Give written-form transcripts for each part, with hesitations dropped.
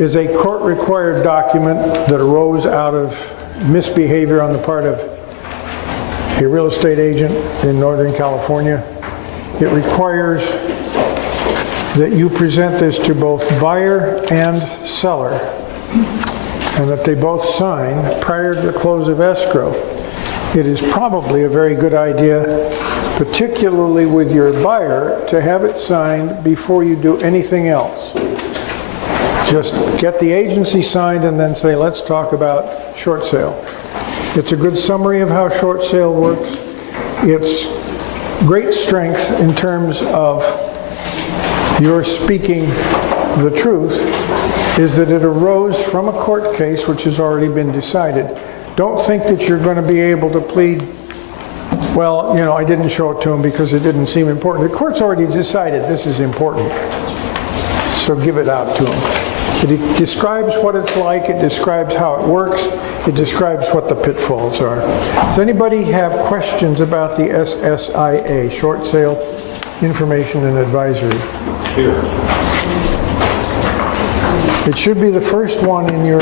is a court-required document that arose out of misbehavior on the part of a real estate agent in Northern California. It requires that you present this to both buyer and seller, and that they both sign prior to the close of escrow. It is probably a very good idea, particularly with your buyer, to have it signed before you do anything else. Just get the agency signed and then say, let's talk about short sale. It's a good summary of how short sale works. It's great strength in terms of your speaking the truth, is that it arose from a court case which has already been decided. Don't think that you're going to be able to plead, well, you know, I didn't show it to him because it didn't seem important. The court's already decided this is important, so give it out to him. It describes what it's like, it describes how it works, it describes what the pitfalls are. Does anybody have questions about the SSIA, Short Sale Information and Advisory? Here. It should be the first one in your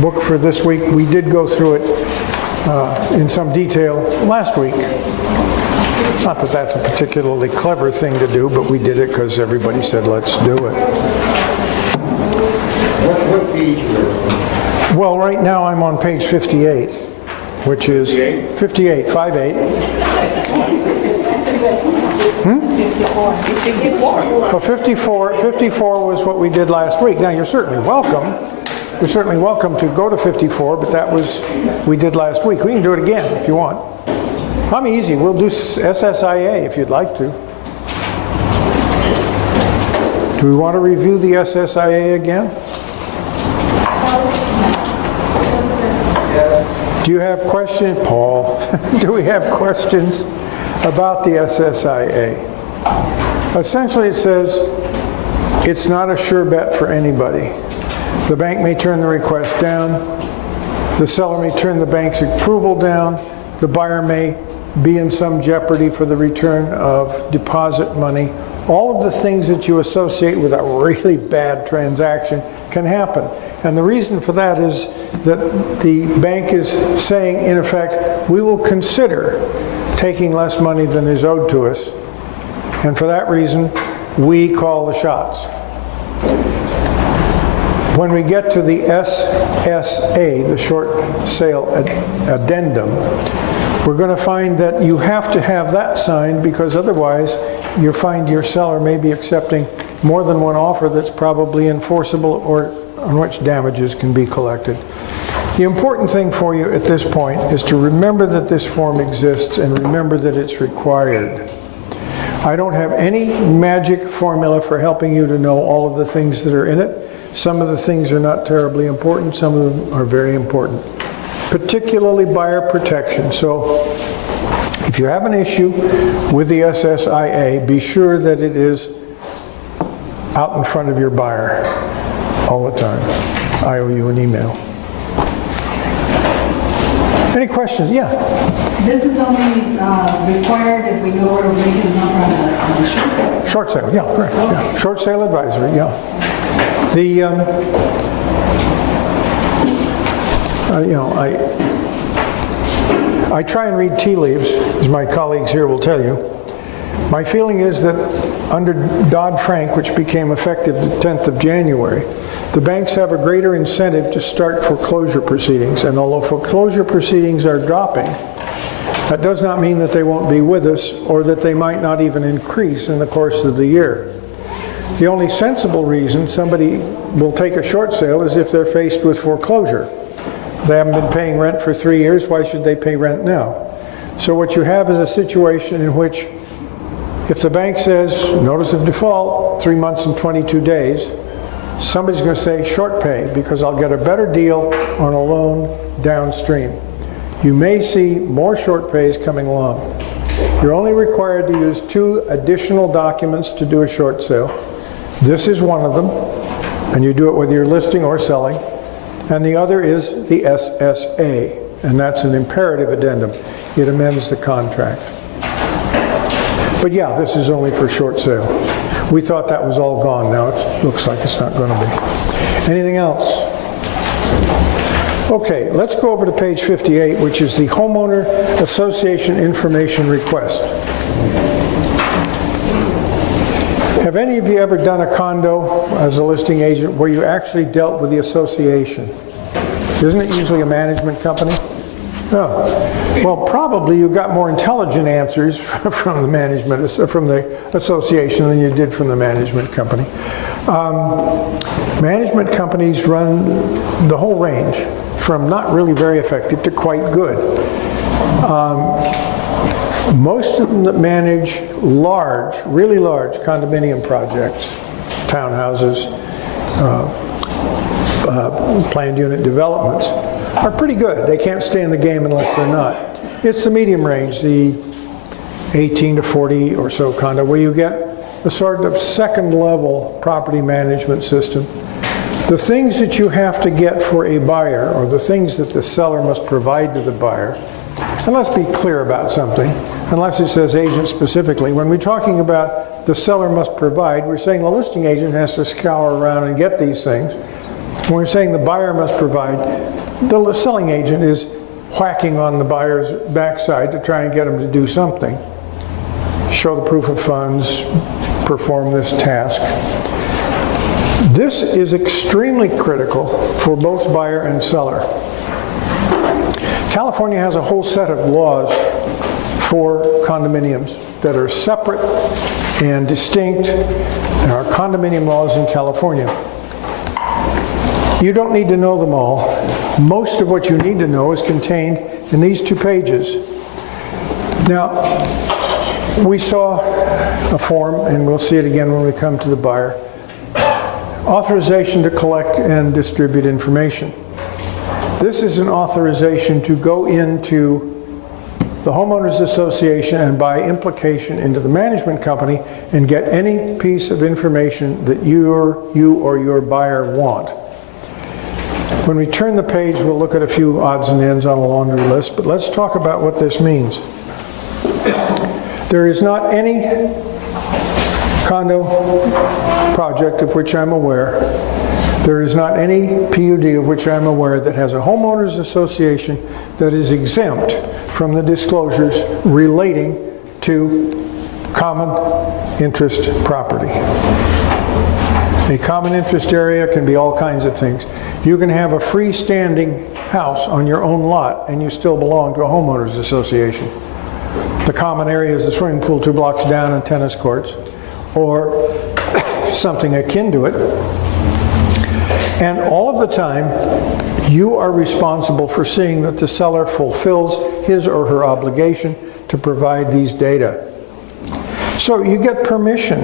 book for this week. We did go through it in some detail last week. Not that that's a particularly clever thing to do, but we did it because everybody said, let's do it. What page are you? Well, right now I'm on page 58, which is 58, 58. Well, 54 was what we did last week. Now, you're certainly welcome. You're certainly welcome to go to 54, but that was, we did last week. We can do it again if you want. I'm easy. We'll do SSIA if you'd like to. Do we want to review the SSIA again? Do you have questions, Paul? Do we have questions about the SSIA? Essentially it says it's not a sure bet for anybody. The bank may turn the request down, the seller may turn the bank's approval down, the buyer may be in some jeopardy for the return of deposit money. All of the things that you associate with a really bad transaction can happen. And the reason for that is that the bank is saying, in effect, we will consider taking less money than is owed to us. And for that reason, we call the shots. When we get to the SSA, the Short Sale Addendum, we're going to find that you have to have that signed, because otherwise you find your seller may be accepting more than one offer that's probably enforceable or on which damages can be collected. The important thing for you at this point is to remember that this form exists and remember that it's required. I don't have any magic formula for helping you to know all of the things that are in it. Some of the things are not terribly important, some of them are very important. Particularly buyer protection. So if you have an issue with the SSIA, be sure that it is out in front of your buyer all the time. I owe you an email. Any questions? Yeah. This is only required if we go where we can number on the short sale. Short sale, yeah, correct. Okay. Yeah. Short sale advisory, yeah. The you know, I try and read tea leaves, as my colleagues here will tell you. My feeling is that under Dodd-Frank, which became effective the 10th of January, the banks have a greater incentive to start foreclosure proceedings. And although foreclosure proceedings are dropping, that does not mean that they won't be with us or that they might not even increase in the course of the year. The only sensible reason somebody will take a short sale is if they're faced with foreclosure. They haven't been paying rent for 3 years, why should they pay rent now? So what you have is a situation in which if the bank says notice of default, 3 months and 22 days, somebody's going to say short pay because I'll get a better deal on a loan downstream. You may see more short pays coming along. You're only required to use 2 additional documents to do a short sale. This is one of them, and you do it whether you're listing or selling. And the other is the SSA, and that's an imperative addendum. It amends the contract. But yeah, this is only for short sale. We thought that was all gone. Now it looks like it's not going to be. Anything else? Okay, let's go over to page 58, which is the Homeowner Association Information Request. Have any of you ever done a condo as a listing agent where you actually dealt with the association? Isn't it usually a management company? No. Well, probably you got more intelligent answers from the association than you did from the management company. Management companies run the whole range, from not really very effective to quite good. Most of them that manage large, really large condominium projects, townhouses, planned unit developments, are pretty good. They can't stay in the game unless they're not. It's the medium range, the 18 to 40 or so condo, where you get a sort of second level property management system. The things that you have to get for a buyer, or the things that the seller must provide to the buyer, and let's be clear about something, unless it says agent specifically. When we're talking about the seller must provide, we're saying the listing agent has to scour around and get these things. When we're saying the buyer must provide, the selling agent is whacking on the buyer's backside to try and get them to do something. Show the proof of funds, perform this task. This is extremely critical for both buyer and seller. California has a whole set of laws for condominiums that are separate and distinct. There are condominium laws in California. You don't need to know them all. Most of what you need to know is contained in these 2 pages. Now, we saw a form, and we'll see it again when we come to the buyer. Authorization to collect and distribute information. This is an authorization to go into the Homeowners Association and by implication into the management company and get any piece of information that you or your buyer want. When we turn the page, we'll look at a few odds and ends on a laundry list, but let's talk about what this means. There is not any condo project of which I'm aware, there is not any PUD of which I'm aware that has a homeowners association that is exempt from the disclosures relating to common interest property. A common interest area can be all kinds of things. You can have a freestanding house on your own lot and you still belong to a homeowners association. The common area is the swimming pool 2 blocks down and tennis courts, or something akin to it. And all of the time, you are responsible for seeing that the seller fulfills his or her obligation to provide these data. So you get permission.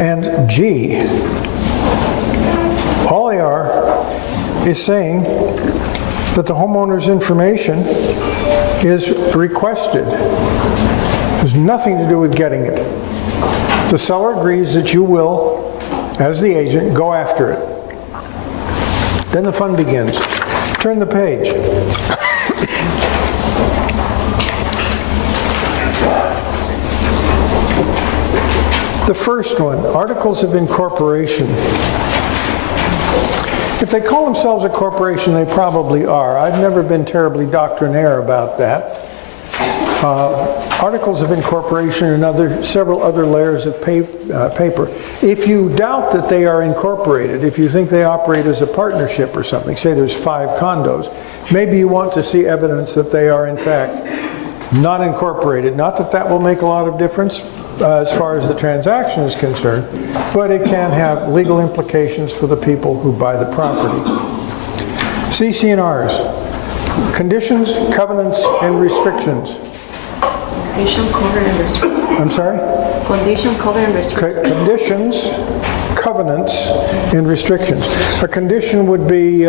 And G, all they are is saying that the homeowner's information is requested. There's nothing to do with getting it. The seller agrees that you will, as the agent, go after it. Then the fun begins. Turn the page. The first one, Articles of Incorporation. If they call themselves a corporation, they probably are. I've never been terribly doctrinaire about that. Articles of Incorporation and several other layers of paper. If you doubt that they are incorporated, if you think they operate as a partnership or something, say there's 5 condos, maybe you want to see evidence that they are in fact not incorporated. Not that that will make a lot of difference as far as the transaction is concerned, but it can have legal implications for the people who buy the property. CC&Rs, conditions, covenants, and restrictions. Condition, covenant, and restriction. I'm sorry? Condition, covenant, and restriction. Conditions, covenants, and restrictions. A condition would be,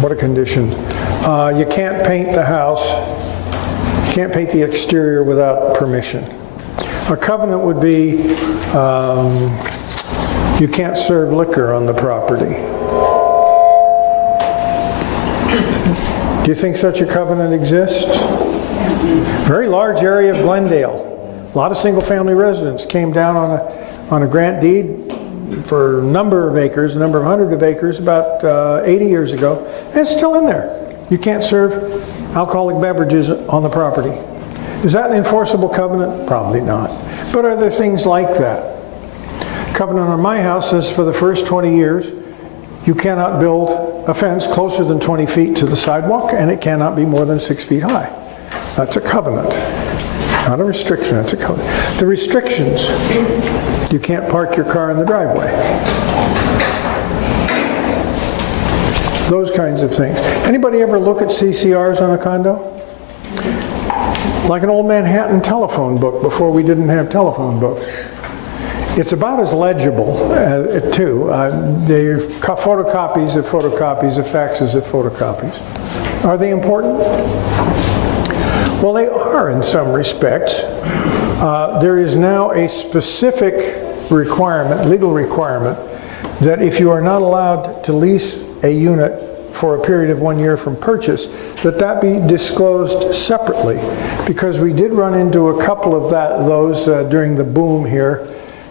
what a condition. You can't paint the house, you can't paint the exterior without permission. A covenant would be, you can't serve liquor on the property. Do you think such a covenant exists? Very large area of Glendale. A lot of single-family residents came down on a grant deed for a number of acres, a number of hundred of acres, about 80 years ago, and it's still in there. You can't serve alcoholic beverages on the property. Is that an enforceable covenant? Probably not. But are there things like that? Covenant on my house says for the first 20 years, you cannot build a fence closer than 20 feet to the sidewalk, and it cannot be more than 6 feet high. That's a covenant, not a restriction, it's a covenant. The restrictions, you can't park your car in the driveway. Those kinds of things. Anybody ever look at CCRs on a condo? Like an old Manhattan telephone book before we didn't have telephone books. It's about as legible, too. They're photocopies of photocopies of faxes of photocopies. Are they important? Well, they are in some respects. There is now a specific requirement, legal requirement, that if you are not allowed to lease a unit for a period of 1 year from purchase, that be disclosed separately. Because we did run into a couple of those during the boom here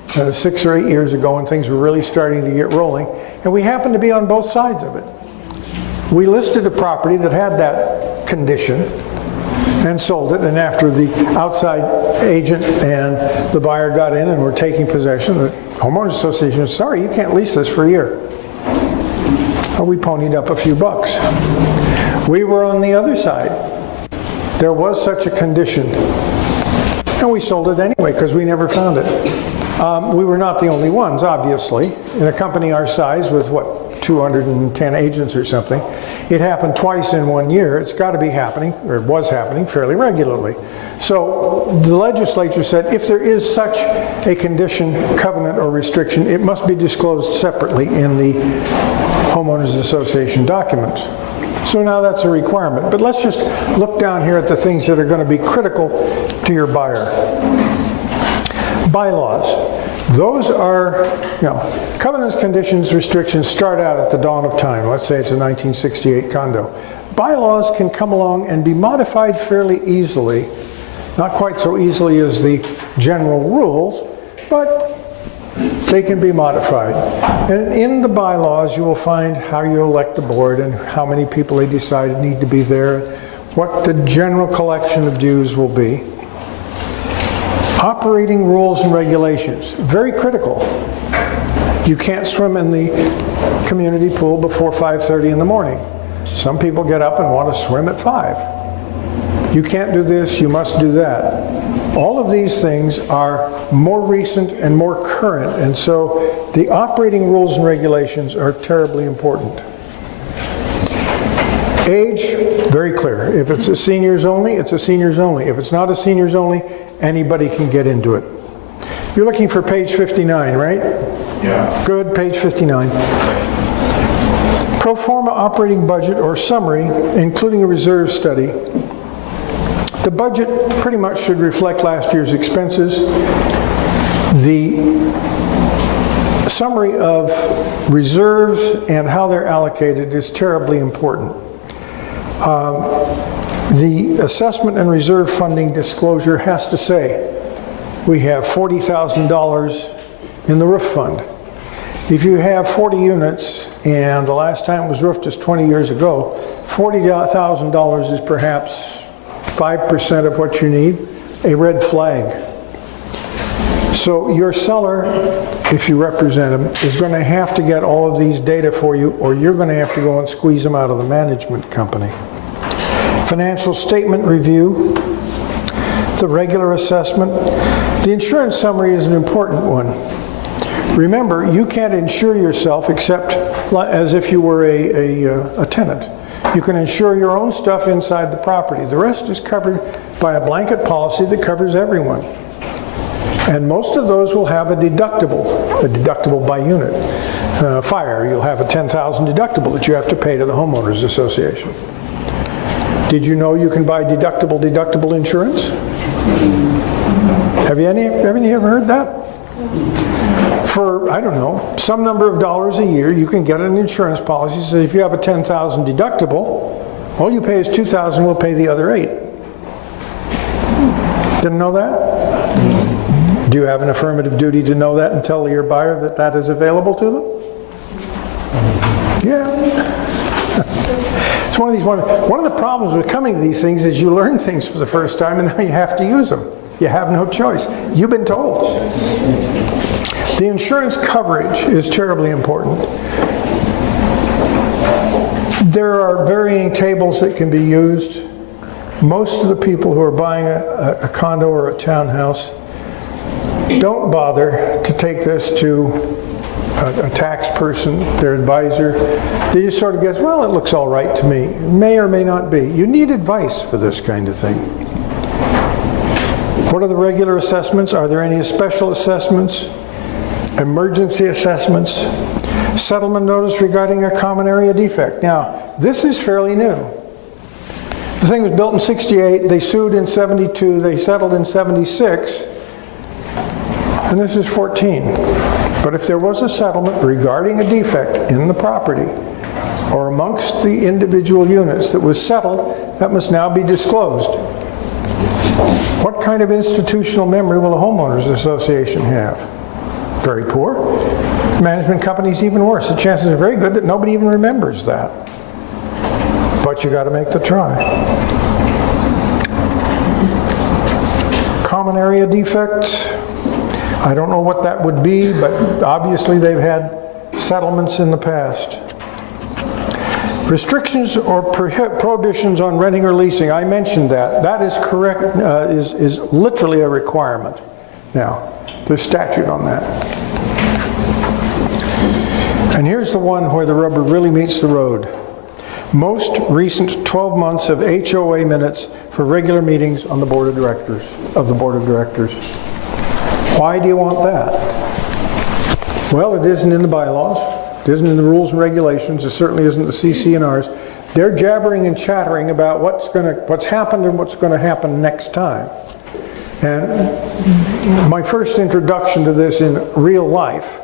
6 or 8 years ago when things were really starting to get rolling, and we happened to be on both sides of it. We listed a property that had that condition and sold it, and after the outside agent and the buyer got in and were taking possession, the homeowners association said, sorry, you can't lease this for a year. Well, we ponied up a few bucks. We were on the other side. There was such a condition, and we sold it anyway because we never found it. We were not the only ones, obviously. In a company our size with, 210 agents or something, it happened twice in 1 year. It's got to be happening, or it was happening, fairly regularly. So the legislature said if there is such a condition, covenant, or restriction, it must be disclosed separately in the homeowners association documents. So now that's a requirement. But let's just look down here at the things that are going to be critical to your buyer. Bylaws. Those are, covenants, conditions, restrictions start out at the dawn of time. Let's say it's a 1968 condo. Bylaws can come along and be modified fairly easily. Not quite so easily as the general rules, but they can be modified. And in the bylaws you will find how you elect the board and how many people they decide need to be there, what the general collection of dues will be. Operating rules and regulations, very critical. You can't swim in the community pool before 5:30 in the morning. Some people get up and want to swim at 5. You can't do this, you must do that. All of these things are more recent and more current, and so the operating rules and regulations are terribly important. Age, very clear. If it's a seniors only, it's a seniors only. If it's not a seniors only, anybody can get into it. You're looking for page 59, right? Yeah. Good, page 59. Pro forma operating budget or summary, including a reserve study. The budget pretty much should reflect last year's expenses. The summary of reserves and how they're allocated is terribly important. The assessment and reserve funding disclosure has to say we have $40,000 in the roof fund. If you have 40 units and the last time it was roofed is 20 years ago, $40,000 is perhaps 5% of what you need, a red flag. So your seller, if you represent him, is going to have to get all of these data for you, or you're going to have to go and squeeze them out of the management company. Financial statement review, the regular assessment. The insurance summary is an important one. Remember, you can't insure yourself except as if you were a tenant. You can insure your own stuff inside the property. The rest is covered by a blanket policy that covers everyone. And most of those will have a deductible by unit. Fire, you'll have a $10,000 deductible that you have to pay to the homeowners association. Did you know you can buy deductible insurance? Have you ever heard that? For, I don't know, some number of dollars a year, you can get an insurance policy that says if you have a $10,000 deductible, All you pay is $2,000, we'll pay the other $8,000. Didn't know that? Do you have an affirmative duty to know that and tell your buyer that that is available to them? Yeah. It's one of the problems with coming to these things is you learn things for the first time and now you have to use them. You have no choice. You've been told. The insurance coverage is terribly important. There are varying tables that can be used. Most of the people who are buying a condo or a townhouse don't bother to take this to a tax person, their advisor. They just sort of guess, well, it looks all right to me. It may or may not be. You need advice for this kind of thing. What are the regular assessments? Are there any special assessments? Emergency assessments? Settlement notice regarding a common area defect. Now, this is fairly new. The thing was built in '68, they sued in '72, they settled in '76, and this is 14. But if there was a settlement regarding a defect in the property or amongst the individual units that was settled, that must now be disclosed. What kind of institutional memory will a homeowners association have? Very poor. Management companies even worse. The chances are very good that nobody even remembers that. But you got to make the try. Common area defects. I don't know what that would be, but obviously they've had settlements in the past. Restrictions or prohibitions on renting or leasing. I mentioned that. That is correct, is literally a requirement. Now, there's statute on that. And here's the one where the rubber really meets the road. Most recent 12 months of HOA minutes for regular meetings on the board of directors, Why do you want that? Well, it isn't in the bylaws. It isn't in the rules and regulations. It certainly isn't the CC&Rs. They're jabbering and chattering about what's happened and what's going to happen next time. And my first introduction to this in real life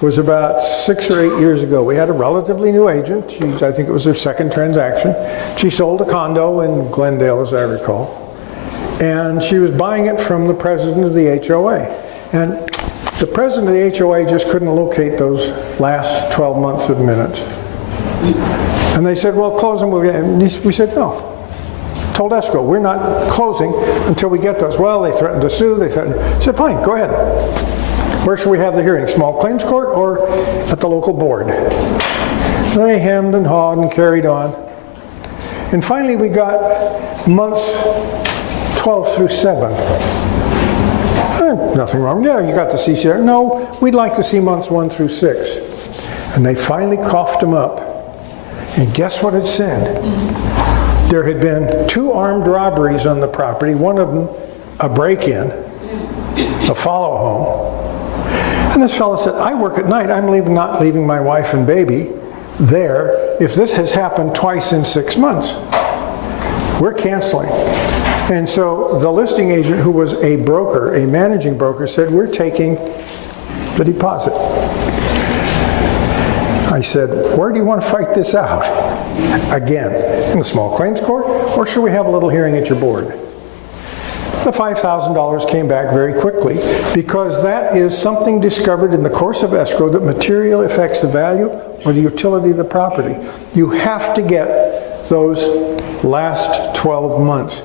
was about 6 or 8 years ago. We had a relatively new agent. I think it was her second transaction. She sold a condo in Glendale, as I recall. And she was buying it from the president of the HOA. And the president of the HOA just couldn't locate those last 12 months of minutes. And they said, well, close them. And we said, no. Told escrow, we're not closing until we get those. Well, they threatened to sue. I said, fine, go ahead. Where should we have the hearing? Small claims court or at the local board? They hemmed and hawed and carried on. And finally we got months 12 through 7. Nothing wrong. Yeah, you got the CCR. No, we'd like to see months 1 through 6. And they finally coughed them up. And guess what it said? There had been 2 armed robberies on the property, one of them a break-in, a follow-home. And this fellow said, I work at night, I'm not leaving my wife and baby there if this has happened twice in 6 months. We're canceling. And so the listing agent, who was a broker, a managing broker, said, we're taking the deposit. I said, where do you want to fight this out? Again, in the small claims court, or should we have a little hearing at your board? The $5,000 came back very quickly because that is something discovered in the course of escrow that materially affects the value or the utility of the property. You have to get those last 12 months.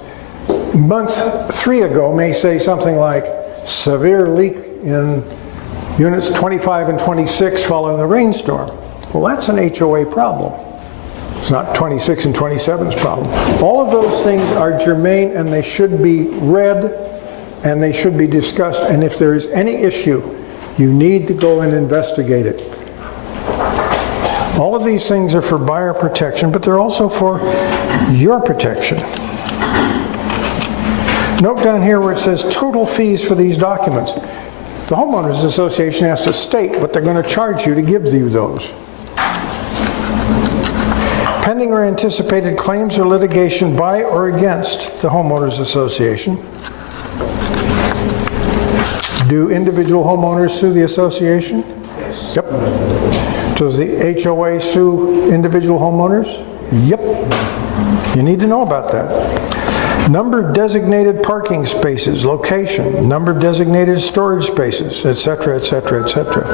Month 3 ago may say something like severe leak in units 25 and 26 following a rainstorm. Well, that's an HOA problem. It's not 26 and 27's problem. All of those things are germane and they should be read and they should be discussed. And if there is any issue, you need to go and investigate it. All of these things are for buyer protection, but they're also for your protection. Note down here where it says total fees for these documents. The Homeowners Association has to state what they're going to charge you to give you those. Pending or anticipated claims or litigation by or against the Homeowners Association. Do individual homeowners sue the association? Yes. Yep. Does the HOA sue individual homeowners? Yep. You need to know about that. Number of designated parking spaces, location, number of designated storage spaces, etc., etc., etc.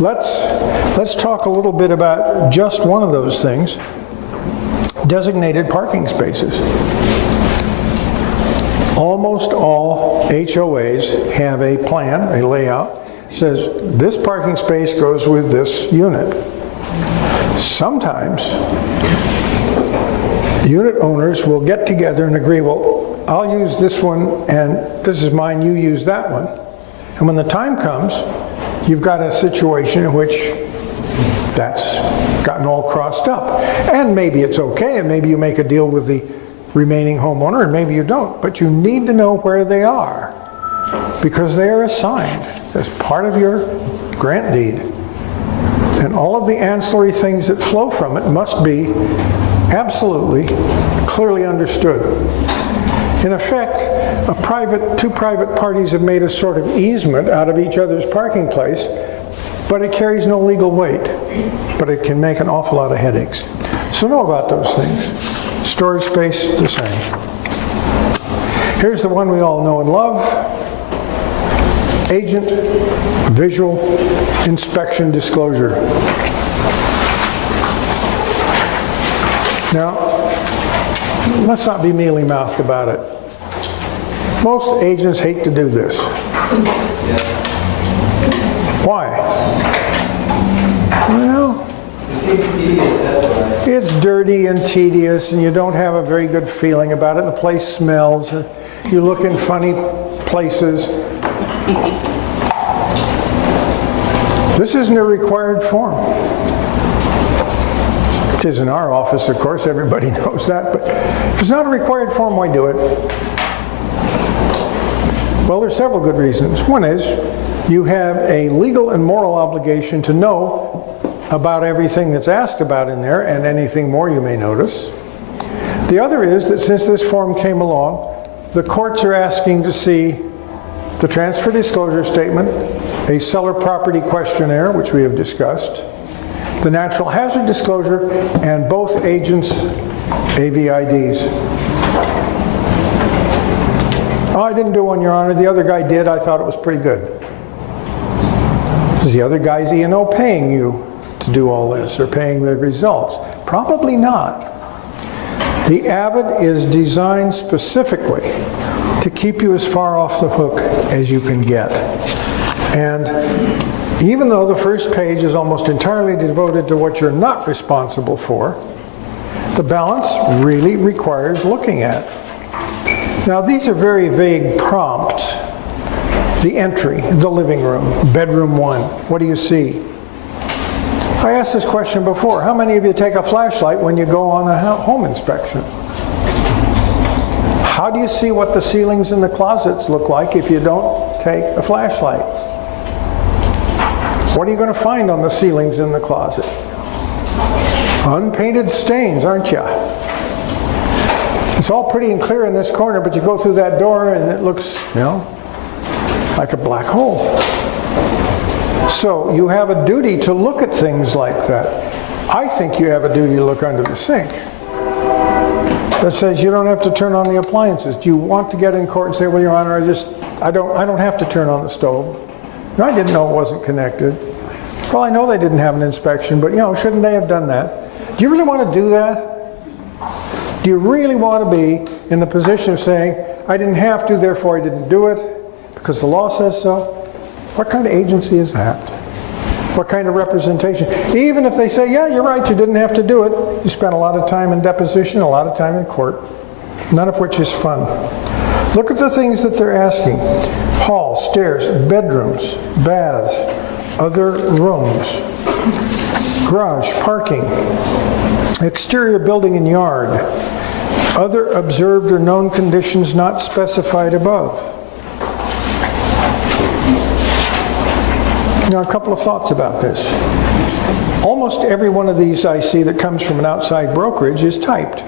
Let's talk a little bit about just one of those things, designated parking spaces. Almost all HOAs have a plan, a layout, says this parking space goes with this unit. Sometimes unit owners will get together and agree, well, I'll use this one and this is mine, you use that one. And when the time comes, you've got a situation in which that's gotten all crossed up. And maybe it's okay, and maybe you make a deal with the remaining homeowner, and maybe you don't, but you need to know where they are because they are assigned as part of your grant deed. And all of the ancillary things that flow from it must be absolutely clearly understood. In effect, two private parties have made a sort of easement out of each other's parking place, but it carries no legal weight, but it can make an awful lot of headaches. So know about those things. Storage space, the same. Here's the one we all know and love. Agent visual inspection disclosure. Now, let's not be mealy-mouthed about it. Most agents hate to do this. Why? Well, it's dirty and tedious, and you don't have a very good feeling about it. The place smells. You look in funny places. This isn't a required form. It is in our office, of course. Everybody knows that. But if it's not a required form, why do it? Well, there's several good reasons. One is you have a legal and moral obligation to know about everything that's asked about in there and anything more you may notice. The other is that since this form came along, the courts are asking to see the transfer disclosure statement, a seller property questionnaire, which we have discussed, the natural hazard disclosure, and both agents' AVIDs. Oh, I didn't do one, Your Honor. The other guy did. I thought it was pretty good. Is the other guy's E&O paying you to do all this, or paying the results? Probably not. The Avid is designed specifically to keep you as far off the hook as you can get. And even though the first page is almost entirely devoted to what you're not responsible for, the balance really requires looking at. Now, these are very vague prompts. The entry, the living room, bedroom 1, what do you see? I asked this question before. How many of you take a flashlight when you go on a home inspection? How do you see what the ceilings in the closets look like if you don't take a flashlight? What are you going to find on the ceilings in the closet? Unpainted stains, aren't you? It's all pretty and clear in this corner, but you go through that door and it looks, like a black hole. So you have a duty to look at things like that. I think you have a duty to look under the sink that says you don't have to turn on the appliances. Do you want to get in court and say, well, Your Honor, I don't have to turn on the stove? No, I didn't know it wasn't connected. Well, I know they didn't have an inspection, but shouldn't they have done that? Do you really want to do that? Do you really want to be in the position of saying, I didn't have to, therefore I didn't do it, because the law says so? What kind of agency is that? What kind of representation? Even if they say, yeah, you're right, you didn't have to do it, you spent a lot of time in deposition, a lot of time in court, none of which is fun. Look at the things that they're asking. Hall, stairs, bedrooms, baths, other rooms, garage, parking, exterior building and yard, other observed or known conditions not specified above. Now, a couple of thoughts about this. Almost every one of these I see that comes from an outside brokerage is typed.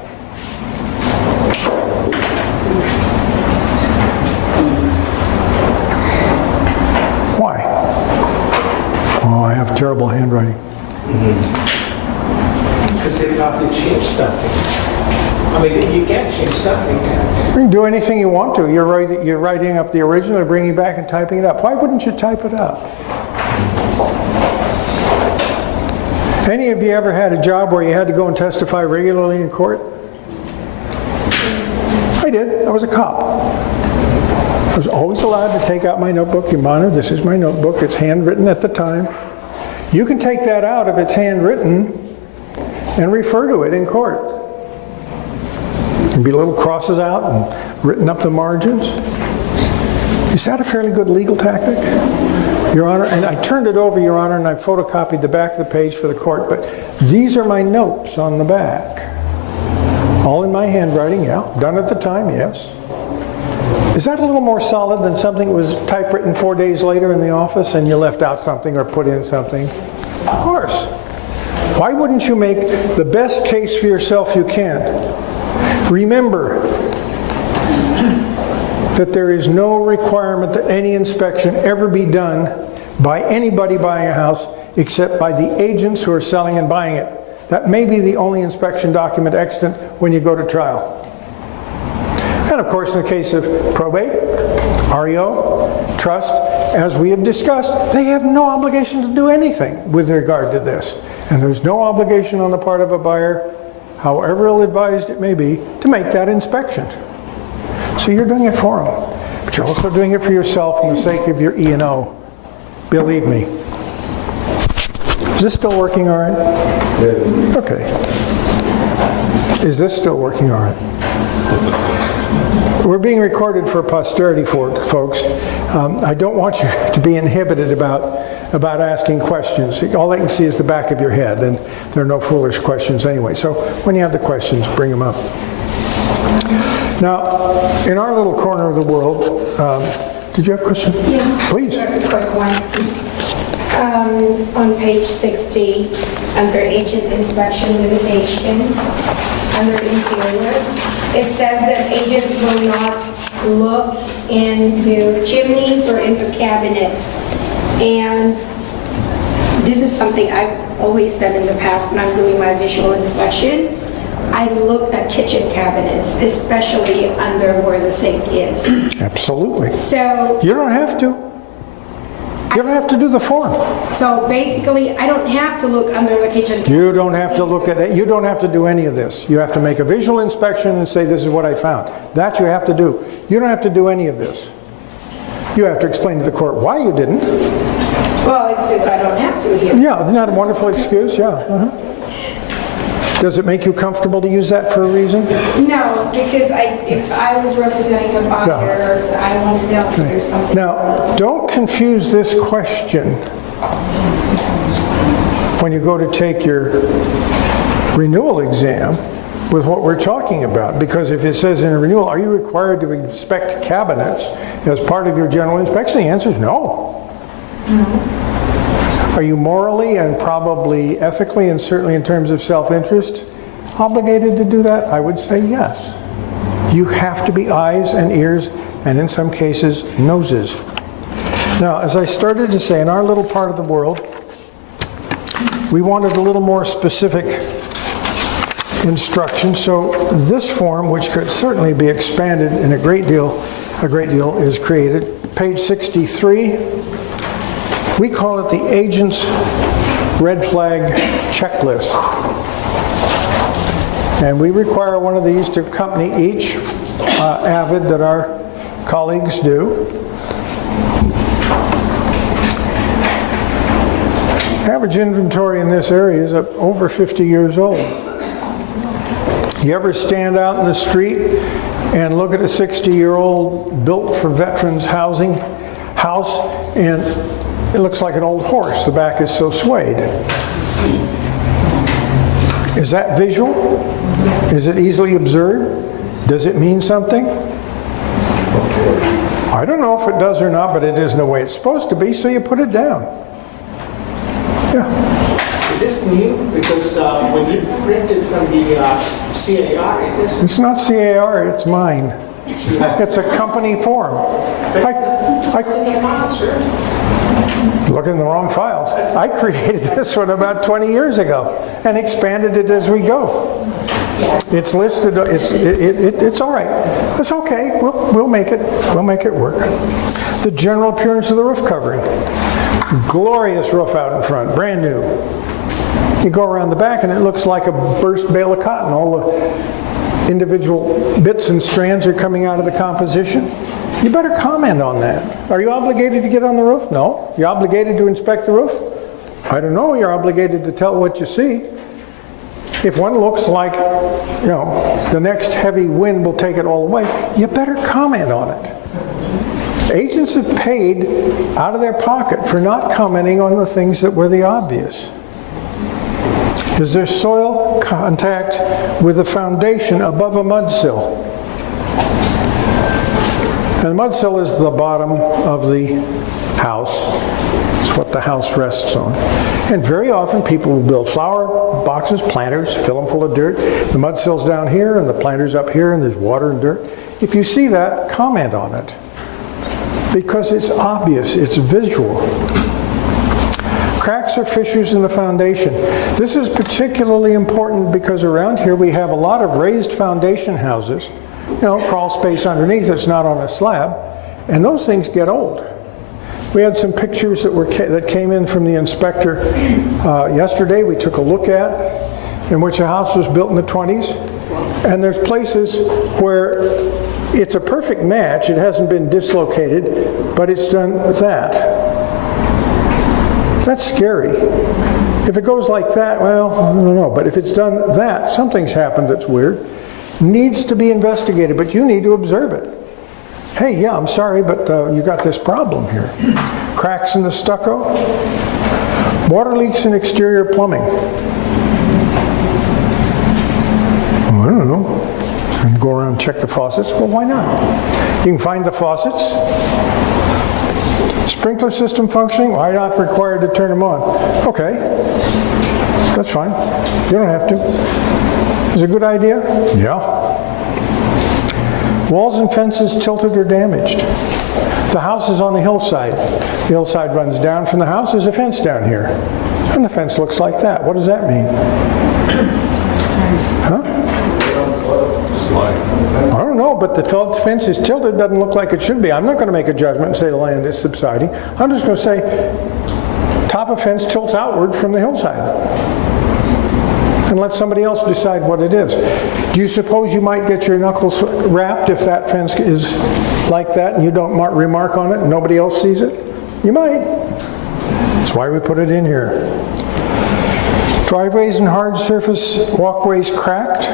Why? Oh, I have terrible handwriting. Because they probably changed something. I mean, you can't change something. You can do anything you want to. You're writing up the original, or bringing it back and typing it up. Why wouldn't you type it up? Any of you ever had a job where you had to go and testify regularly in court? I did. I was a cop. I was always allowed to take out my notebook. Your Honor, this is my notebook. It's handwritten at the time. You can take that out if it's handwritten and refer to it in court. There'd be little crosses out and written up the margins. Is that a fairly good legal tactic? Your Honor, and I turned it over, Your Honor, and I photocopied the back of the page for the court, but these are my notes on the back. All in my handwriting, yeah. Done at the time, yes. Is that a little more solid than something that was typewritten 4 days later in the office and you left out something or put in something? Of course. Why wouldn't you make the best case for yourself you can? Remember that there is no requirement that any inspection ever be done by anybody buying a house except by the agents who are selling and buying it. That may be the only inspection document extant when you go to trial. And of course, in the case of probate, REO, trust, as we have discussed, they have no obligation to do anything with regard to this. And there's no obligation on the part of a buyer, however ill-advised it may be, to make that inspection. So you're doing it for them. But you're also doing it for yourself for the sake of your E&O. Believe me. Is this still working all right? Yeah. Okay. Is this still working all right? We're being recorded for posterity, folks. I don't want you to be inhibited about asking questions. All they can see is the back of your head, and there are no foolish questions anyway. So when you have the questions, bring them up. Now, in our little corner of the world, did you have a question? Yes. Please. A quick one. On page 60, under agent inspection limitations, under interior, it says that agents will not look into chimneys or into cabinets. And this is something I've always done in the past when I'm doing my visual inspection. I look at kitchen cabinets, especially under where the sink is. Absolutely. So You don't have to. You don't have to do the form. So basically, I don't have to look under the kitchen. You don't have to look at it. You don't have to do any of this. You have to make a visual inspection and say, this is what I found. That you have to do. You don't have to do any of this. You have to explain to the court why you didn't. Well, it says I don't have to here. Yeah, isn't that a wonderful excuse? Yeah. Does it make you comfortable to use that for a reason? No, because if I was representing a buyer, I want to know if there's something. Now, don't confuse this question when you go to take your renewal exam with what we're talking about. Because if it says in a renewal, are you required to inspect cabinets as part of your general inspection? The answer is no. Are you morally and probably ethically and certainly in terms of self-interest obligated to do that? I would say yes. You have to be eyes and ears and in some cases noses. Now, as I started to say, in our little part of the world, we wanted a little more specific instruction. So this form, which could certainly be expanded in a great deal is created. Page 63. We call it the agent's red flag checklist. And we require one of these to accompany each avid that our colleagues do. Average inventory in this area is over 50 years old. You ever stand out in the street and look at a 60-year-old built for veterans housing house and it looks like an old horse. The back is so swayed. Is that visual? Is it easily observed? Does it mean something? I don't know if it does or not, but it isn't the way it's supposed to be, so you put it down. Yeah. Is this new? Because when you printed from the C.A.R., It's not C.A.R., it's mine. It's a company form. Look in the wrong files. I created this one about 20 years ago and expanded it as we go. It's listed, it's all right. It's okay, we'll make it work. The general appearance of the roof covering. Glorious roof out in front, brand new. You go around the back and it looks like a burst bale of cotton. All the individual bits and strands are coming out of the composition. You better comment on that. Are you obligated to get on the roof? No. You're obligated to inspect the roof? I don't know. You're obligated to tell what you see. If one looks like, the next heavy wind will take it all away, you better comment on it. Agents have paid out of their pocket for not commenting on the things that were the obvious. Is there soil contact with the foundation above a mud sill? And the mud sill is the bottom of the house. It's what the house rests on. And very often people will build flower boxes, planters, fill them full of dirt. The mud sill's down here and the planter's up here and there's water and dirt. If you see that, comment on it. Because it's obvious, it's visual. Cracks or fissures in the foundation. This is particularly important because around here we have a lot of raised foundation houses. Crawl space underneath, it's not on a slab, and those things get old. We had some pictures that came in from the inspector yesterday. We took a look at in which a house was built in the 20s, and there's places where it's a perfect match. It hasn't been dislocated, but it's done that. That's scary. If it goes like that, well, I don't know. But if it's done that, something's happened that's weird. Needs to be investigated, but you need to observe it. Hey, yeah, I'm sorry, but you got this problem here. Cracks in the stucco. Water leaks in exterior plumbing. I don't know. And go around and check the faucets. Well, why not? You can find the faucets. Sprinkler system functioning. Why not required to turn them on? Okay, that's fine. You don't have to. Is it a good idea? Yeah. Walls and fences tilted or damaged. The house is on the hillside. The hillside runs down from the house. There's a fence down here. And the fence looks like that. What does that mean? Huh? I don't know, but the fence is tilted. Doesn't look like it should be. I'm not going to make a judgment and say the land is subsiding. I'm just going to say top of fence tilts outward from the hillside. And let somebody else decide what it is. Do you suppose you might get your knuckles wrapped if that fence is like that and you don't remark on it and nobody else sees it? You might. That's why we put it in here. Driveways and hard surface walkways cracked.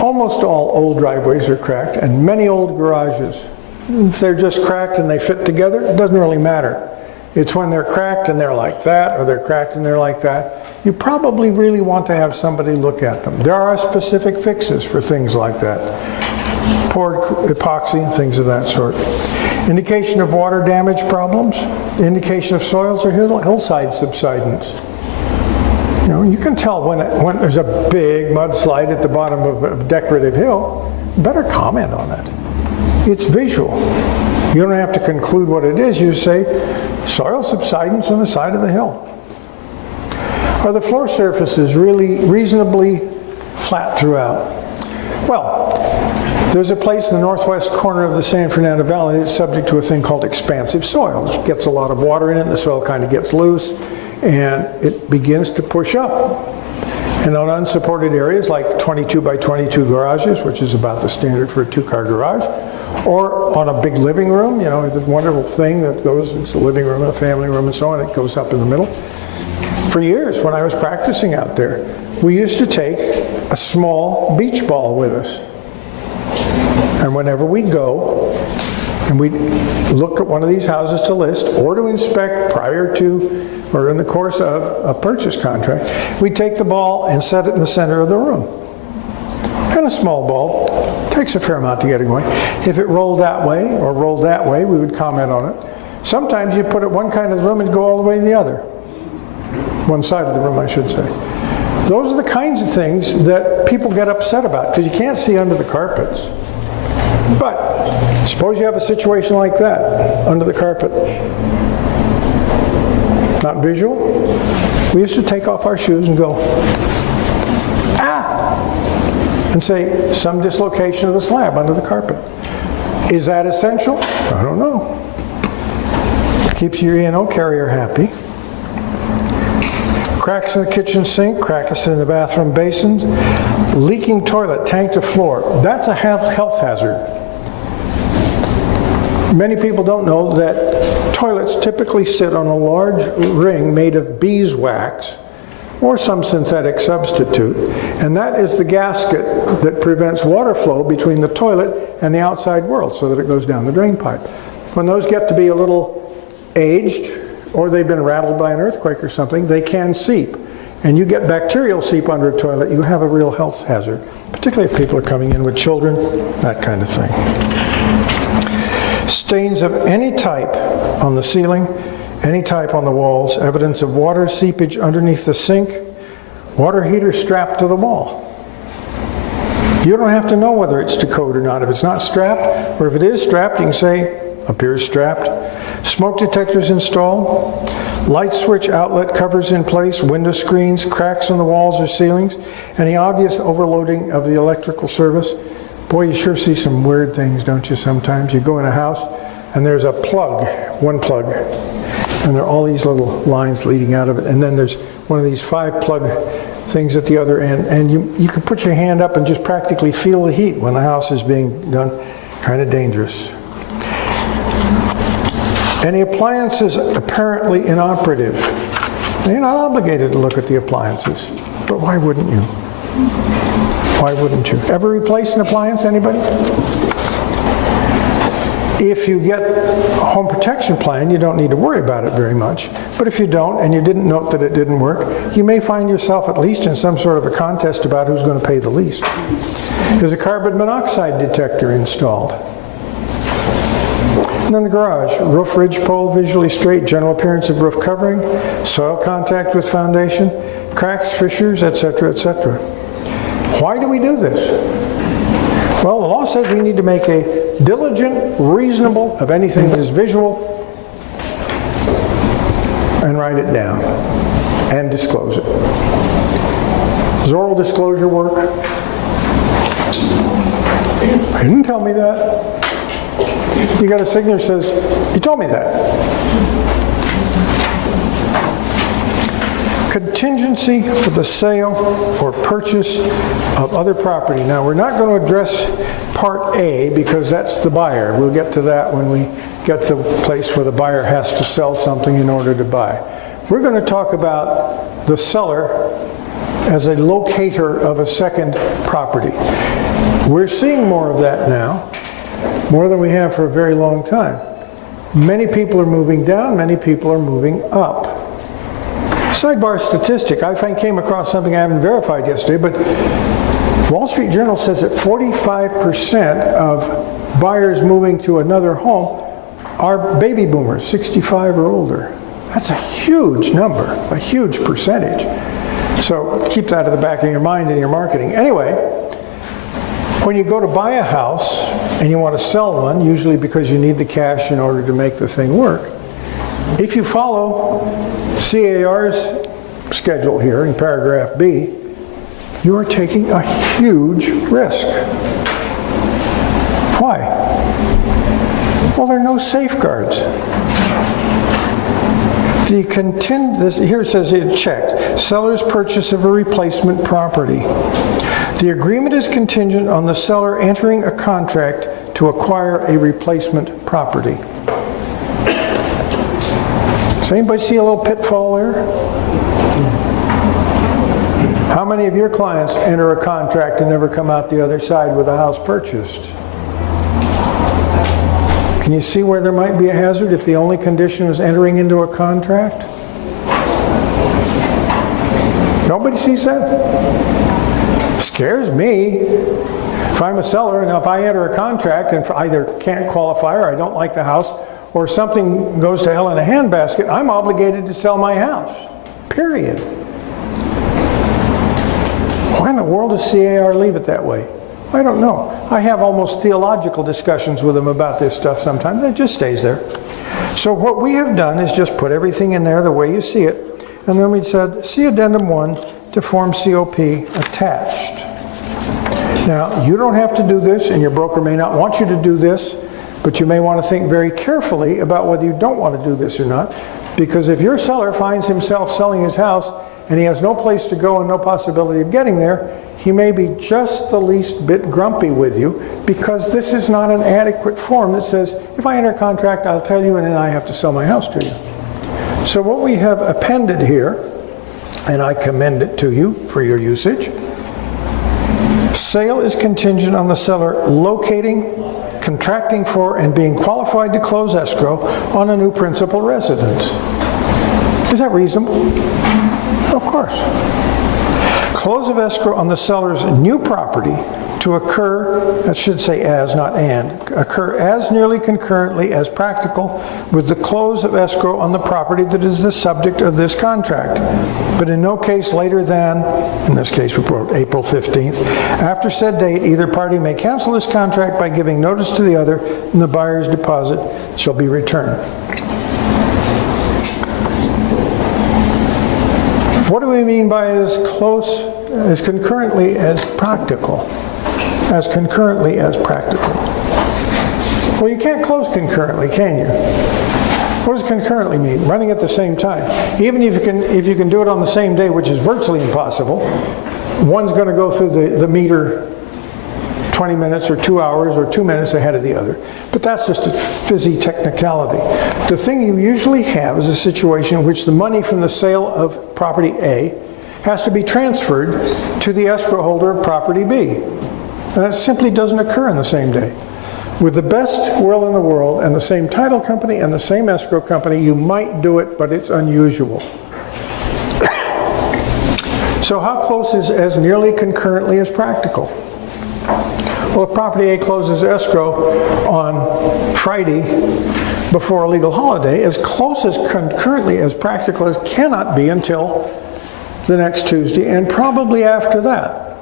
Almost all old driveways are cracked, and many old garages. If they're just cracked and they fit together, it doesn't really matter. It's when they're cracked and they're like that, or they're cracked and they're like that. You probably really want to have somebody look at them. There are specific fixes for things like that. Poured epoxy, things of that sort. Indication of water damage problems. Indication of soils or hillside subsidence. You can tell when there's a big mudslide at the bottom of a decorative hill. Better comment on it. It's visual. You don't have to conclude what it is. You say, soil subsidence on the side of the hill. Are the floor surfaces really reasonably flat throughout? Well, there's a place in the northwest corner of the San Fernando Valley that's subject to a thing called expansive soil. It gets a lot of water in it, and the soil kind of gets loose, and it begins to push up. And on unsupported areas like 22 by 22 garages, which is about the standard for a two-car garage, or on a big living room, this wonderful thing that goes, it's a living room, a family room, and so on, it goes up in the middle. For years, when I was practicing out there, we used to take a small beach ball with us. And whenever we go, and we look at one of these houses to list, or to inspect prior to, or in the course of a purchase contract, we take the ball and set it in the center of the room. And a small ball takes a fair amount to get it going. If it rolled that way or rolled that way, we would comment on it. Sometimes you put it one kind of the room and go all the way to the other. One side of the room, I should say. Those are the kinds of things that people get upset about because you can't see under the carpets. But suppose you have a situation like that under the carpet. Not visual. We used to take off our shoes and go, and say some dislocation of the slab under the carpet. Is that essential? I don't know. Keeps your E&O carrier happy. Cracks in the kitchen sink, cracks in the bathroom basins, leaking toilet, tank to floor. That's a health hazard. Many people don't know that toilets typically sit on a large ring made of beeswax or some synthetic substitute, and that is the gasket that prevents water flow between the toilet and the outside world so that it goes down the drain pipe. When those get to be a little aged, or they've been rattled by an earthquake or something, they can seep. And you get bacterial seep under a toilet, you have a real health hazard, particularly if people are coming in with children, that kind of thing. Stains of any type on the ceiling, any type on the walls, evidence of water seepage underneath the sink, water heater strapped to the wall. You don't have to know whether it's to code or not. If it's not strapped, or if it is strapped, you can say, appears strapped. Smoke detectors installed, light switch outlet covers in place, window screens, cracks on the walls or ceilings, any obvious overloading of the electrical service. Boy, you sure see some weird things, don't you, sometimes? You go in a house and there's a plug, one plug, and there are all these little lines leading out of it, and then there's one of these 5 plug things at the other end, and you can put your hand up and just practically feel the heat when the house is being done. Kind of dangerous. Any appliances apparently inoperative. Now, you're not obligated to look at the appliances, but why wouldn't you? Why wouldn't you? Ever replace an appliance, anybody? If you get a home protection plan, you don't need to worry about it very much. But if you don't, and you didn't note that it didn't work, you may find yourself at least in some sort of a contest about who's going to pay the least. There's a carbon monoxide detector installed. And then the garage, roof ridge pole visually straight, general appearance of roof covering, soil contact with foundation, cracks, fissures, etc., etc. Why do we do this? Well, the law says we need to make a diligent, reasonable of anything that is visual and write it down and disclose it. Does oral disclosure work? He didn't tell me that. You got a signature that says, you told me that. Contingency for the sale or purchase of other property. Now, we're not going to address Part A because that's the buyer. We'll get to that when we get to the place where the buyer has to sell something in order to buy. We're going to talk about the seller as a locator of a second property. We're seeing more of that now, more than we have for a very long time. Many people are moving down, many people are moving up. Sidebar statistic, I came across something I haven't verified yesterday, but Wall Street Journal says that 45% of buyers moving to another home are baby boomers, 65 or older. That's a huge number, a huge percentage. So keep that at the back of your mind in your marketing. Anyway, when you go to buy a house and you want to sell one, usually because you need the cash in order to make the thing work, if you follow C.A.R.'s schedule here in paragraph B, you are taking a huge risk. Why? Well, there are no safeguards. Here it says it checked. Seller's purchase of a replacement property. The agreement is contingent on the seller entering a contract to acquire a replacement property. Does anybody see a little pitfall there? How many of your clients enter a contract and never come out the other side with a house purchased? Can you see where there might be a hazard if the only condition is entering into a contract? Nobody sees that? Scares me. If I'm a seller and if I enter a contract and either can't qualify or I don't like the house or something goes to hell in a handbasket, I'm obligated to sell my house. Period. Why in the world does C.A.R. leave it that way? I don't know. I have almost theological discussions with them about this stuff sometimes. It just stays there. So what we have done is just put everything in there the way you see it. And then we said, see Addendum 1 to Form COP attached. Now, you don't have to do this, and your broker may not want you to do this, but you may want to think very carefully about whether you don't want to do this or not, because if your seller finds himself selling his house and he has no place to go and no possibility of getting there, he may be just the least bit grumpy with you, because this is not an adequate form that says, if I enter a contract, I'll tell you, and then I have to sell my house to you. So what we have appended here, and I commend it to you for your usage, sale is contingent on the seller locating, contracting for, and being qualified to close escrow on a new principal residence. Is that reasonable? Of course. Close of escrow on the seller's new property to occur, that should say as, not and, occur as nearly concurrently as practical with the close of escrow on the property that is the subject of this contract, but in no case later than, in this case we wrote April 15th, after said date, either party may cancel this contract by giving notice to the other, and the buyer's deposit shall be returned. What do we mean by as close, as concurrently as practical? As concurrently as practical. Well, you can't close concurrently, can you? What does concurrently mean? Running at the same time. Even if you can do it on the same day, which is virtually impossible, one's going to go through the meter 20 minutes or 2 hours or 2 minutes ahead of the other. But that's just a fizzy technicality. The thing you usually have is a situation in which the money from the sale of property A has to be transferred to the escrow holder of property B. And that simply doesn't occur in the same day. With the best will in the world and the same title company and the same escrow company, you might do it, but it's unusual. So how close is as nearly concurrently as practical? Well, if property A closes escrow on Friday before a legal holiday, as close as concurrently as practical as cannot be until the next Tuesday, and probably after that.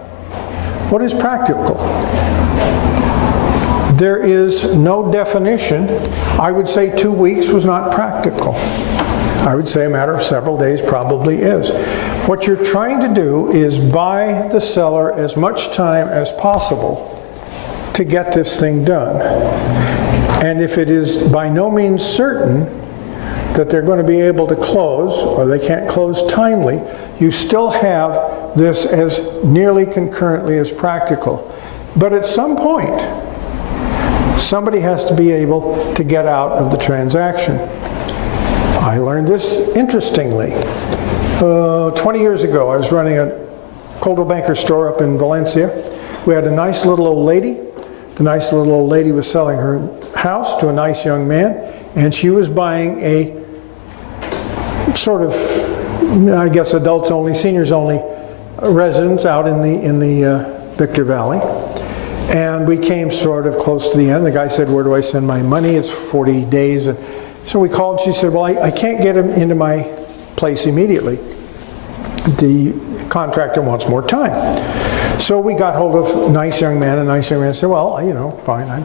What is practical? There is no definition. I would say 2 weeks was not practical. I would say a matter of several days probably is. What you're trying to do is buy the seller as much time as possible to get this thing done. And if it is by no means certain that they're going to be able to close, or they can't close timely, you still have this as nearly concurrently as practical. But at some point, somebody has to be able to get out of the transaction. I learned this interestingly. 20 years ago, I was running a Coldwell Banker store up in Valencia. We had a nice little old lady. The nice little old lady was selling her house to a nice young man, and she was buying a sort of, I guess, adults only, seniors only residence out in the Victor Valley. And we came sort of close to the end. The guy said, "Where do I send my money? It's 40 days. And so we called. She said, "Well, I can't get him into my place immediately. The contractor wants more time." So we got hold of a nice young man. A nice young man said, "Well, you know, fine. I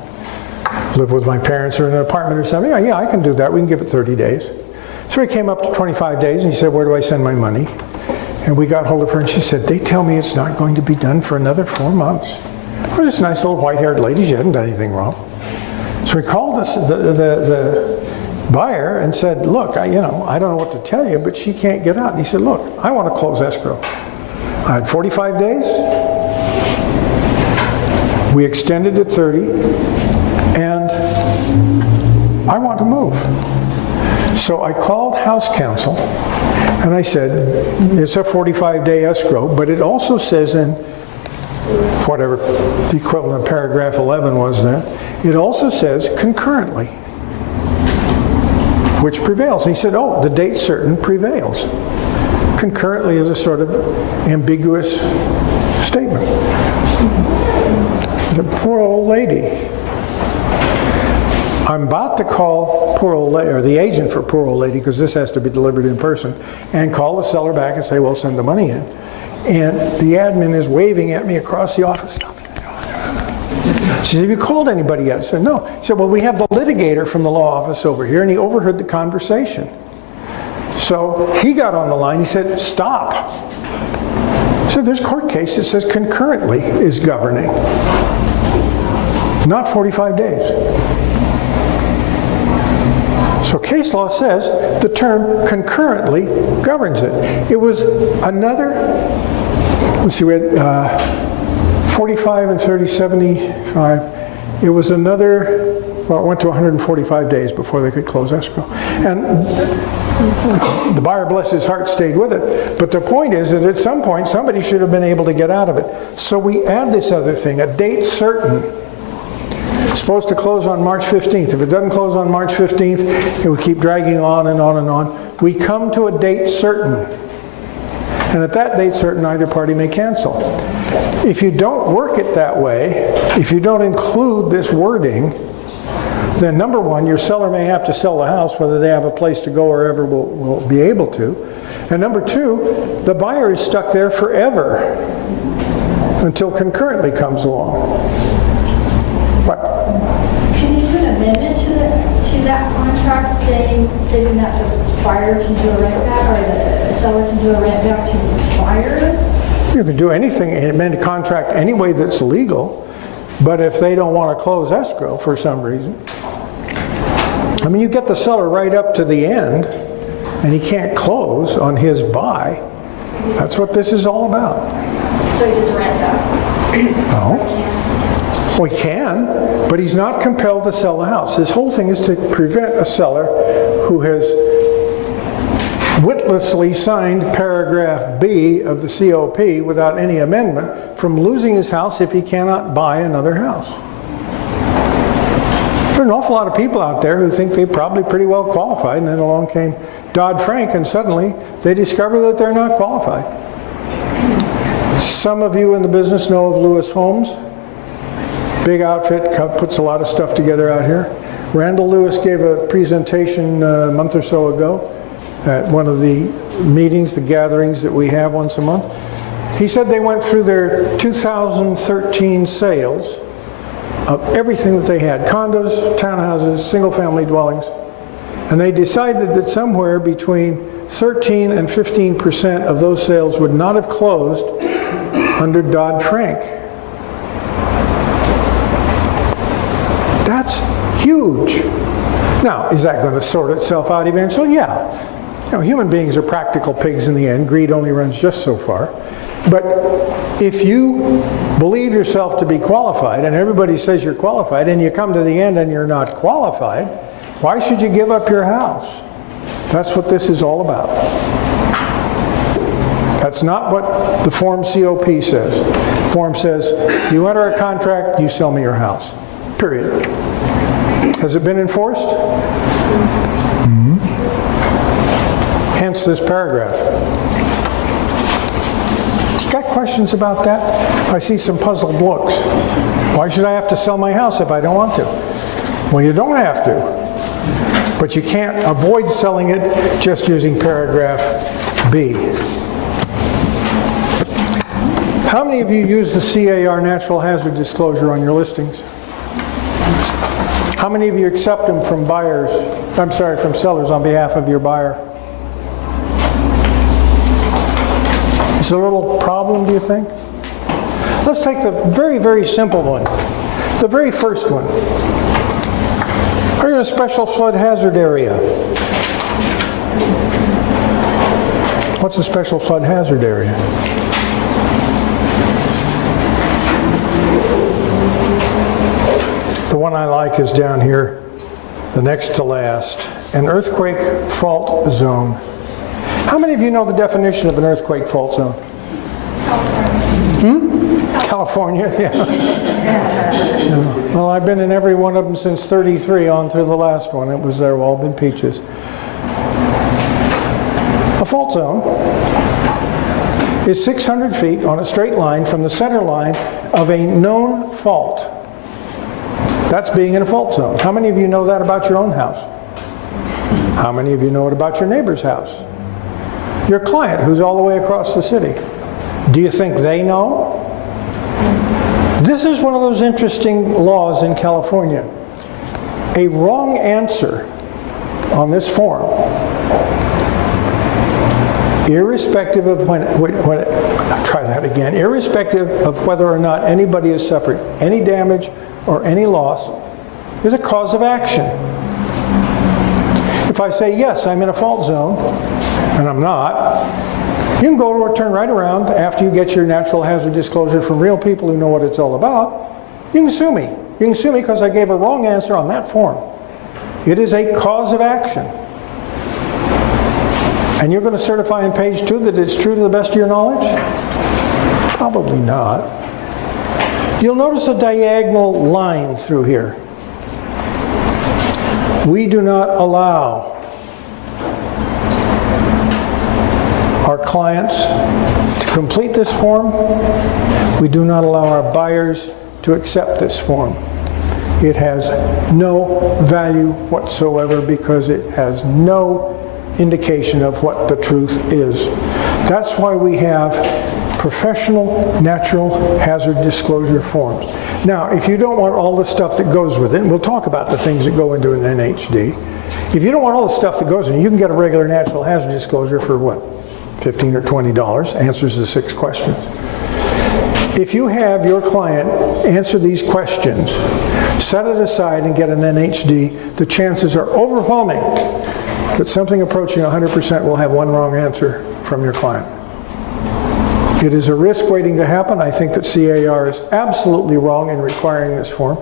live with my parents or in an apartment or something. Yeah, I can do that. We can give it 30 days. So he came up to 25 days and he said, "Where do I send my money?" And we got hold of her and she said, "They tell me it's not going to be done for another 4 months." Well, this nice little white-haired lady, she hadn't done anything wrong. So we called the buyer and said, "Look, I don't know what to tell you, but she can't get out." And he said, "Look, I want to close escrow. I had 45 days. We extended it 30, and I want to move." So I called house counsel, and I said, "It's a 45-day escrow, but it also says in whatever the equivalent of paragraph 11 was then, it also says concurrently. Which prevails?" And he said, "Oh, the date certain prevails." Concurrently is a sort of ambiguous statement. The poor old lady. I'm about to call poor old lady, or the agent for poor old lady, because this has to be delivered in person, and call the seller back and say, "Well, send the money in." And the admin is waving at me across the office. She said, "Have you called anybody yet?" I said, "No." She said, "Well, we have the litigator from the law office over here," and he overheard the conversation. So he got on the line. He said, "Stop. So there's a court case that says concurrently is governing, not 45 days. So case law says the term concurrently governs it. It was another, let's see, we had 45 and 30, 75. It was another, well, it went to 145 days before they could close escrow. And the buyer, bless his heart, stayed with it. But the point is that at some point, somebody should have been able to get out of it. So we add this other thing, a date certain. It's supposed to close on March 15th. If it doesn't close on March 15th, it will keep dragging on and on and on. We come to a date certain. And at that date certain, either party may cancel. If you don't work it that way, if you don't include this wording, then number one, your seller may have to sell the house, whether they have a place to go or ever will be able to. And number two, the buyer is stuck there forever until concurrently comes along. What? Can you do an amendment to that contract stating that the buyer can do a rent back, or the seller can do a rent back to the buyer? You can do anything, amend a contract any way that's legal, but if they don't want to close escrow for some reason, I mean, you get the seller right up to the end, and he can't close on his buy. That's what this is all about. So he does rent back? No. Well, he can, but he's not compelled to sell the house. This whole thing is to prevent a seller who has witlessly signed paragraph B of the COP without any amendment from losing his house if he cannot buy another house. There are an awful lot of people out there who think they're probably pretty well qualified, and then along came Dodd-Frank, and suddenly they discover that they're not qualified. Some of you in the business know of Lewis Homes. Big outfit, puts a lot of stuff together out here. Randall Lewis gave a presentation a month or so ago at one of the meetings, the gatherings that we have once a month. He said they went through their 2013 sales of everything that they had, condos, townhouses, single-family dwellings, and they decided that somewhere between 13 and 15% of those sales would not have closed under Dodd-Frank. That's huge. Now, is that going to sort itself out eventually? Yeah. You know, human beings are practical pigs in the end. Greed only runs just so far. But if you believe yourself to be qualified, and everybody says you're qualified, and you come to the end and you're not qualified, why should you give up your house? That's what this is all about. That's not what the Form COP says. The form says, you enter a contract, you sell me your house. Period. Has it been enforced? Mm-hmm. Hence this paragraph. Got questions about that? I see some puzzled looks. Why should I have to sell my house if I don't want to? Well, you don't have to. But you can't avoid selling it just using paragraph B. How many of you use the C.A.R. natural hazard disclosure on your listings? How many of you accept them from buyers, from sellers on behalf of your buyer? Is it a little problem, do you think? Let's take the very, very simple one. The very first one. Are you in a special flood hazard area? What's a special flood hazard area? The one I like is down here, the next to last, an earthquake fault zone. How many of you know the definition of an earthquake fault zone? California, yeah. Well, I've been in every one of them since '33 on through the last one. It was there, all been peaches. A fault zone is 600 feet on a straight line from the center line of a known fault. That's being in a fault zone. How many of you know that about your own house? How many of you know it about your neighbor's house? Your client who's all the way across the city. Do you think they know? This is one of those interesting laws in California. A wrong answer on this form irrespective of try that again, irrespective of whether or not anybody has suffered any damage or any loss, is a cause of action. If I say, yes, I'm in a fault zone, and I'm not, you can go to or turn right around after you get your natural hazard disclosure from real people who know what it's all about. You can sue me. You can sue me because I gave a wrong answer on that form. It is a cause of action. And you're going to certify on page 2 that it's true to the best of your knowledge? Probably not. You'll notice a diagonal line through here. We do not allow our clients to complete this form. We do not allow our buyers to accept this form. It has no value whatsoever because it has no indication of what the truth is. That's why we have professional natural hazard disclosure forms. Now, if you don't want all the stuff that goes with it, and we'll talk about the things that go into an NHD, if you don't want all the stuff that goes in it, you can get a regular natural hazard disclosure for what? $15 or $20, answers the 6 questions. If you have your client answer these questions, set it aside and get an NHD, the chances are overwhelming that something approaching 100% will have one wrong answer from your client. It is a risk waiting to happen. I think that C.A.R. is absolutely wrong in requiring this form.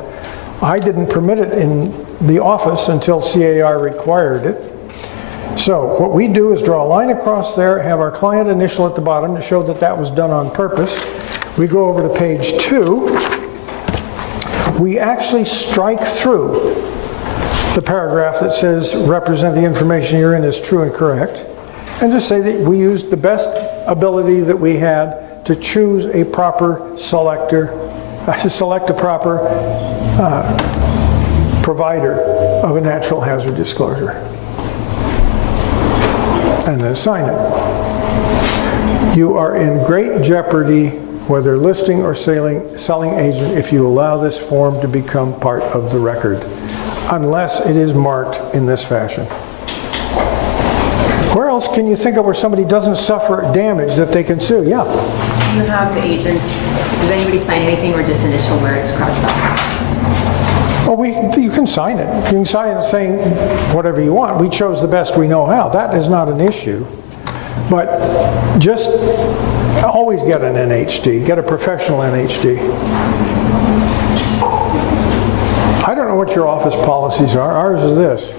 I didn't permit it in the office until C.A.R. required it. So what we do is draw a line across there, have our client initial at the bottom to show that that was done on purpose. We go over to page 2. We actually strike through the paragraph that says represent the information you're in is true and correct, and just say that we used the best ability that we had to choose a proper selector, select a proper provider of a natural hazard disclosure, and then sign it. You are in great jeopardy, whether listing or selling agent, if you allow this form to become part of the record, unless it is marked in this fashion. Where else can you think of where somebody doesn't suffer damage that they can sue? Yeah. Do you have the agents, does anybody sign anything or just initial where it's crossed off? Well, you can sign it. You can sign it saying whatever you want. We chose the best we know how. That is not an issue. But just always get an NHD. Get a professional NHD. I don't know what your office policies are. Ours is this.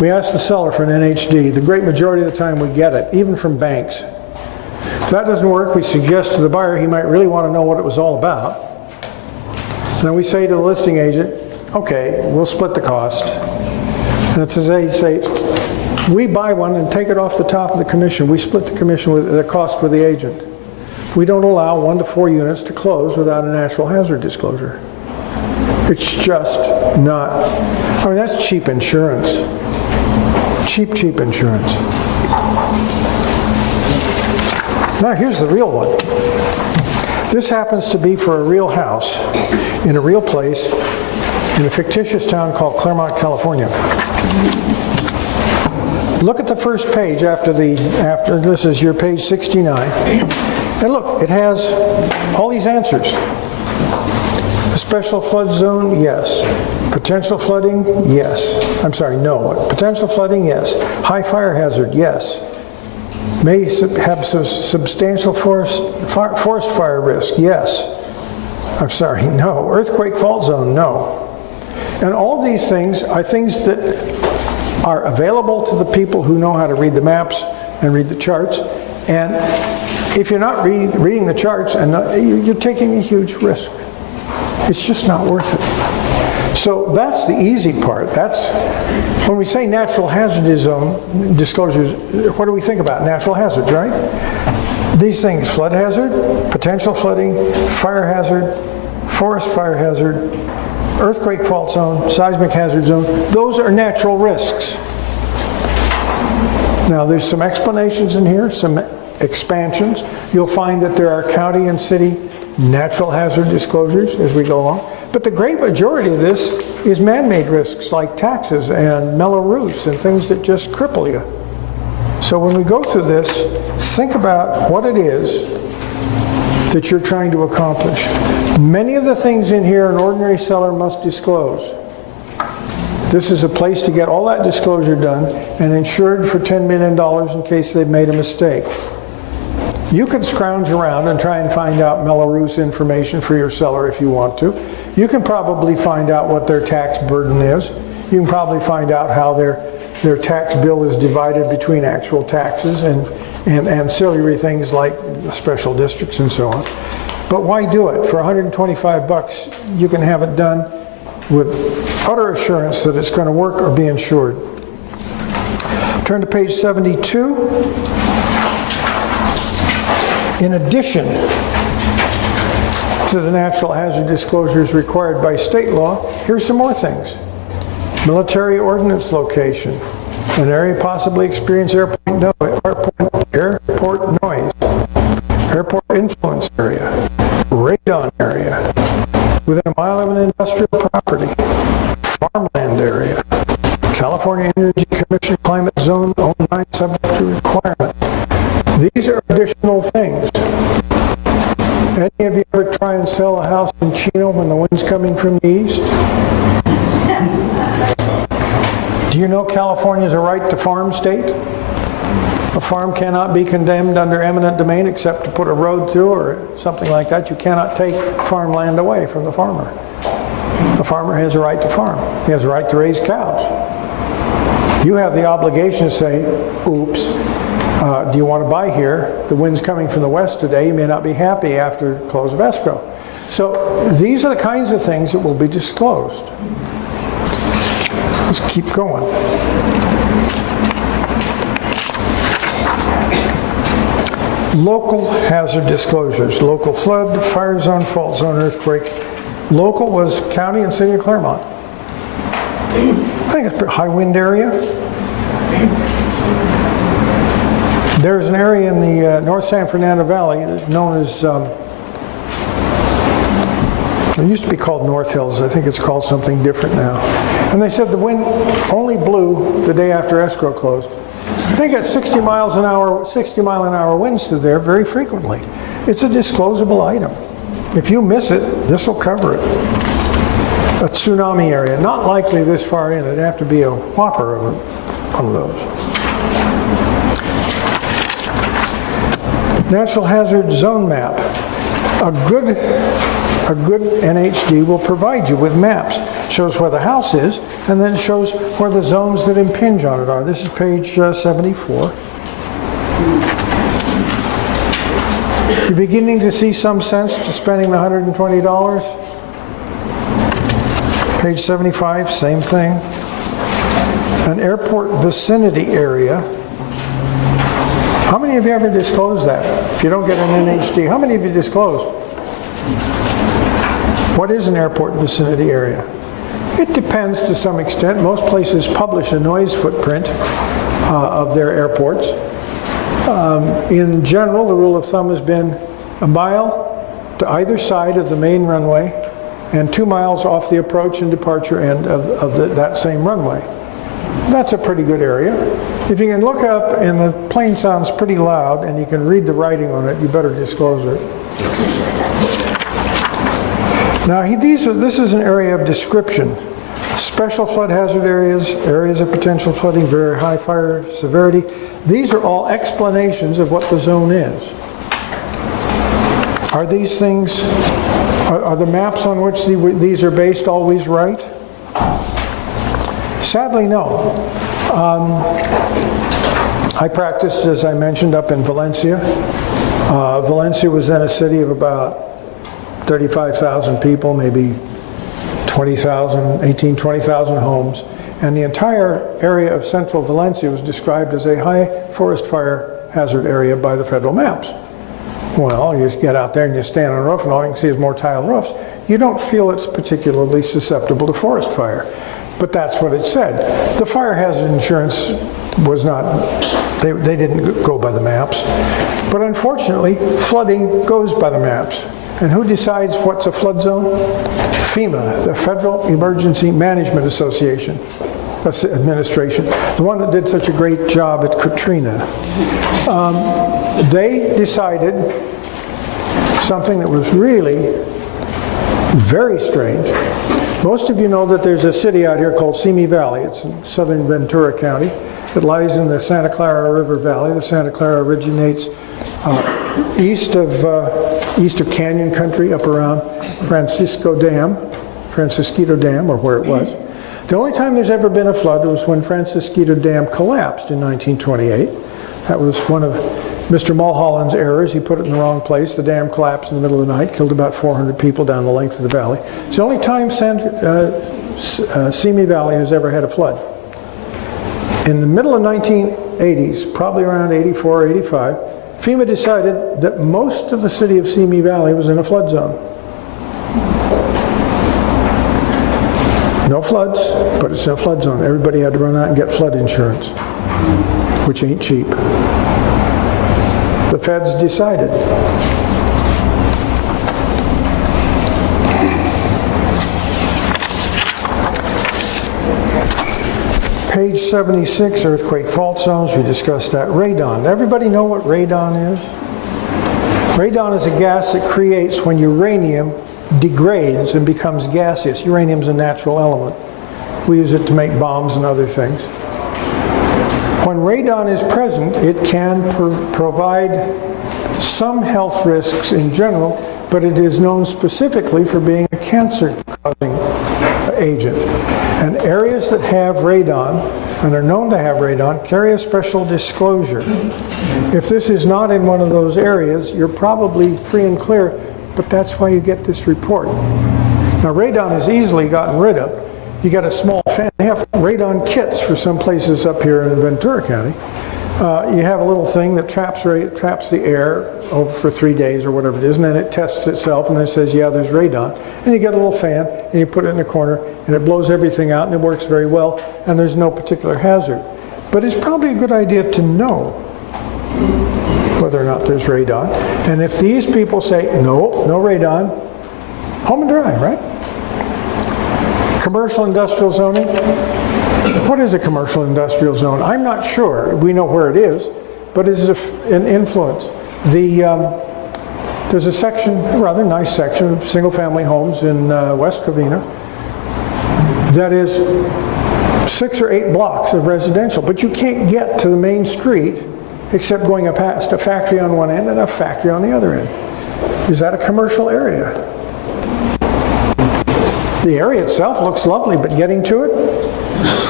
We ask the seller for an NHD. The great majority of the time we get it, even from banks. If that doesn't work, we suggest to the buyer he might really want to know what it was all about. And then we say to the listing agent, okay, we'll split the cost. And it's as they say, we buy one and take it off the top of the commission. We split the commission with the cost with the agent. We don't allow 1 to 4 units to close without a natural hazard disclosure. It's just not, I mean, that's cheap insurance. Cheap insurance. Now here's the real one. This happens to be for a real house, in a real place, in a fictitious town called Claremont, California. Look at the first page after this is your page 69. And look, it has all these answers. A special flood zone, yes. Potential flooding, yes. I'm sorry, no. Potential flooding, yes. High fire hazard, yes. May have substantial forest fire risk, yes. I'm sorry, no. Earthquake fault zone, no. And all these things are things that are available to the people who know how to read the maps and read the charts. And if you're not reading the charts, and you're taking a huge risk. It's just not worth it. So that's the easy part. That's when we say natural hazard disclosures, what do we think about? Natural hazards, right? These things, flood hazard, potential flooding, fire hazard, forest fire hazard, earthquake fault zone, seismic hazard zone, those are natural risks. Now there's some explanations in here, some expansions. You'll find that there are county and city natural hazard disclosures as we go along. But the great majority of this is man-made risks like taxes and mellow roofs and things that just cripple you. So when we go through this, think about what it is that you're trying to accomplish. Many of the things in here an ordinary seller must disclose. This is a place to get all that disclosure done and insured for $10 million in case they've made a mistake. You can scrounge around and try and find out Melrose information for your seller if you want to. You can probably find out what their tax burden is. You can probably find out how their tax bill is divided between actual taxes and ancillary things like special districts and so on. But why do it? For $125, you can have it done with utter assurance that it's going to work or be insured. Turn to page 72. In addition to the natural hazard disclosures required by state law, here's some more things. Military ordnance location, an area possibly experience airport noise, airport influence area, radon area, within a mile of an industrial property, farmland area, California Energy Commission Climate Zone 09 subject to requirement. These are additional things. Any of you ever try and sell a house in Chino when the wind's coming from the east? Do you know California is a right to farm state? A farm cannot be condemned under eminent domain except to put a road through or something like that. You cannot take farmland away from the farmer. The farmer has a right to farm. He has a right to raise cows. You have the obligation to say, oops, do you want to buy here? The wind's coming from the west today. You may not be happy after close of escrow. So these are the kinds of things that will be disclosed. Let's keep going. Local hazard disclosures. Local flood, fire zone, fault zone, earthquake. Local was county and city of Claremont. I think it's a high wind area. There's an area in the North San Fernando Valley known as, it used to be called North Hills. I think it's called something different now. And they said the wind only blew the day after escrow closed. They get 60 mile an hour winds through there very frequently. It's a disclosable item. If you miss it, this will cover it. A tsunami area, not likely this far in. It'd have to be a whopper of one of those. Natural hazard zone map. A good NHD will provide you with maps. Shows where the house is, and then it shows where the zones that impinge on it are. This is page 74. You're beginning to see some sense to spending the $120? Page 75, same thing. An airport vicinity area. How many of you ever disclosed that? If you don't get an NHD, how many of you disclosed? What is an airport vicinity area? It depends to some extent. Most places publish a noise footprint of their airports. In general, the rule of thumb has been a mile to either side of the main runway and 2 miles off the approach and departure end of that same runway. That's a pretty good area. If you can look up and the plane sounds pretty loud and you can read the writing on it, you better disclose it. Now, this is an area of description. Special flood hazard areas, areas of potential flooding, very high fire severity. These are all explanations of what the zone is. Are these things, are the maps on which these are based always right? Sadly, no. I practiced, as I mentioned, up in Valencia. Valencia was then a city of about 35,000 people, maybe 20,000 homes. And the entire area of central Valencia was described as a high forest fire hazard area by the federal maps. Well, you just get out there and you stand on a roof and all you can see is more tiled roofs. You don't feel it's particularly susceptible to forest fire. But that's what it said. The fire hazard insurance was not, they didn't go by the maps. But unfortunately, flooding goes by the maps. And who decides what's a flood zone? FEMA, the Federal Emergency Management Association. administration, the one that did such a great job at Katrina. They decided something that was really very strange. Most of you know that there's a city out here called Simi Valley. It's in southern Ventura County. It lies in the Santa Clara River Valley. The Santa Clara originates east of Canyon Country, up around Francisquito Dam, or where it was. The only time there's ever been a flood was when Francisquito Dam collapsed in 1928. That was one of Mr. Mulholland's errors. He put it in the wrong place. The dam collapsed in the middle of the night, killed about 400 people down the length of the valley. It's the only time Simi Valley has ever had a flood. In the middle of 1980s, probably around 84 or 85, FEMA decided that most of the city of Simi Valley was in a flood zone. No floods, but it's in a flood zone. Everybody had to run out and get flood insurance, which ain't cheap. The feds decided. Page 76, earthquake fault zones, we discussed that. Radon. Everybody know what radon is? Radon is a gas that creates when uranium degrades and becomes gaseous. Uranium is a natural element. We use it to make bombs and other things. When radon is present, it can provide some health risks in general, but it is known specifically for being a cancer-causing agent. And areas that have radon and are known to have radon carry a special disclosure. If this is not in one of those areas, you're probably free and clear, but that's why you get this report. Now, radon is easily gotten rid of. You got a small fan. They have radon kits for some places up here in Ventura County. You have a little thing that traps the air over for 3 days or whatever it is, and then it tests itself, and then it says, yeah, there's radon. And you get a little fan, and you put it in the corner, and it blows everything out, and it works very well, and there's no particular hazard. But it's probably a good idea to know whether or not there's radon. And if these people say, no radon, home and dry, right? Commercial industrial zoning. What is a commercial industrial zone? I'm not sure. We know where it is, but is it an influence? There's a section, a rather nice section of single-family homes in West Covina that is 6 or 8 blocks of residential, but you can't get to the main street except going past a factory on one end and a factory on the other end. Is that a commercial area? The area itself looks lovely, but getting to it,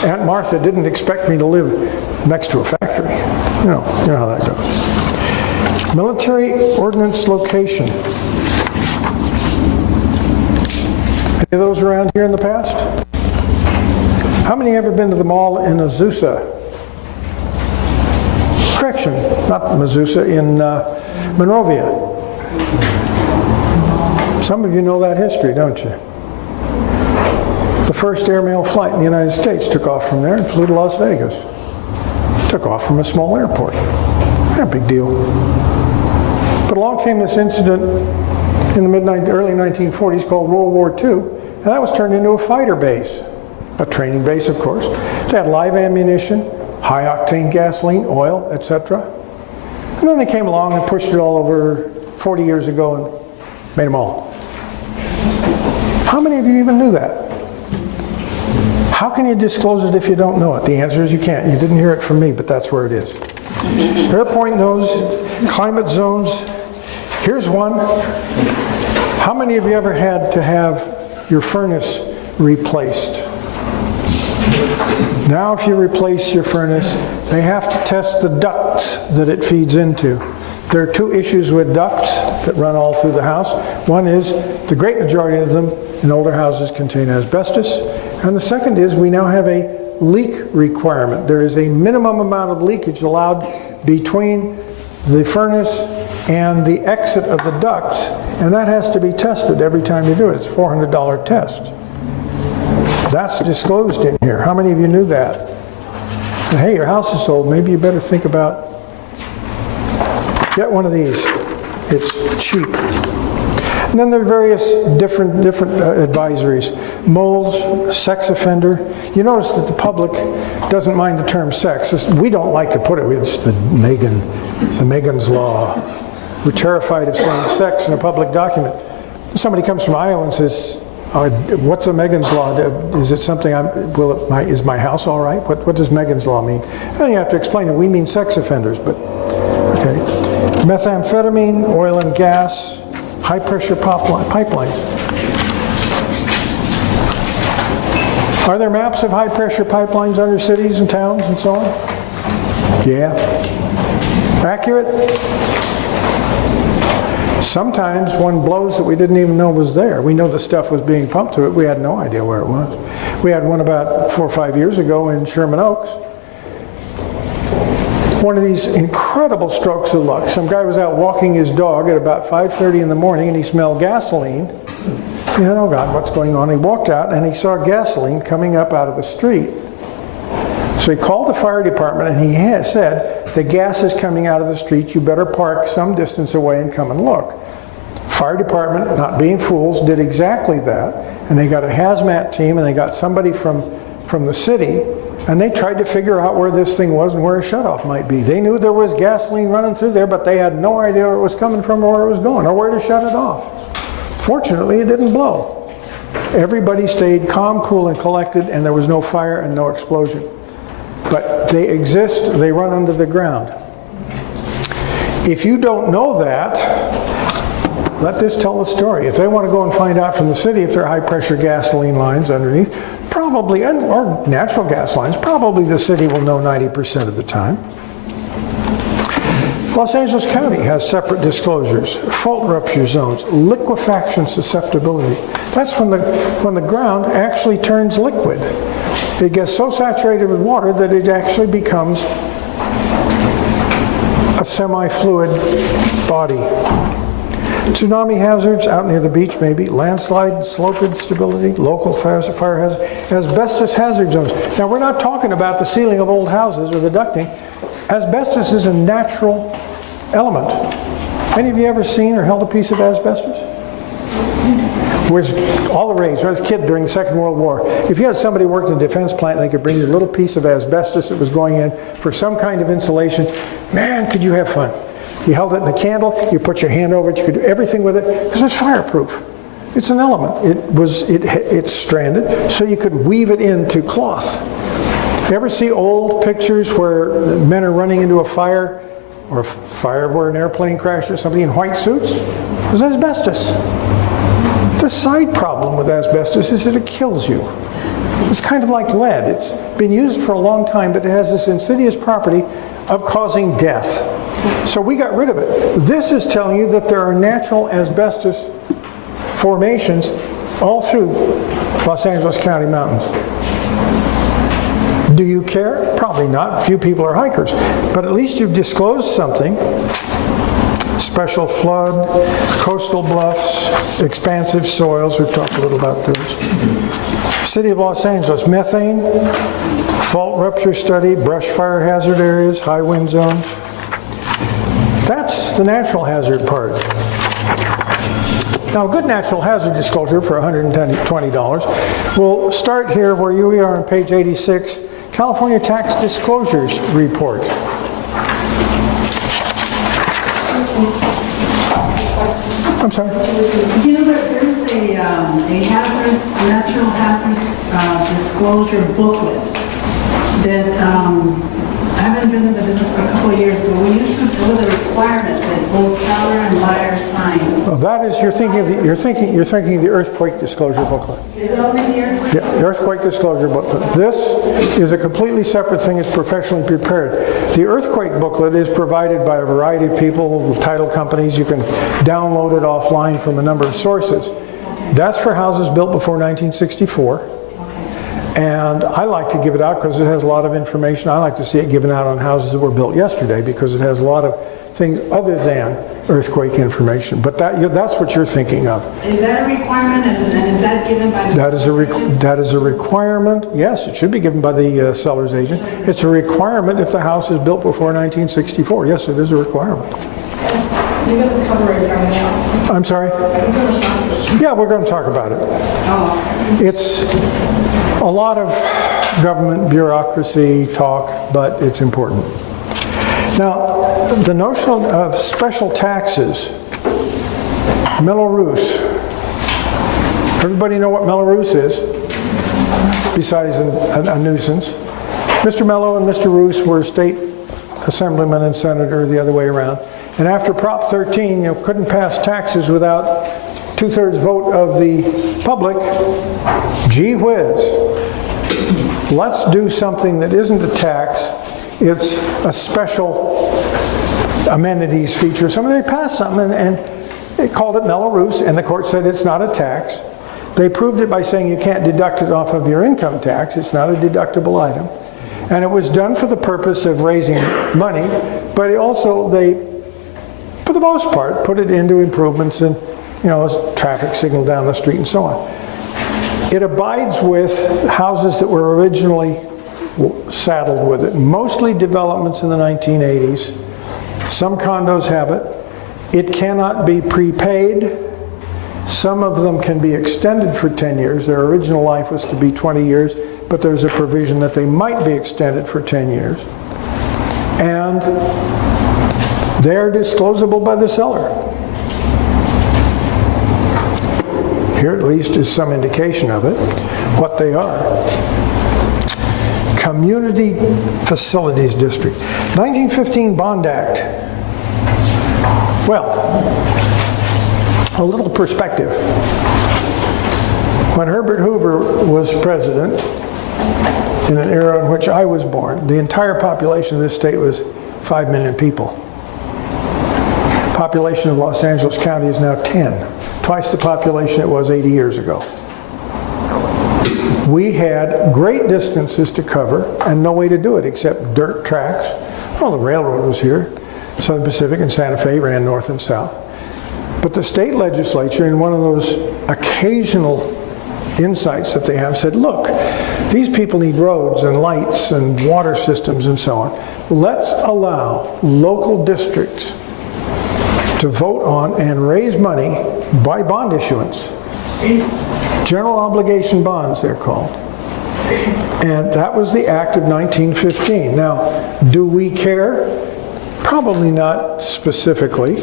Aunt Martha didn't expect me to live next to a factory. You know how that goes. Military ordnance location. Any of those around here in the past? How many have ever been to the mall in Azusa? Correction, not Azusa, in Monrovia. Some of you know that history, don't you? The first airmail flight in the United States took off from there and flew to Las Vegas. Took off from a small airport. Not a big deal. But along came this incident in the early 1940s called World War II, and that was turned into a fighter base. A training base, of course. They had live ammunition, high-octane gasoline, oil, etc. And then they came along and pushed it all over 40 years ago and made them all. How many of you even knew that? How can you disclose it if you don't know it? The answer is you can't. You didn't hear it from me, but that's where it is. Airpoint knows climate zones. Here's one. How many of you ever had to have your furnace replaced? Now if you replace your furnace, they have to test the ducts that it feeds into. There are 2 issues with ducts that run all through the house. One is the great majority of them in older houses contain asbestos. And the second is we now have a leak requirement. There is a minimum amount of leakage allowed between the furnace and the exit of the ducts, and that has to be tested every time you do it. It's a $400 test. That's disclosed in here. How many of you knew that? And hey, your house is sold. Maybe you better think about get one of these. It's cheap. And then there are various different advisories. Molds, sex offender. You notice that the public doesn't mind the term sex. We don't like to put it. It's the Megan's Law. We're terrified of saying sex in a public document. Somebody comes from Iowa and says, what's a Megan's Law? Is it something, is my house all right? What does Megan's Law mean? And you have to explain it. We mean sex offenders, but okay. Methamphetamine, oil and gas, high pressure pipelines. Are there maps of high pressure pipelines under cities and towns and so on? Yeah. Accurate? Sometimes one blows that we didn't even know was there. We know the stuff was being pumped to it. We had no idea where it was. We had one about 4 or 5 years ago in Sherman Oaks. One of these incredible strokes of luck. Some guy was out walking his dog at about 5:30 in the morning and he smelled gasoline. He said, oh God, what's going on? He walked out and he saw gasoline coming up out of the street. So he called the fire department and he said, the gas is coming out of the street, you better park some distance away and come and look. Fire department, not being fools, did exactly that. And they got a hazmat team and they got somebody from the city and they tried to figure out where this thing was and where a shutoff might be. They knew there was gasoline running through there, but they had no idea where it was coming from or where it was going or where to shut it off. Fortunately, it didn't blow. Everybody stayed calm, cool, and collected, and there was no fire and no explosion. But they exist, they run under the ground. If you don't know that, let this tell a story. If they want to go and find out from the city if there are high pressure gasoline lines underneath, probably, or natural gas lines, probably the city will know 90% of the time. Los Angeles County has separate disclosures, fault rupture zones, liquefaction susceptibility. That's when the ground actually turns liquid. It gets so saturated with water that it actually becomes a semi-fluid body. Tsunami hazards out near the beach maybe, landslide, slope instability, local fire hazard, asbestos hazard zones. Now we're not talking about the ceiling of old houses or the ducting. Asbestos is a natural element. Any of you ever seen or held a piece of asbestos? Was all the rage. When I was a kid during the Second World War, if you had somebody who worked in a defense plant and they could bring you a little piece of asbestos that was going in for some kind of insulation, man, could you have fun. You held it in a candle, you put your hand over it, you could do everything with it, because it's fireproof. It's an element. It's stranded, so you could weave it into cloth. You ever see old pictures where men are running into a fire, or a fire where an airplane crashed or something in white suits? It's asbestos. The side problem with asbestos is that it kills you. It's kind of like lead. It's been used for a long time, but it has this insidious property of causing death. So we got rid of it. This is telling you that there are natural asbestos formations all through Los Angeles County mountains. Do you care? Probably not. Few people are hikers. But at least you've disclosed something. Special flood, coastal bluffs, expansive soils. We've talked a little about those. City of Los Angeles, methane, fault rupture study, brush fire hazard areas, high wind zones. That's the natural hazard part. Now, a good natural hazard disclosure for $120. We'll start here where we are on page 86, California Tax Disclosures Report. I'm sorry? You know, there is a natural hazards disclosure booklet that I haven't been in the business for a couple of years, but we used to follow the requirement that both seller and buyer sign. Oh, that is, you're thinking of the earthquake disclosure booklet. Is it only the earthquake? Yeah, the earthquake disclosure booklet. This is a completely separate thing. It's professionally prepared. The earthquake booklet is provided by a variety of people, title companies. You can download it offline from a number of sources. That's for houses built before 1964. And I like to give it out because it has a lot of information. I like to see it given out on houses that were built yesterday because it has a lot of things other than earthquake information. But that's what you're thinking of. Is that a requirement, and is that given by the That is a requirement. Yes, it should be given by the seller's agent. It's a requirement if the house is built before 1964. Yes, it is a requirement. You got the cover right there now. I'm sorry? Yeah, we're going to talk about it. It's a lot of government bureaucracy talk, but it's important. Now, the notion of special taxes, Mello-Roos. Everybody know what Mello-Roos is, besides a nuisance. Mr. Mello and Mr. Roos were state assemblyman and senator the other way around. And after Prop 13, you couldn't pass taxes without 2/3 vote of the public. Gee whiz. Let's do something that isn't a tax. It's a special amenities feature. They passed something and they called it Mello-Roos, and the court said it's not a tax. They proved it by saying you can't deduct it off of your income tax. It's not a deductible item. And it was done for the purpose of raising money, but it also, they, for the most part, put it into improvements in, traffic signal down the street and so on. It abides with houses that were originally saddled with it. Mostly developments in the 1980s. Some condos have it. It cannot be prepaid. Some of them can be extended for 10 years. Their original life was to be 20 years, but there's a provision that they might be extended for 10 years. And they're disclosable by the seller. Here at least is some indication of it, what they are. Community Facilities District. 1915 Bond Act. Well, a little perspective. When Herbert Hoover was president, in an era in which I was born, the entire population of this state was 5 million people. Population of Los Angeles County is now 10, twice the population it was 80 years ago. We had great distances to cover and no way to do it except dirt tracks. Well, the railroad was here. Southern Pacific and Santa Fe ran north and south. But the state legislature, in one of those occasional insights that they have, said, look, these people need roads and lights and water systems and so on. Let's allow local districts to vote on and raise money by bond issuance. General obligation bonds, they're called. And that was the act of 1915. Now, do we care? Probably not specifically.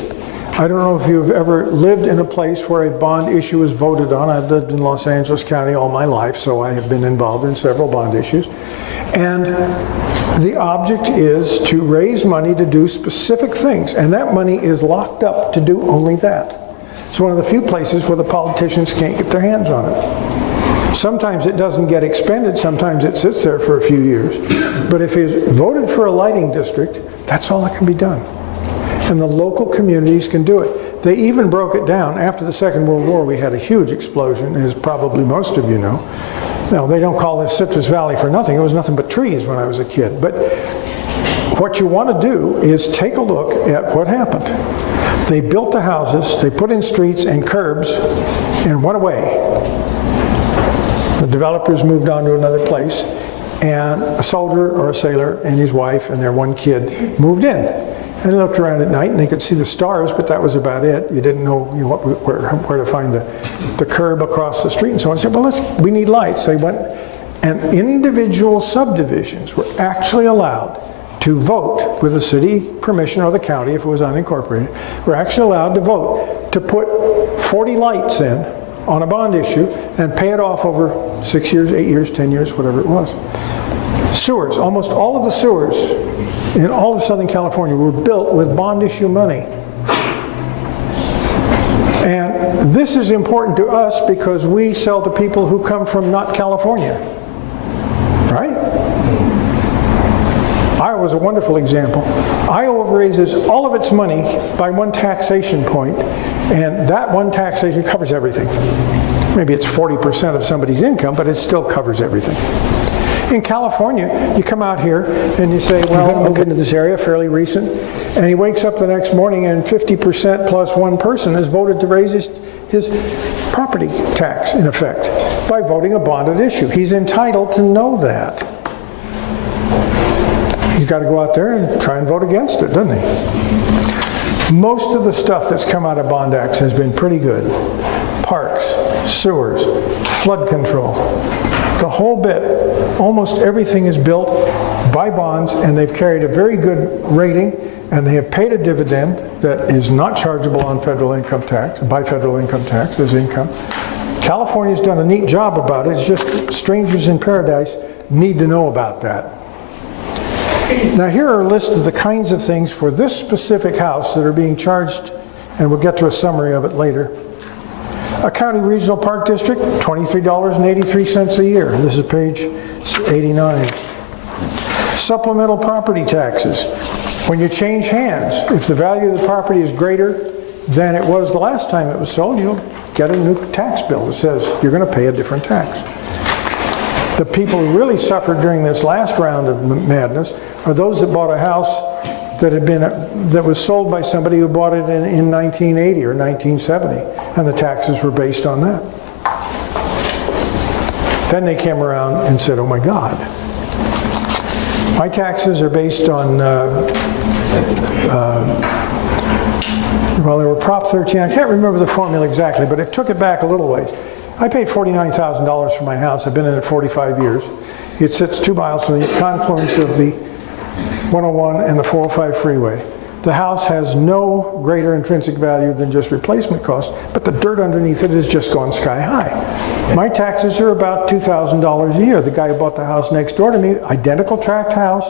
I don't know if you've ever lived in a place where a bond issue is voted on. I've lived in Los Angeles County all my life, so I have been involved in several bond issues. And the object is to raise money to do specific things, and that money is locked up to do only that. It's one of the few places where the politicians can't get their hands on it. Sometimes it doesn't get expended, sometimes it sits there for a few years. But if it's voted for a lighting district, that's all that can be done. And the local communities can do it. They even broke it down. After the Second World War, we had a huge explosion, as probably most of you know. Now, they don't call this Citrus Valley for nothing. It was nothing but trees when I was a kid. But what you want to do is take a look at what happened. They built the houses, they put in streets and curbs, and went away. The developers moved on to another place, and a soldier or a sailor and his wife and their one kid moved in. And they looked around at night and they could see the stars, but that was about it. You didn't know, where to find the curb across the street and so on. They said, well, we need lights. They went, and individual subdivisions were actually allowed to vote with the city permission, or the county if it was unincorporated, were actually allowed to vote to put 40 lights in on a bond issue and pay it off over 6 years, 8 years, 10 years, whatever it was. Sewers, almost all of the sewers in all of Southern California were built with bond issue money. And this is important to us because we sell to people who come from not California, right? Iowa is a wonderful example. Iowa raises all of its money by one taxation point, and that one taxation covers everything. Maybe it's 40% of somebody's income, but it still covers everything. In California, you come out here and you say, well, I'm going to move into this area, fairly recent, and he wakes up the next morning and 50% plus one person has voted to raise his property tax, in effect, by voting a bonded issue. He's entitled to know that. He's got to go out there and try and vote against it, doesn't he? Most of the stuff that's come out of Bond Acts has been pretty good. Parks, sewers, flood control, the whole bit. Almost everything is built by bonds, and they've carried a very good rating, and they have paid a dividend that is not chargeable on federal income tax, by federal income tax as income. California's done a neat job about it. It's just strangers in paradise need to know about that. Now here are a list of the kinds of things for this specific house that are being charged, and we'll get to a summary of it later. A county regional park district, $23.83 a year. This is page 89. Supplemental property taxes. When you change hands, if the value of the property is greater than it was the last time it was sold, you'll get a new tax bill that says you're going to pay a different tax. The people who really suffered during this last round of madness are those that bought a house that was sold by somebody who bought it in 1980 or 1970, and the taxes were based on that. Then they came around and said, oh my God, my taxes are based on, well, they were Prop 13. I can't remember the formula exactly, but it took it back a little ways. I paid $49,000 for my house. I've been in it 45 years. It sits 2 miles from the confluence of the 101 and the 405 freeway. The house has no greater intrinsic value than just replacement cost, but the dirt underneath it has just gone sky high. My taxes are about $2,000 a year. The guy who bought the house next door to me, identical tract house,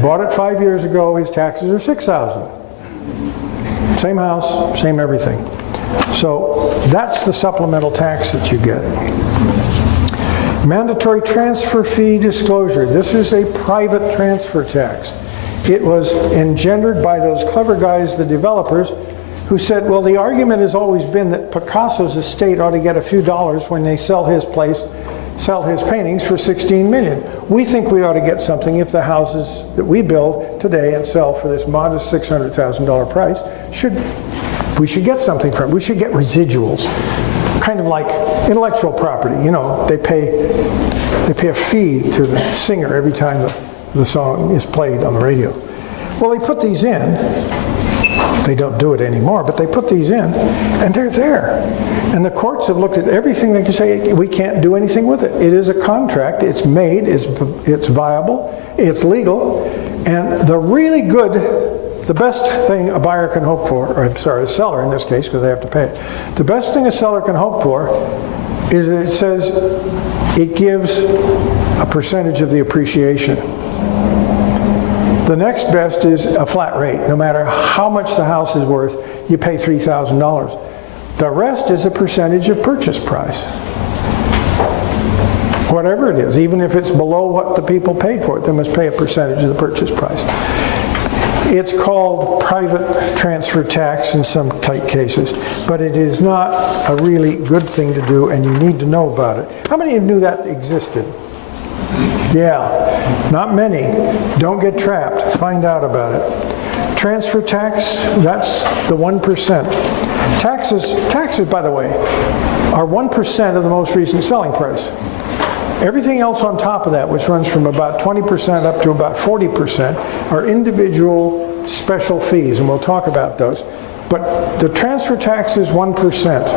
bought it 5 years ago, his taxes are $6,000. Same house, same everything. So that's the supplemental tax that you get. Mandatory transfer fee disclosure. This is a private transfer tax. It was engendered by those clever guys, the developers, who said, well, the argument has always been that Picasso's estate ought to get a few dollars when they sell his place, sell his paintings for $16 million. We think we ought to get something if the houses that we build today and sell for this modest $600,000 price, we should get something from it. We should get residuals. Kind of like intellectual property, you know, they pay a fee to the singer every time the song is played on the radio. Well, they put these in. They don't do it anymore, but they put these in, and they're there. And the courts have looked at everything. They can say, we can't do anything with it. It is a contract. It's made. It's viable. It's legal. And the really good, the best thing a buyer can hope for, or I'm sorry, a seller in this case, because they have to pay it. The best thing a seller can hope for is that it says it gives a percentage of the appreciation. The next best is a flat rate. No matter how much the house is worth, you pay $3,000. The rest is a percentage of purchase price. Whatever it is, even if it's below what the people paid for it, they must pay a percentage of the purchase price. It's called private transfer tax in some cases, but it is not a really good thing to do, and you need to know about it. How many of you knew that existed? Yeah, not many. Don't get trapped. Find out about it. Transfer tax, that's the 1%. Taxes, by the way, are 1% of the most recent selling price. Everything else on top of that, which runs from about 20% up to about 40%, are individual special fees, and we'll talk about those. But the transfer tax is 1%.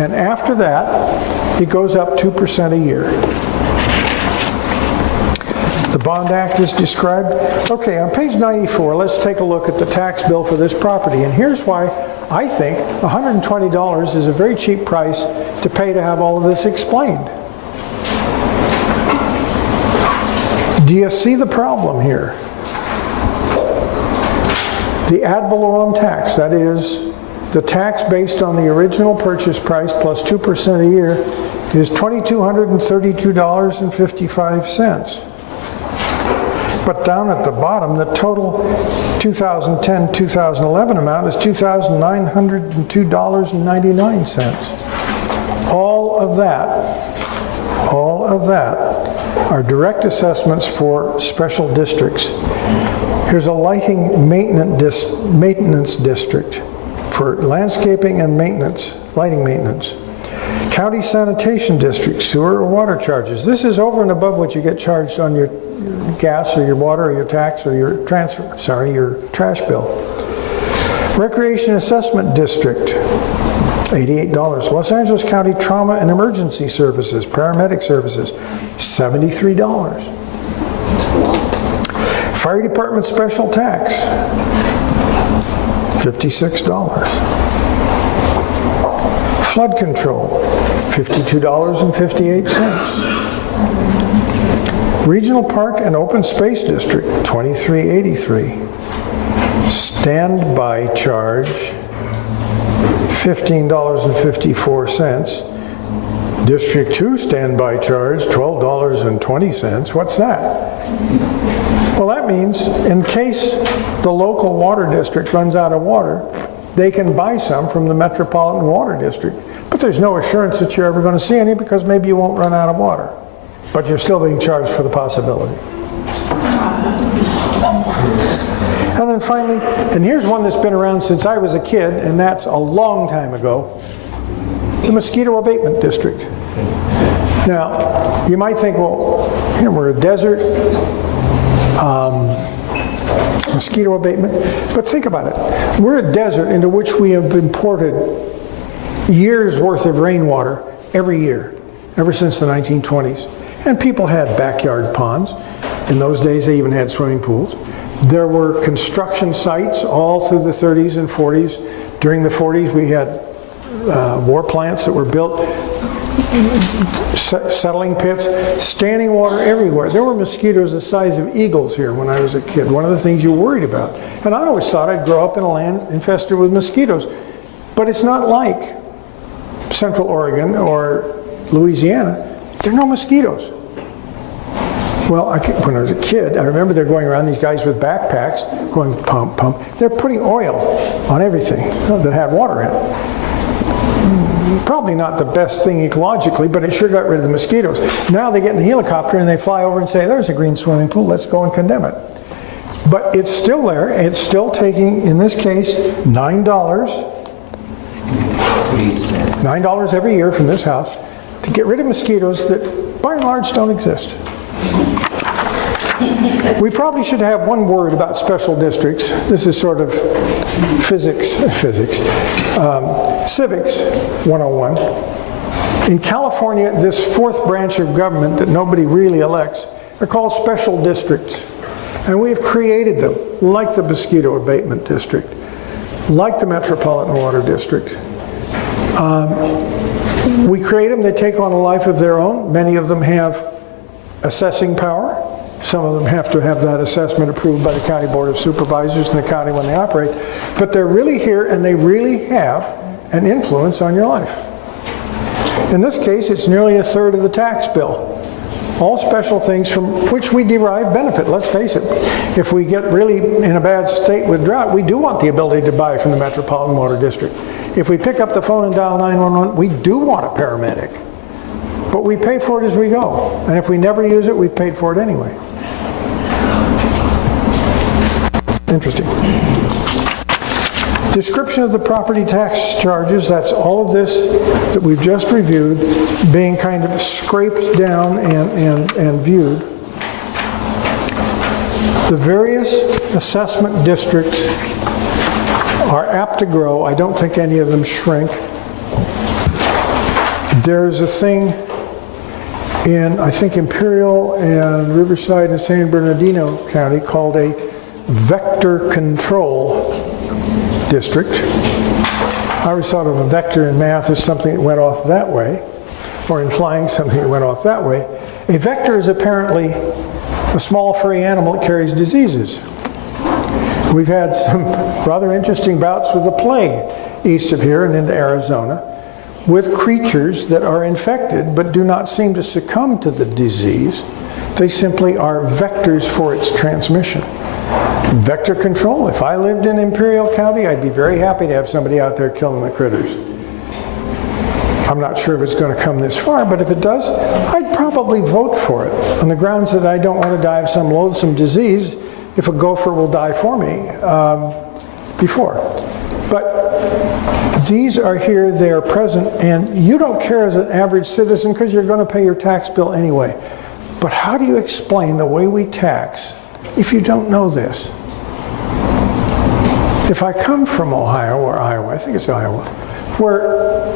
And after that, it goes up 2% a year. The Bond Act is described. Okay, on page 94, let's take a look at the tax bill for this property. And here's why I think $120 is a very cheap price to pay to have all of this explained. Do you see the problem here? The ad valorem tax, that is, the tax based on the original purchase price plus 2% a year, is $2,232.55. But down at the bottom, the total 2010-2011 amount is $2,902.99. All of that are direct assessments for special districts. Here's a lighting maintenance district for landscaping and maintenance, lighting maintenance. County sanitation district, sewer or water charges. This is over and above what you get charged on your gas or your water or your tax or your your trash bill. Recreation Assessment District, $88. Los Angeles County Trauma and Emergency Services, paramedic services, $73. Fire Department Special Tax, $56. Flood Control, $52.58. Regional Park and Open Space District, $23.83. Standby charge, $15.54. District 2 standby charge, $12.20. What's that? Well, that means in case the local water district runs out of water, they can buy some from the Metropolitan Water District. But there's no assurance that you're ever going to see any because maybe you won't run out of water. But you're still being charged for the possibility. And then finally, and here's one that's been around since I was a kid, and that's a long time ago, the Mosquito Abatement District. Now, you might think, well, you know, we're a desert, mosquito abatement, but think about it. We're a desert into which we have imported years worth of rainwater every year, ever since the 1920s. And people had backyard ponds. In those days, they even had swimming pools. There were construction sites all through the 30s and 40s. During the 40s, we had war plants that were built, settling pits, standing water everywhere. There were mosquitoes the size of eagles here when I was a kid. One of the things you worried about. And I always thought I'd grow up in a land infested with mosquitoes. But it's not like Central Oregon or Louisiana. There are no mosquitoes. Well, when I was a kid, I remember they're going around, these guys with backpacks, going pump, pump. They're putting oil on everything that had water in it. Probably not the best thing ecologically, but it sure got rid of the mosquitoes. Now they get in a helicopter and they fly over and say, there's a green swimming pool, let's go and condemn it. But it's still there, it's still taking, in this case, $9 every year from this house to get rid of mosquitoes that, by and large, don't exist. We probably should have one word about special districts. This is sort of civics 101. In California, this fourth branch of government that nobody really elects are called special districts. And we have created them, like the Mosquito Abatement District, like the Metropolitan Water District. We create them, they take on a life of their own. Many of them have assessing power. Some of them have to have that assessment approved by the County Board of Supervisors in the county when they operate. But they're really here and they really have an influence on your life. In this case, it's nearly a third of the tax bill. All special things from which we derive benefit. Let's face it, if we get really in a bad state with drought, we do want the ability to buy from the Metropolitan Water District. If we pick up the phone and dial 911, we do want a paramedic. But we pay for it as we go. And if we never use it, we've paid for it anyway. Interesting. Description of the property tax charges, that's all of this that we've just reviewed, being kind of scraped down and viewed. The various assessment districts are apt to grow. I don't think any of them shrink. There's a thing in, I think, Imperial and Riverside and San Bernardino County called a vector control district. I always thought of a vector in math as something that went off that way, or in flying something that went off that way. A vector is apparently a small furry animal that carries diseases. We've had some rather interesting bouts with the plague east of here and into Arizona with creatures that are infected but do not seem to succumb to the disease. They simply are vectors for its transmission. Vector control. If I lived in Imperial County, I'd be very happy to have somebody out there killing the critters. I'm not sure if it's going to come this far, but if it does, I'd probably vote for it on the grounds that I don't want to die of some loathsome disease if a gopher will die for me before. But these are here, they are present, and you don't care as an average citizen because you're going to pay your tax bill anyway. But how do you explain the way we tax if you don't know this? If I come from Ohio or Iowa, I think it's Iowa, where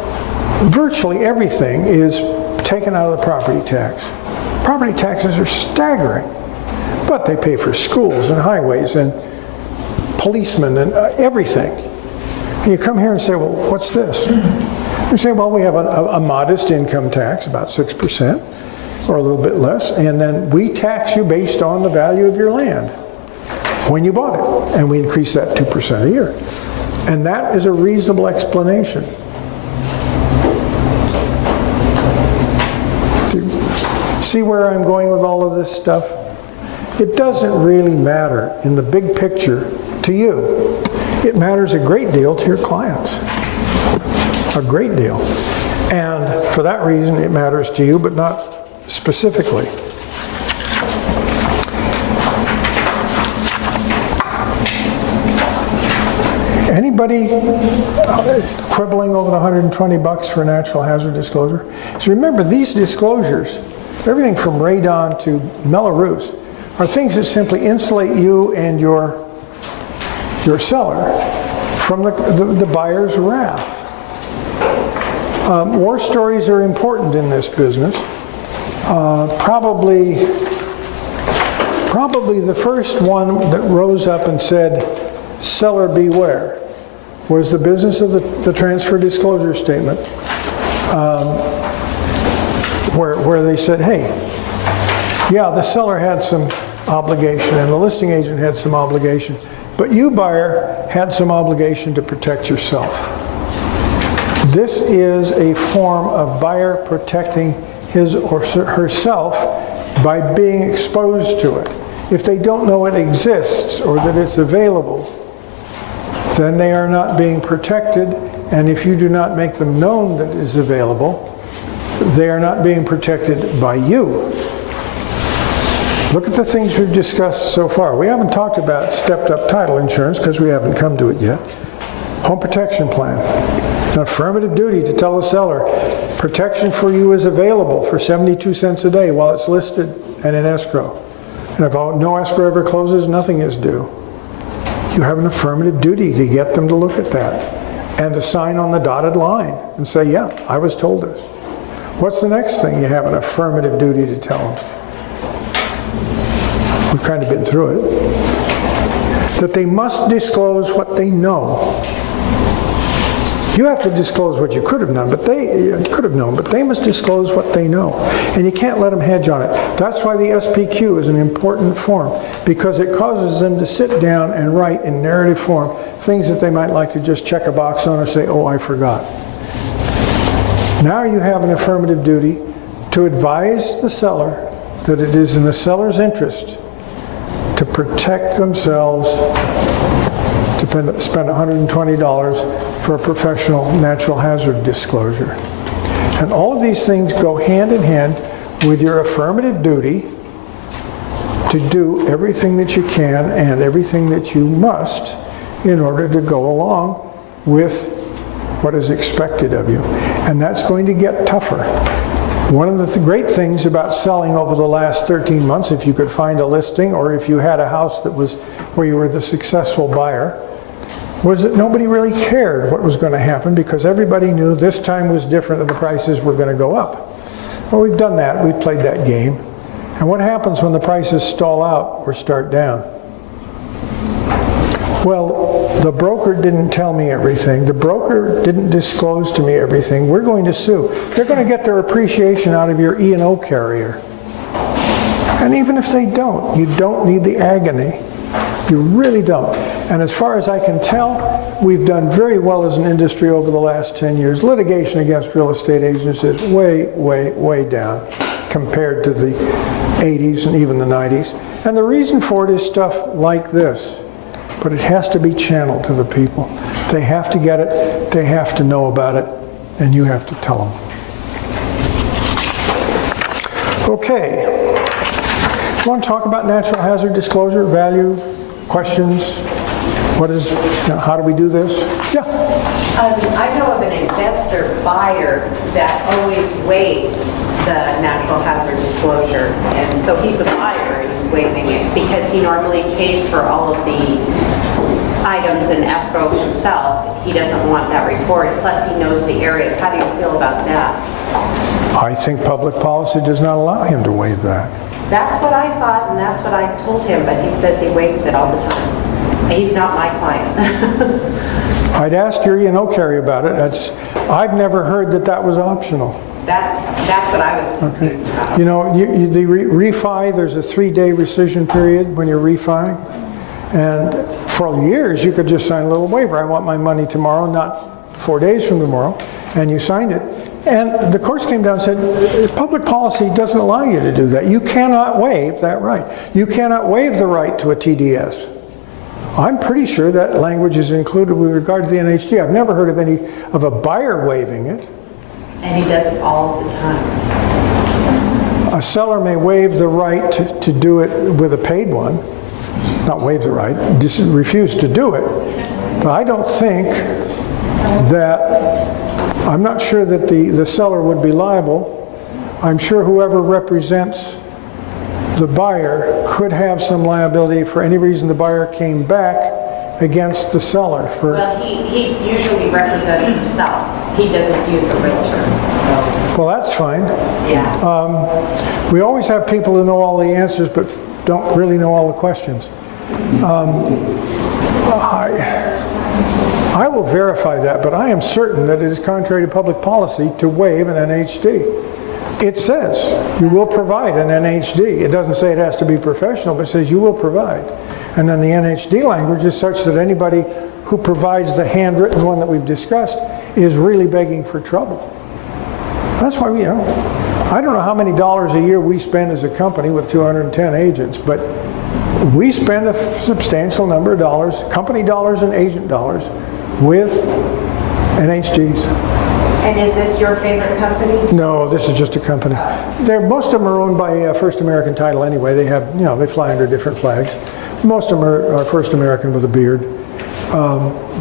virtually everything is taken out of the property tax. Property taxes are staggering, but they pay for schools and highways and policemen and everything. And you come here and say, well, what's this? You say, well, we have a modest income tax, about 6% or a little bit less, and then we tax you based on the value of your land when you bought it, and we increase that 2% a year. And that is a reasonable explanation. Do you see where I'm going with all of this stuff? It doesn't really matter in the big picture to you. It matters a great deal to your clients. A great deal. And for that reason, it matters to you, but not specifically. Anybody quibbling over the $120 for natural hazard disclosure? So remember, these disclosures, everything from radon to Mello-Roos, are things that simply insulate you and your seller from the buyer's wrath. War stories are important in this business. Probably the first one that rose up and said, "Seller beware," was the business of the transfer disclosure statement, where they said, hey, yeah, the seller had some obligation and the listing agent had some obligation, but you, buyer, had some obligation to protect yourself. This is a form of buyer protecting his or herself by being exposed to it. If they don't know it exists or that it's available, then they are not being protected, and if you do not make them known that it is available, they are not being protected by you. Look at the things we've discussed so far. We haven't talked about stepped-up title insurance because we haven't come to it yet. Home protection plan. An affirmative duty to tell the seller, protection for you is available for 72 cents a day while it's listed and in escrow. And if no escrow ever closes, nothing is due. You have an affirmative duty to get them to look at that and to sign on the dotted line and say, yeah, I was told this. What's the next thing you have an affirmative duty to tell them? We've kind of been through it. That they must disclose what they know. You have to disclose what you could have known, but they must disclose what they know. And you can't let them hedge on it. That's why the SPQ is an important form, because it causes them to sit down and write in narrative form things that they might like to just check a box on or say, oh, I forgot. Now you have an affirmative duty to advise the seller that it is in the seller's interest to protect themselves, to spend $120 for a professional natural hazard disclosure. And all of these things go hand in hand with your affirmative duty to do everything that you can and everything that you must in order to go along with what is expected of you. And that's going to get tougher. One of the great things about selling over the last 13 months, if you could find a listing or if you had a house that was where you were the successful buyer, was that nobody really cared what was going to happen because everybody knew this time was different and the prices were going to go up. Well, we've done that. We've played that game. And what happens when the prices stall out or start down? Well, the broker didn't tell me everything. The broker didn't disclose to me everything. We're going to sue. They're going to get their appreciation out of your E&O carrier. And even if they don't, you don't need the agony. You really don't. And as far as I can tell, we've done very well as an industry over the last 10 years. Litigation against real estate agents is way, way, way down compared to the 80s and even the 90s. And the reason for it is stuff like this. But it has to be channeled to the people. They have to get it, they have to know about it, and you have to tell them. Okay. Want to talk about natural hazard disclosure, value, questions? What is, how do we do this? Yeah. I know of an investor buyer that always waives the natural hazard disclosure. And so he's the buyer and he's waiving it because he normally pays for all of the items in escrow himself. He doesn't want that reported, plus he knows the areas. How do you feel about that? I think public policy does not allow him to waive that. That's what I thought and that's what I told him, but he says he waives it all the time. He's not my client. I'd ask your E&O carrier about it. I've never heard that that was optional. That's what I was confused about. You know, the refi, there's a 3-day rescission period when you're refining. And for years, you could just sign a little waiver. I want my money tomorrow, not 4 days from tomorrow. And you signed it. And the courts came down and said, public policy doesn't allow you to do that. You cannot waive that right. You cannot waive the right to a TDS. I'm pretty sure that language is included with regard to the NHD. I've never heard of a buyer waiving it. And he does it all the time. A seller may waive the right to do it with a paid one. Not waive the right, just refuse to do it. But I don't think that, I'm not sure that the seller would be liable. I'm sure whoever represents the buyer could have some liability for any reason the buyer came back against the seller. Well, he usually represents himself. He doesn't use a realtor. So. Well, that's fine. Yeah. We always have people who know all the answers but don't really know all the questions. I will verify that, but I am certain that it is contrary to public policy to waive an NHD. It says you will provide an NHD. It doesn't say it has to be professional, but it says you will provide. And then the NHD language is such that anybody who provides the handwritten one that we've discussed is really begging for trouble. That's why I don't know how many dollars a year we spend as a company with 210 agents, but we spend a substantial number of dollars, company dollars and agent dollars, with NHDs. And is this your favorite company? No, this is just a company. Most of them are owned by First American Title anyway. They have, they fly under different flags. Most of them are First American with a beard.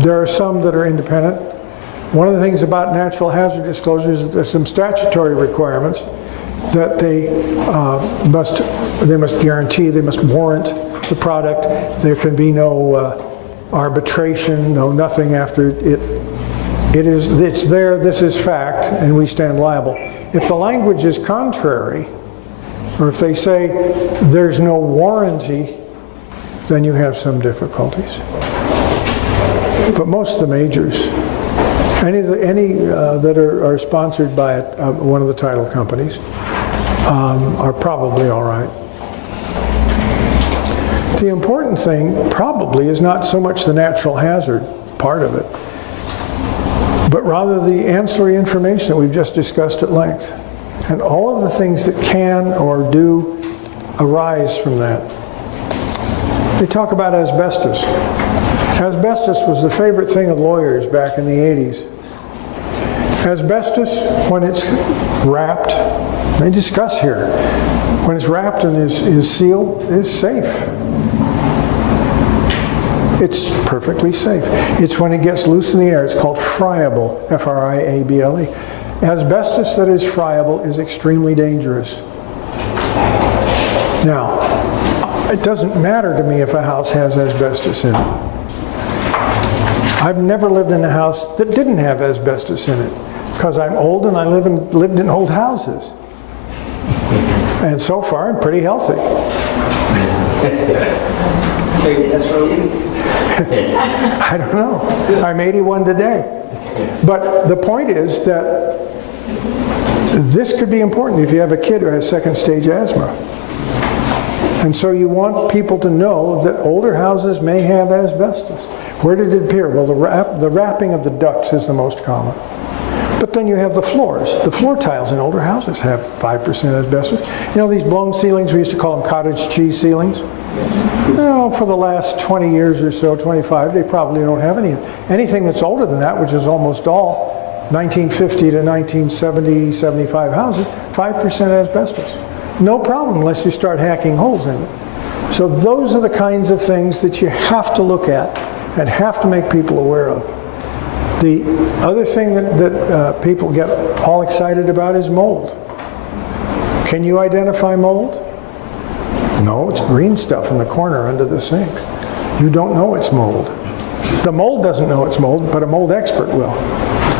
There are some that are independent. One of the things about natural hazard disclosures is that there's some statutory requirements that they must guarantee, they must warrant the product. There can be no arbitration, no nothing after it. It's there, this is fact, and we stand liable. If the language is contrary, or if they say there's no warranty, then you have some difficulties. But most of the majors, any that are sponsored by one of the title companies, are probably all right. The important thing probably is not so much the natural hazard part of it, but rather the ancillary information that we've just discussed at length, and all of the things that can or do arise from that. They talk about asbestos. Asbestos was the favorite thing of lawyers back in the 80s. Asbestos, when it's wrapped, they discuss here, when it's wrapped and is sealed, is safe. It's perfectly safe. It's when it gets loose in the air, it's called friable, F-R-I-A-B-L-E. Asbestos that is friable is extremely dangerous. Now, it doesn't matter to me if a house has asbestos in it. I've never lived in a house that didn't have asbestos in it, because I'm old and I lived in old houses. And so far, I'm pretty healthy. That's right. I don't know. I'm 81 today. But the point is that this could be important if you have a kid who has second stage asthma. And so you want people to know that older houses may have asbestos. Where did it appear? Well, the wrapping of the ducts is the most common. But then you have the floors. The floor tiles in older houses have 5% asbestos. You know these blown ceilings, we used to call them cottage cheese ceilings? For the last 20 years or so, 25, they probably don't have anything that's older than that, which is almost all 1950 to 1970, 75 houses, 5% asbestos. No problem unless you start hacking holes in it. So those are the kinds of things that you have to look at and have to make people aware of. The other thing that people get all excited about is mold. Can you identify mold? No, it's green stuff in the corner under the sink. You don't know it's mold. The mold doesn't know it's mold, but a mold expert will.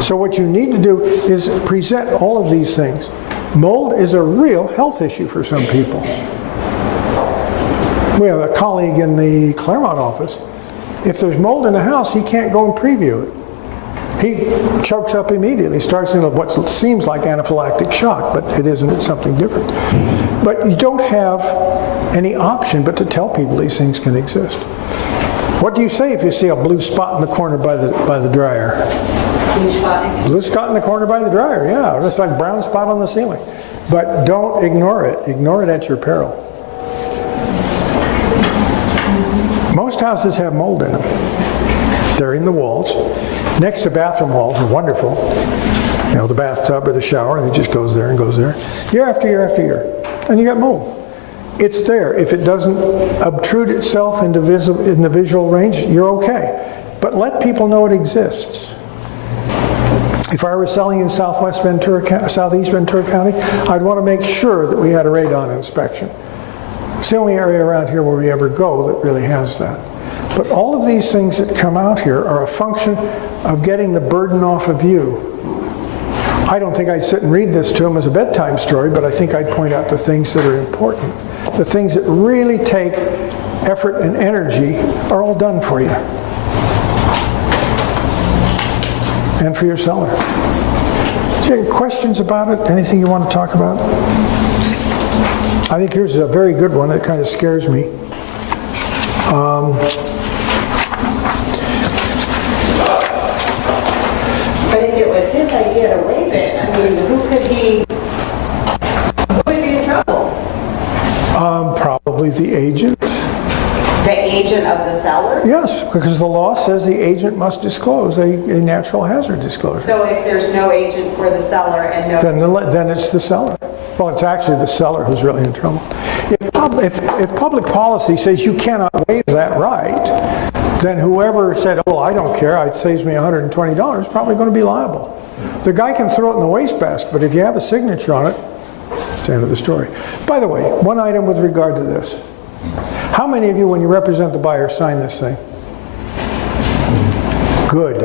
So what you need to do is present all of these things. Mold is a real health issue for some people. We have a colleague in the Claremont office. If there's mold in the house, he can't go and preview it. He chokes up immediately, starts in what seems like anaphylactic shock, but it isn't, it's something different. But you don't have any option but to tell people these things can exist. What do you say if you see a blue spot in the corner by the dryer? Blue spot in the corner by the dryer, yeah. Just like brown spot on the ceiling. But don't ignore it. Ignore it at your peril. Most houses have mold in them. They're in the walls. Next to bathroom walls are wonderful. You know, the bathtub or the shower, and it just goes there and goes there. Year after year after year. And you got mold. It's there. If it doesn't obtrude itself in the visual range, you're okay. But let people know it exists. If I were selling in southeast Ventura County, I'd want to make sure that we had a radon inspection. It's the only area around here where we ever go that really has that. But all of these things that come out here are a function of getting the burden off of you. I don't think I'd sit and read this to them as a bedtime story, but I think I'd point out the things that are important. The things that really take effort and energy are all done for you. And for your seller. Do you have questions about it? Anything you want to talk about? I think here's a very good one that kind of scares me. But if it was his idea to waive it, I mean, who would be in trouble? Probably the agent. The agent of the seller? Yes, because the law says the agent must disclose a natural hazard disclosure. So if there's no agent for the seller and no... Then it's the seller. Well, it's actually the seller who's really in trouble. If public policy says you cannot waive that right, then whoever said, oh, I don't care, it saves me $120, is probably going to be liable. The guy can throw it in the wastebasket, but if you have a signature on it, it's the end of the story. By the way, one item with regard to this. How many of you, when you represent the buyer, sign this thing? Good.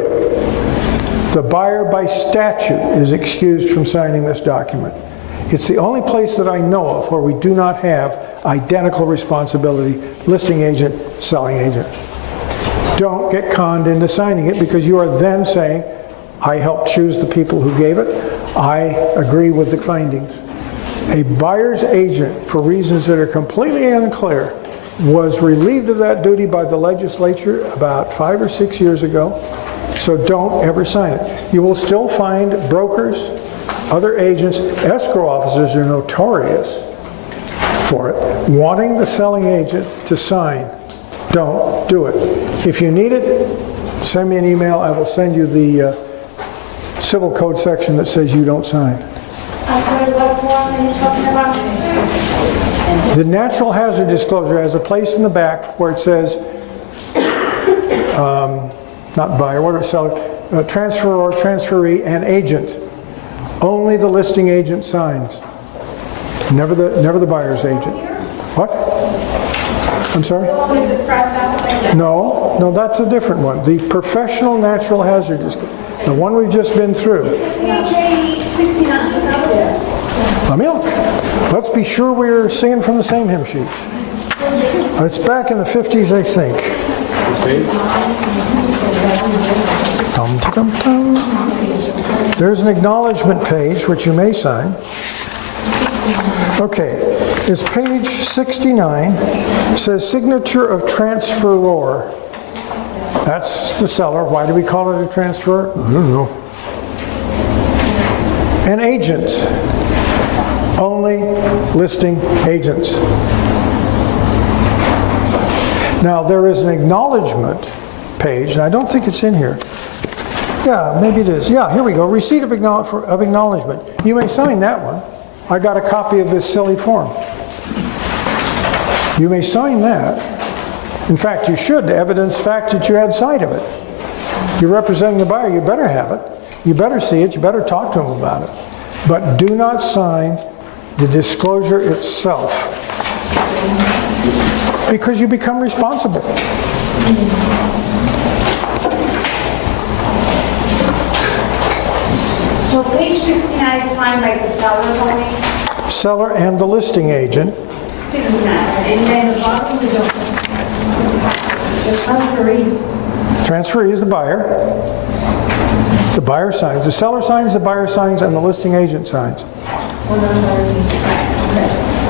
The buyer, by statute, is excused from signing this document. It's the only place that I know of where we do not have identical responsibility, listing agent, selling agent. Don't get conned into signing it, because you are then saying, I helped choose the people who gave it, I agree with the findings. A buyer's agent, for reasons that are completely unclear, was relieved of that duty by the legislature about 5 or 6 years ago, so don't ever sign it. You will still find brokers, other agents, escrow officers are notorious for it, wanting the selling agent to sign. Don't do it. If you need it, send me an email. I will send you the civil code section that says you don't sign. I'm sorry, what form are you talking about? The natural hazard disclosure has a place in the back where it says, not buyer, what are seller, transferor, transferee, and agent. Only the listing agent signs. Never the buyer's agent. What? I'm sorry? No, that's a different one. The professional natural hazard disclosure. The one we've just been through. Let me look. Let's be sure we're singing from the same hymn sheet. It's back in the 50s, I think. Dum-ta-dum-dum. There's an acknowledgement page, which you may sign. Okay, it's page 69. It says signature of transferor. That's the seller. Why do we call it a transfer? I don't know. An agent. Only listing agents. Now there is an acknowledgement page, and I don't think it's in here. Yeah, maybe it is. Yeah, here we go. Receipt of acknowledgement. You may sign that one. I got a copy of this silly form. You may sign that. In fact, you should, to evidence the fact that you had sight of it. You're representing the buyer, you better have it. You better see it, you better talk to them about it. But do not sign the disclosure itself, because you become responsible. So page 69 is signed by the seller only? Seller and the listing agent. 69. And then the bottom of the document. The transferee. Transferee is the buyer. The buyer signs. The seller signs, the buyer signs, and the listing agent signs.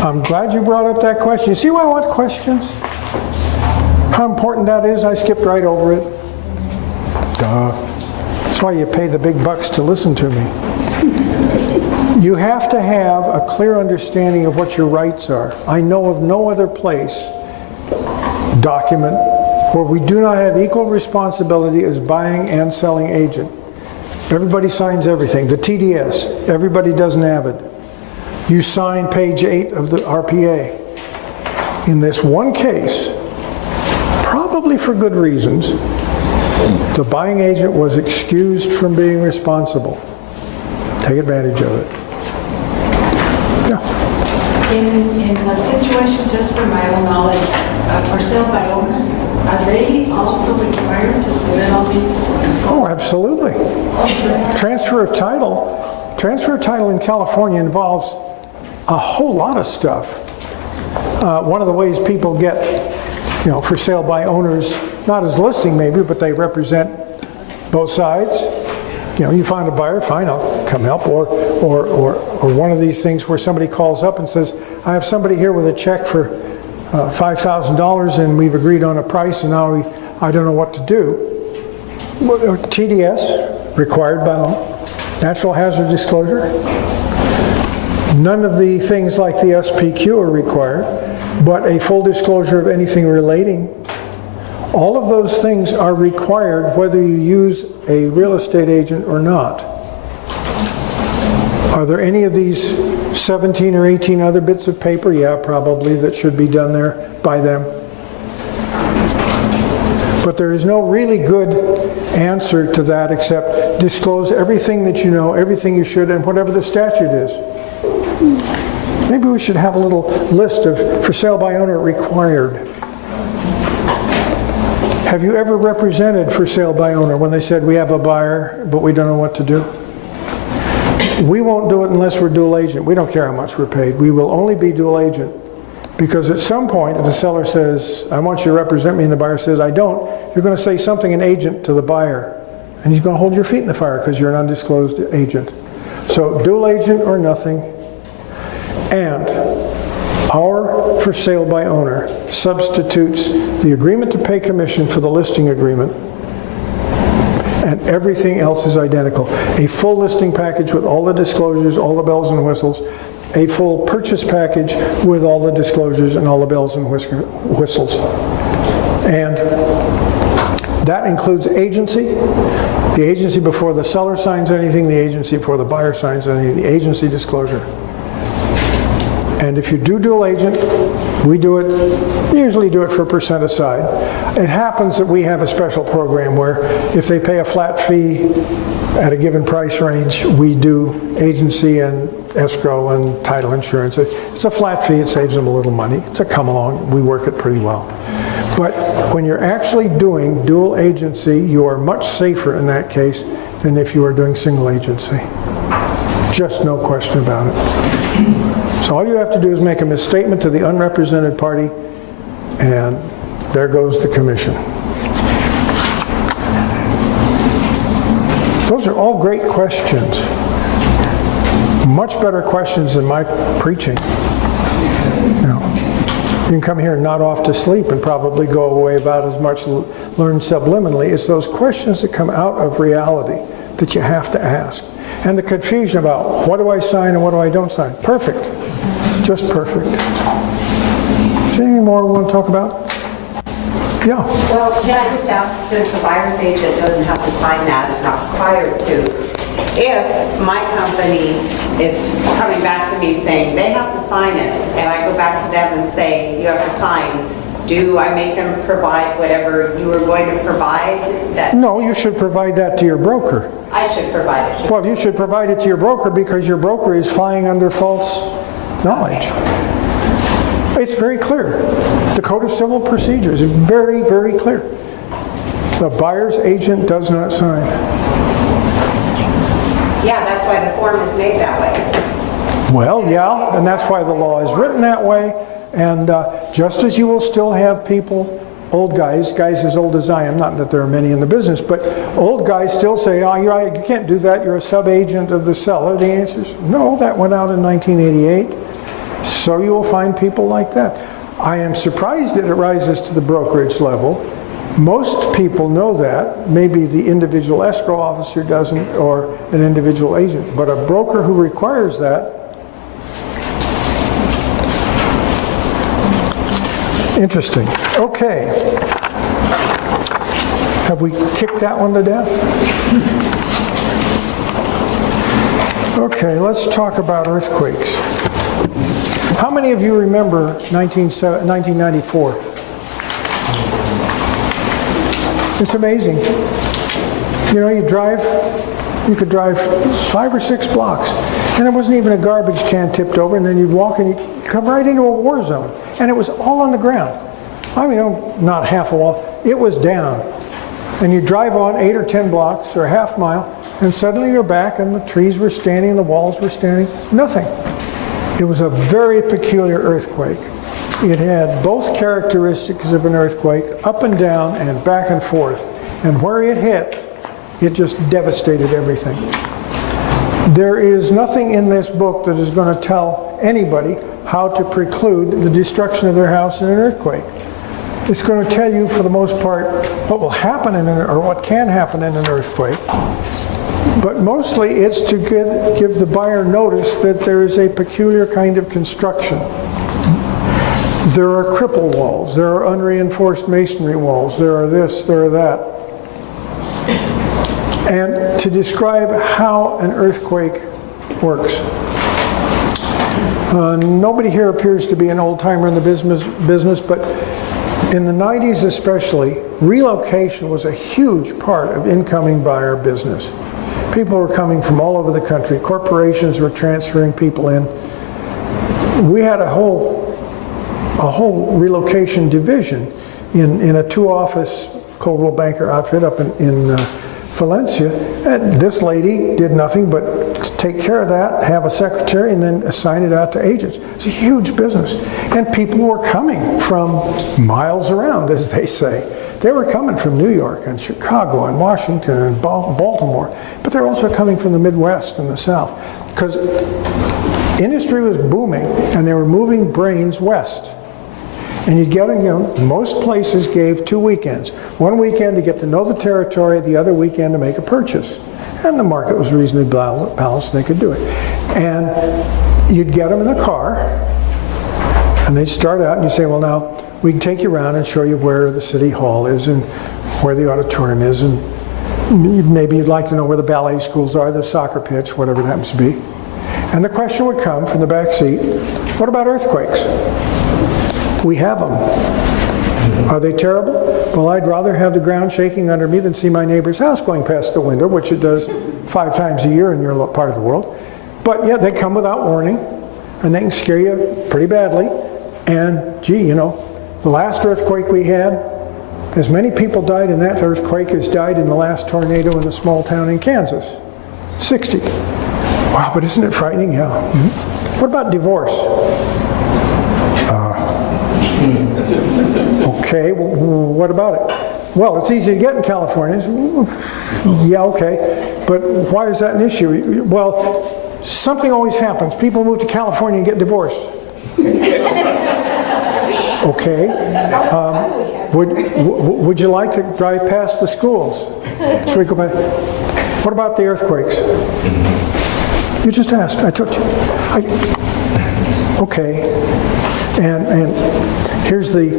I'm glad you brought up that question. You see why I want questions? How important that is? I skipped right over it. Duh. That's why you pay the big bucks to listen to me. You have to have a clear understanding of what your rights are. I know of no other place, document, where we do not have equal responsibility as buying and selling agent. Everybody signs everything. The TDS, everybody does an Avid. You sign page 8 of the RPA. In this one case, probably for good reasons, the buying agent was excused from being responsible. Take advantage of it. Yeah. In a situation, just for my own knowledge, for sale by owners, are they also required to submit all these disclosures? Oh, absolutely. Transfer of title in California involves a whole lot of stuff. One of the ways people get, for sale by owners, not as listing maybe, but they represent both sides. You find a buyer, fine, I'll come help. Or one of these things where somebody calls up and says, I have somebody here with a check for $5,000 and we've agreed on a price and now I don't know what to do. TDS, required by law. Natural hazard disclosure. None of the things like the SPQ are required, but a full disclosure of anything relating. All of those things are required whether you use a real estate agent or not. Are there any of these 17 or 18 other bits of paper? Yeah, probably, that should be done there by them. But there is no really good answer to that except disclose everything that you know, everything you should, and whatever the statute is. Maybe we should have a little list of for sale by owner required. Have you ever represented for sale by owner when they said we have a buyer but we don't know what to do? We won't do it unless we're dual agent. We don't care how much we're paid. We will only be dual agent. Because at some point, if the seller says, I want you to represent me, and the buyer says, I don't, you're going to say something in agent to the buyer. And he's going to hold your feet in the fire because you're an undisclosed agent. So dual agent or nothing. And our for sale by owner substitutes the agreement to pay commission for the listing agreement, and everything else is identical. A full listing package with all the disclosures, all the bells and whistles, a full purchase package with all the disclosures and all the bells and whistles. And that includes agency, the agency before the seller signs anything, the agency before the buyer signs anything, the agency disclosure. And if you do dual agent, we usually do it for % aside. It happens that we have a special program where if they pay a flat fee at a given price range, we do agency and escrow and title insurance. It's a flat fee, it saves them a little money. It's a come along, we work it pretty well. But when you're actually doing dual agency, you are much safer in that case than if you are doing single agency. Just no question about it. So all you have to do is make a misstatement to the unrepresented party, and there goes the commission. Those are all great questions. Much better questions than my preaching. You can come here and nod off to sleep and probably go away about as much learned subliminally. It's those questions that come out of reality that you have to ask. And the confusion about what do I sign and what do I don't sign. Perfect. Just perfect. Is there anything more we want to talk about? Yeah. Well, can I just ask, since the buyer's agent doesn't have to sign that, is not required to, if my company is coming back to me saying they have to sign it, and I go back to them and say, you have to sign, do I make them provide whatever you were going to provide? No, you should provide that to your broker. I should provide it. Well, you should provide it to your broker because your broker is flying under false knowledge. It's very clear. The Code of Civil Procedures is very, very clear. The buyer's agent does not sign. Yeah, that's why the form is made that way. Well, yeah, and that's why the law is written that way. And just as you will still have people, old guys as old as I am, not that there are many in the business, but old guys still say, oh, you can't do that, you're a sub-agent of the seller. The answer is, no, that went out in 1988. So you will find people like that. I am surprised that it rises to the brokerage level. Most people know that. Maybe the individual escrow officer doesn't, or an individual agent. But a broker who requires that, interesting. Okay. Have we kicked that one to death? Okay, let's talk about earthquakes. How many of you remember 1994? It's amazing. You know, you could drive 5 or 6 blocks, and there wasn't even a garbage can tipped over, and then you'd walk and you'd come right into a war zone. And it was all on the ground. I mean, not half a wall, it was down. And you drive on 8 or 10 blocks or a half mile, and suddenly you're back and the trees were standing, the walls were standing, nothing. It was a very peculiar earthquake. It had both characteristics of an earthquake, up and down and back and forth. And where it hit, it just devastated everything. There is nothing in this book that is going to tell anybody how to preclude the destruction of their house in an earthquake. It's going to tell you, for the most part, what will happen or what can happen in an earthquake. But mostly it's to give the buyer notice that there is a peculiar kind of construction. There are cripple walls, there are unreinforced masonry walls, there are this, there are that. And to describe how an earthquake works. Nobody here appears to be an old-timer in the business, but in the 90s especially, relocation was a huge part of incoming buyer business. People were coming from all over the country. Corporations were transferring people in. We had a whole relocation division in a 2-office Coldwell Banker outfit up in Valencia. And this lady did nothing but take care of that, have a secretary, and then assign it out to agents. It's a huge business. And people were coming from miles around, as they say. They were coming from New York and Chicago and Washington and Baltimore, but they're also coming from the Midwest and the South, because industry was booming and they were moving brains west. And you'd get them, most places gave 2 weekends. One weekend to get to know the territory, the other weekend to make a purchase. And the market was reasonably balanced and they could do it. And you'd get them in the car, and they'd start out and you say, well, now, we can take you around and show you where the city hall is and where the auditorium is, and maybe you'd like to know where the ballet schools are, the soccer pitch, whatever it happens to be. And the question would come from the back seat, what about earthquakes? We have them. Are they terrible? Well, I'd rather have the ground shaking under me than see my neighbor's house going past the window, which it does 5 times a year in your part of the world. But yeah, they come without warning, and they can scare you pretty badly. And gee, the last earthquake we had, as many people died in that earthquake as died in the last tornado in a small town in Kansas. 60. Wow, but isn't it frightening? Yeah. Mm-hmm. What about divorce? Okay, well, what about it? Well, it's easy to get in California. Yeah, okay. But why is that an issue? Well, something always happens. People move to California and get divorced. Okay. Would you like to drive past the schools? So we go by. What about the earthquakes? You just asked. I told you. Okay. And here's the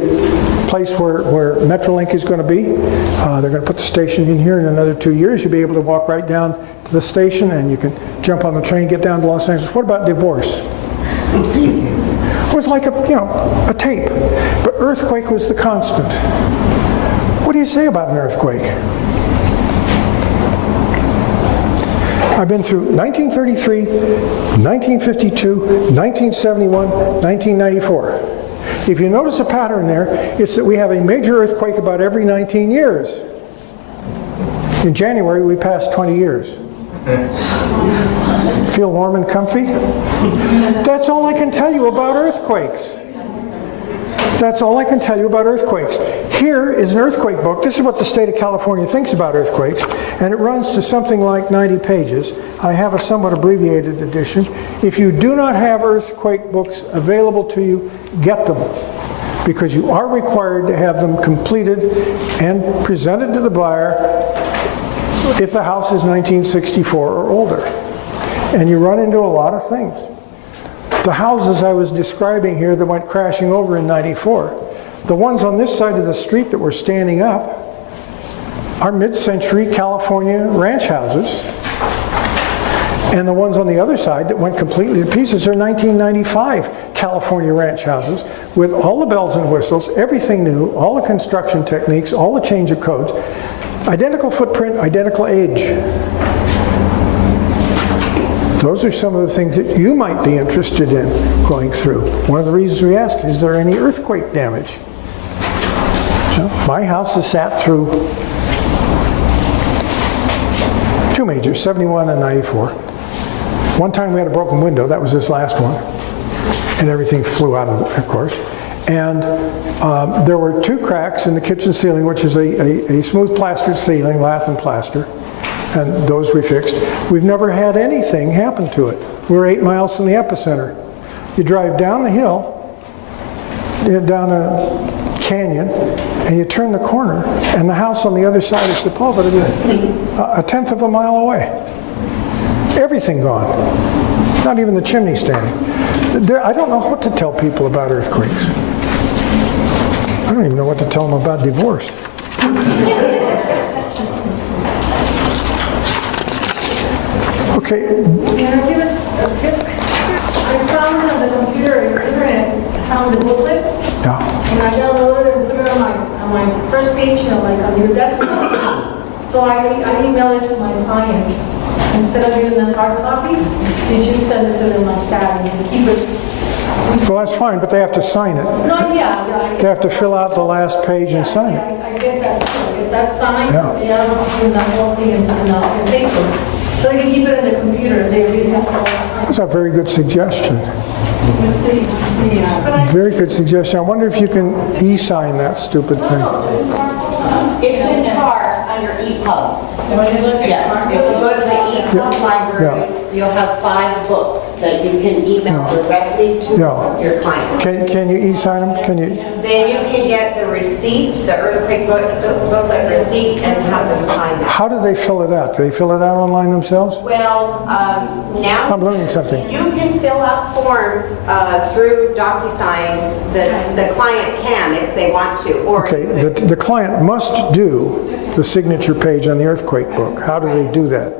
place where Metrolink is going to be. They're going to put the station in here in another 2 years. You'll be able to walk right down to the station and you can jump on the train, get down to Los Angeles. What about divorce? It was like a tape. But earthquake was the constant. What do you say about an earthquake? I've been through 1933, 1952, 1971, 1994. If you notice a pattern there, it's that we have a major earthquake about every 19 years. In January, we passed 20 years. Feel warm and comfy? That's all I can tell you about earthquakes. That's all I can tell you about earthquakes. Here is an earthquake book. This is what the state of California thinks about earthquakes, and it runs to something like 90 pages. I have a somewhat abbreviated edition. If you do not have earthquake books available to you, get them, because you are required to have them completed and presented to the buyer if the house is 1964 or older. And you run into a lot of things. The houses I was describing here that went crashing over in '94, the ones on this side of the street that were standing up are mid-century California ranch houses. And the ones on the other side that went completely to pieces are 1995 California ranch houses with all the bells and whistles, everything new, all the construction techniques, all the change of codes, identical footprint, identical age. Those are some of the things that you might be interested in going through. One of the reasons we ask, is there any earthquake damage? You know, my house has sat through two majors, 71 and 94. One time we had a broken window, that was this last one, and everything flew out of course. And there were two cracks in the kitchen ceiling, which is a smooth plastered ceiling, lath and plaster. And those we fixed. We've never had anything happen to it. We're 8 miles from the epicenter. You drive down the hill, down a canyon, and you turn the corner, and the house on the other side is supposed to be a tenth of a mile away. Everything gone. Not even the chimney standing. I don't know what to tell people about earthquakes. I don't even know what to tell them about divorce. Okay. Can I give a tip? I found on the computer, internet, I found the booklet. Yeah. And I downloaded it and put it on my first page, on your desktop. So I email it to my clients. Instead of using a hard copy, they just send it to them like that and keep it. Well, that's fine, but they have to sign it. No, yeah. They have to fill out the last page and sign it. I get that. So get that signed. Yeah. They don't use that whole thing in paper. So they can keep it in the computer. They really have to. That's a very good suggestion. Very good suggestion. I wonder if you can e-sign that stupid thing. It's in CAR under EPUBs. Yeah, if you go to the EPUB library, you'll have 5 books that you can email directly to your client. Can you e-sign them? Can you? Then you can get the receipt, the earthquake booklet receipt, and have them sign that. How do they fill it out? Do they fill it out online themselves? Well, now I'm learning something. you can fill out forms through DocuSign. The client can if they want to. Or Okay, the client must do the signature page on the earthquake book. How do they do that?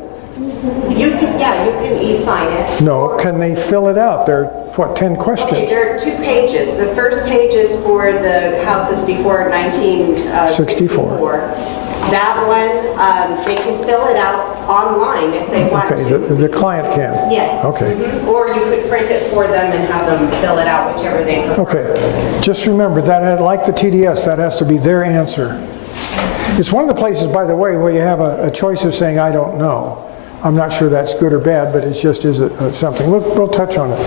you can e-sign it. No, can they fill it out? There are, what, 10 Okay, questions? there are 2 pages. The first page is for the houses before 1964. That one, they can fill it out online if they want Okay, to. the client can? Yes. Okay. Mhm. Or you could print it for them and have them fill it out, whichever they prefer. Okay, just remember that, like the TDS, that has to be their answer. It's one of the places, by the way, where you have a choice of saying, I don't know. I'm not sure that's good or bad, but it just is something. We'll touch on it.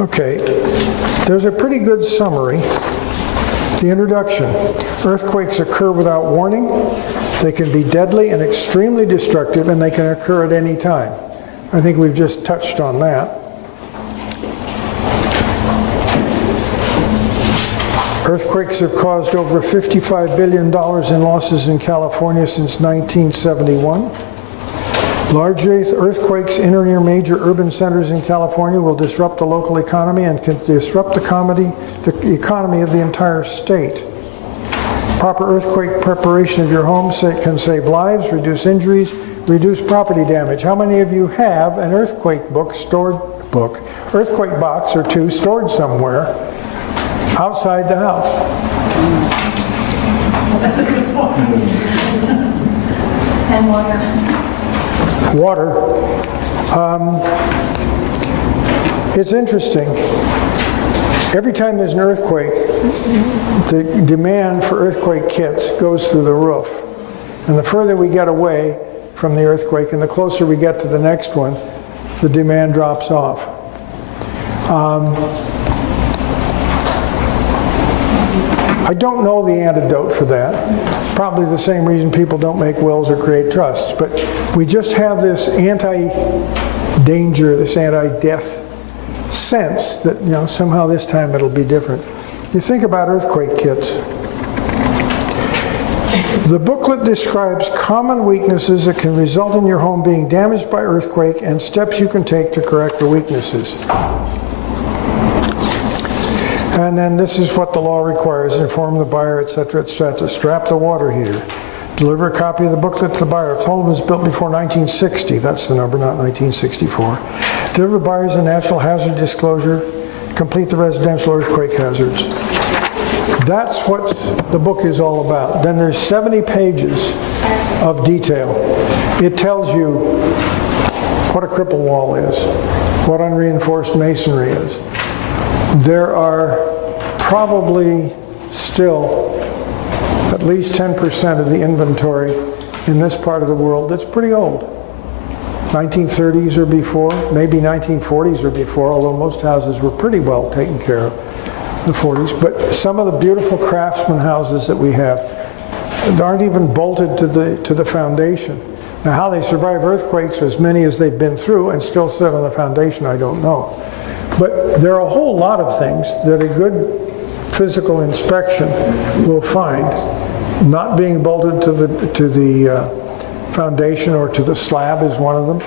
Okay, there's a pretty good summary. The introduction. Earthquakes occur without warning. They can be deadly and extremely destructive, and they can occur at any time. I think we've just touched on that. Earthquakes have caused over $55 billion in losses in California since 1971. Large earthquakes in or near major urban centers in California will disrupt the local economy and can disrupt the economy of the entire state. Proper earthquake preparation of your home can save lives, reduce injuries, reduce property damage. How many of you have an earthquake earthquake box or 2 stored somewhere outside the house? That's a good point. And water. Water. It's interesting. Every time there's an earthquake, the demand for earthquake kits goes through the roof. And the further we get away from the earthquake and the closer we get to the next one, the demand drops off. I don't know the antidote for that. Probably the same reason people don't make wills or create trusts. But we just have this anti-danger, this anti-death sense that, you know, somehow this time it'll be different. You think about earthquake kits. The booklet describes common weaknesses that can result in your home being damaged by earthquake and steps you can take to correct the weaknesses. And then this is what the law requires: inform the buyer, etc., etc. Strap the water heater. Deliver a copy of the booklet to the buyer. If the home was built before 1960, that's the number, not 1964. Deliver buyers a natural hazard disclosure. Complete the residential earthquake hazards. That's what the book is all about. Then there's 70 pages of detail. It tells you what a cripple wall is, what unreinforced masonry is. There are probably still at least 10% of the inventory in this part of the world that's pretty old. 1930s or before, maybe 1940s or before, although most houses were pretty well taken care of in the 40s. But some of the beautiful craftsman houses that we have aren't even bolted to the foundation. Now, how they survive earthquakes, as many as they've been through, and still sit on the foundation, I don't know. But there are a whole lot of things that a good physical inspection will find not being bolted to the foundation or to the slab is one of them.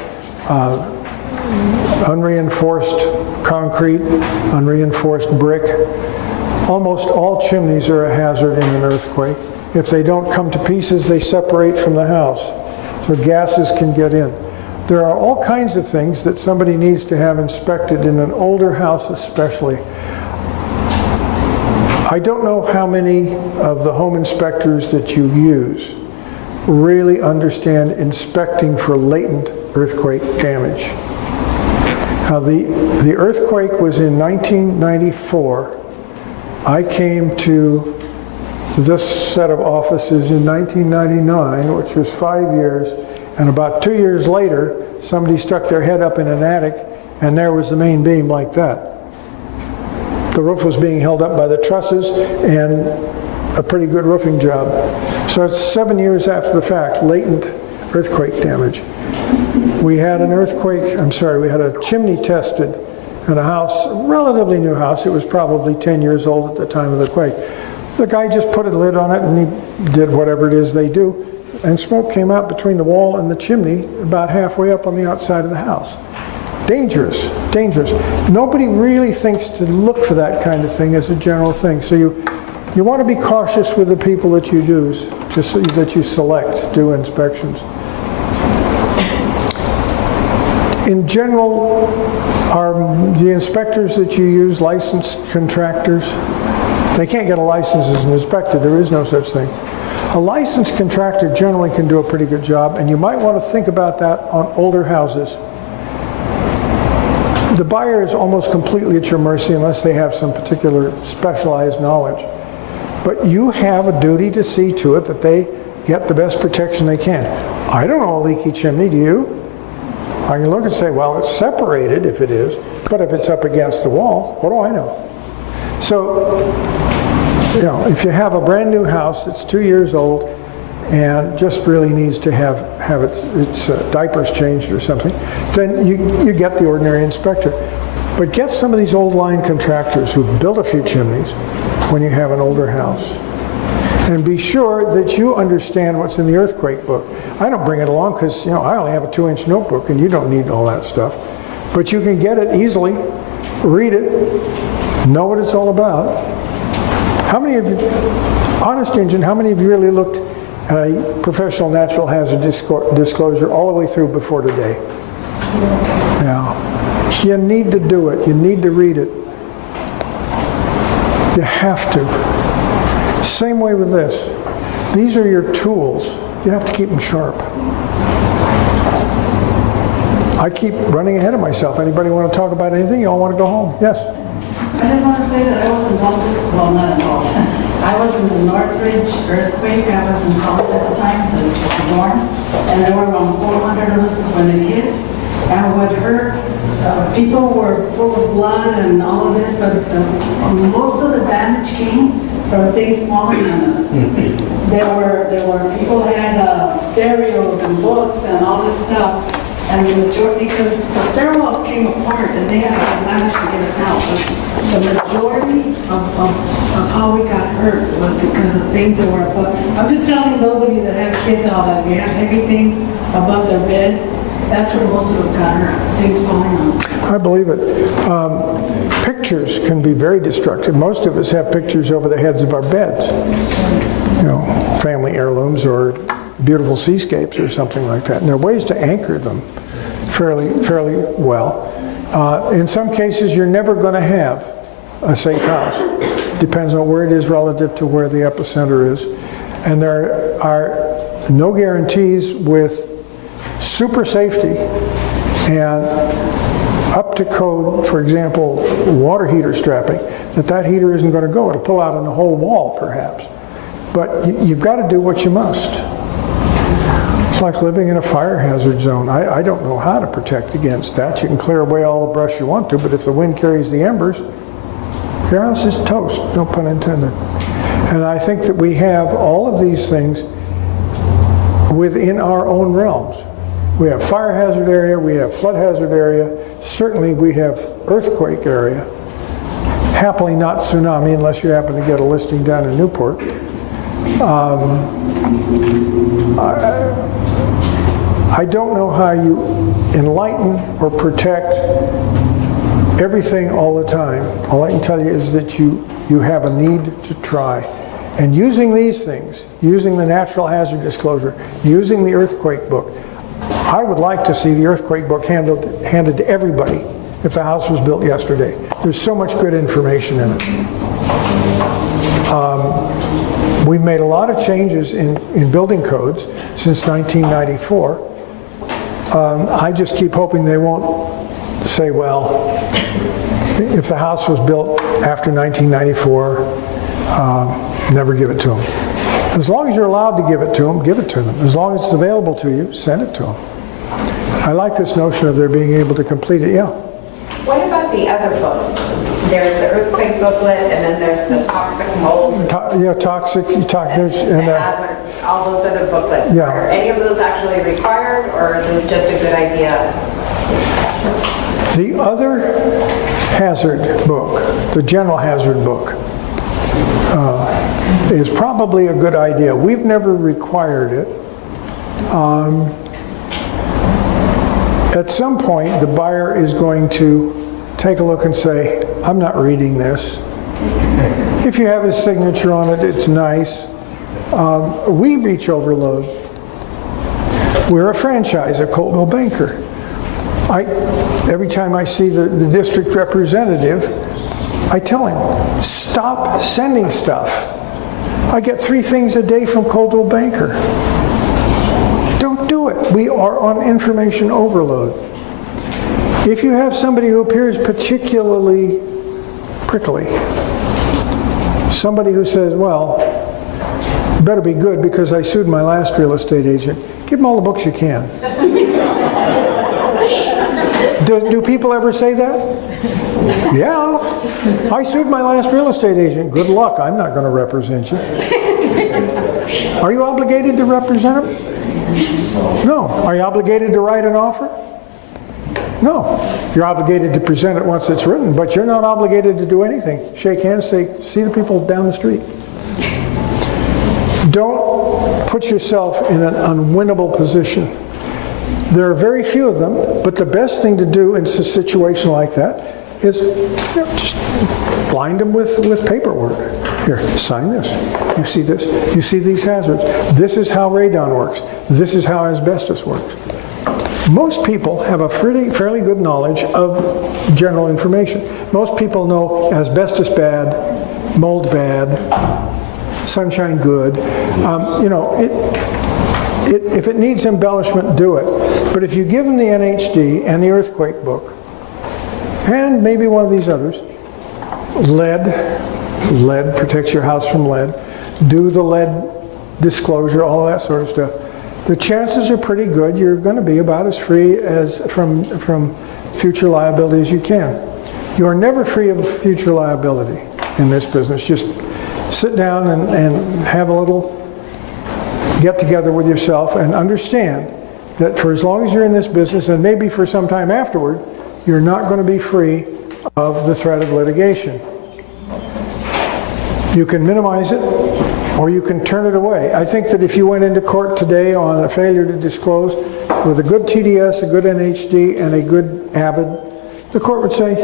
Unreinforced concrete, unreinforced brick. Almost all chimneys are a hazard in an earthquake. If they don't come to pieces, they separate from the house, so gases can get in. There are all kinds of things that somebody needs to have inspected in an older house especially. I don't know how many of the home inspectors that you use really understand inspecting for latent earthquake damage. Now, the earthquake was in 1994. I came to this set of offices in 1999, which was 5 years, and about 2 years later, somebody stuck their head up in an attic, and there was the main beam like that. The roof was being held up by the trusses, and a pretty good roofing job. So it's 7 years after the fact, latent earthquake damage. We had an we had a chimney tested in a house, a relatively new house. It was probably 10 years old at the time of the quake. The guy just put a lid on it and he did whatever it is they do, and smoke came out between the wall and the chimney about halfway up on the outside of the house. Dangerous, dangerous. Nobody really thinks to look for that kind of thing as a general thing. So you want to be cautious with the people that you use, that you select to do inspections. In general, are the inspectors that you use licensed contractors? They can't get a license as an inspector. There is no such thing. A licensed contractor generally can do a pretty good job, and you might want to think about that on older houses. The buyer is almost completely at your mercy unless they have some particular specialized knowledge. But you have a duty to see to it that they get the best protection they can. I don't know a leaky chimney, do you? I can look and say, well, it's separated if it is, but if it's up against the wall, what do I know? So, you know, if you have a brand new house that's 2 years old and just really needs to have its diapers changed or something, then you get the ordinary inspector. But get some of these old line contractors who've built a few chimneys when you have an older house. And be sure that you understand what's in the earthquake book. I don't bring it along because, you know, I only have a 2-inch notebook and you don't need all that stuff. But you can get it easily, read it, know what it's all about. How many of you, honest Injun, how many of you really looked at a professional natural hazard disclosure all the way through before today? Yeah. You need to do it. You need to read it. You have to. Same way with this. These are your tools. You have to keep them sharp. I keep running ahead of myself. Anybody want to talk about anything? You all want to go home? Yes? I just want to say that I was involved, well, not involved. I was in the Northridge earthquake. I was in college at the time, the Norm, and there were around 400 of us when it hit. And what hurt, people were full of blood and all of this, but most of the damage came from things falling on us. There were people who had stereos and books and all this stuff. And the majority, because the stairwells came apart and they had to manage to get us out. But the majority of how we got hurt was because of things that were above. I'm just telling those of you that have kids and all that, if you have heavy things above their beds, that's where most of us got hurt, things falling on us. I believe it. Pictures can be very destructive. Most of us have pictures over the heads of our beds. You know, family heirlooms or beautiful seascapes or something like that. And there are ways to anchor them fairly well. In some cases, you're never going to have a safe house. Depends on where it is relative to where the epicenter is. And there are no guarantees with super safety and up to code, for example, water heater strapping, that heater isn't going to go. It'll pull out in the whole wall, perhaps. But you've got to do what you must. It's like living in a fire hazard zone. I don't know how to protect against that. You can clear away all the brush you want to, but if the wind carries the embers, your house is toast, no pun intended. And I think that we have all of these things within our own realms. We have fire hazard area, we have flood hazard area, certainly we have earthquake area. Happily not tsunami unless you happen to get a listing down in Newport. I don't know how you enlighten or protect everything all the time. All I can tell you is that you have a need to try. And using these things, using the natural hazard disclosure, using the earthquake book, I would like to see the earthquake book handed to everybody if the house was built yesterday. There's so much good information in it. We've made a lot of changes in building codes since 1994. I just keep hoping they won't say, well, if the house was built after 1994, never give it to them. As long as you're allowed to give it to them, give it to them. As long as it's available to you, send it to them. I like this notion of their being able to complete it, yeah. What about the other books? There's the earthquake booklet, and then there's the toxic mold. Toxic, Hazard, all those other booklets. Yeah. Are any of those actually required, or are those just a good idea? The other hazard book, the general hazard book, is probably a good idea. We've never required it. At some point, the buyer is going to take a look and say, I'm not reading this. If you have his signature on it, it's nice. We reach overload. We're a franchise, a Coltville Banker. Every time I see the district representative, I tell him, stop sending stuff. I get 3 things a day from Coltville Banker. Don't do it. We are on information overload. If you have somebody who appears particularly prickly, somebody who says, well, you better be good because I sued my last real estate agent, give them all the books you can. Do people ever say that? Yeah. I sued my last real estate agent. Good luck. I'm not going to represent you. Are you obligated to represent him? No. Are you obligated to write an offer? No. You're obligated to present it once it's written, but you're not obligated to do anything. Shake hands, say, see the people down the street. Don't put yourself in an unwinnable position. There are very few of them, but the best thing to do in a situation like that is just blind them with paperwork. Here, sign this. You see this. You see these hazards. This is how radon works. This is how asbestos works. Most people have a fairly good knowledge of general information. Most people know asbestos bad, mold bad, sunshine good. You know, if it needs embellishment, do it. But if you give them the NHD and the earthquake book, and maybe one of these others, lead protects your house from lead, do the lead disclosure, all that sort of stuff, the chances are pretty good you're going to be about as free as from future liability as you can. You are never free of future liability in this business. Just sit down and have a little get together with yourself and understand that for as long as you're in this business, and maybe for some time afterward, you're not going to be free of the threat of litigation. You can minimize it, or you can turn it away. I think that if you went into court today on a failure to disclose with a good TDS, a good NHD, and a good AVID, the court would say,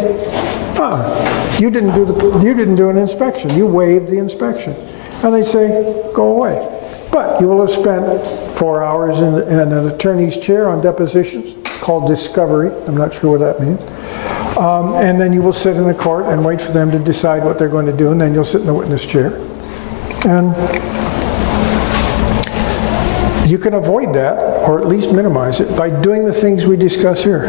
you didn't do an inspection. You waived the inspection. And they'd say, go away. But you will have spent 4 hours in an attorney's chair on depositions called discovery. I'm not sure what that means. And then you will sit in the court and wait for them to decide what they're going to do, and then you'll sit in the witness chair. And you can avoid that, or at least minimize it, by doing the things we discuss here.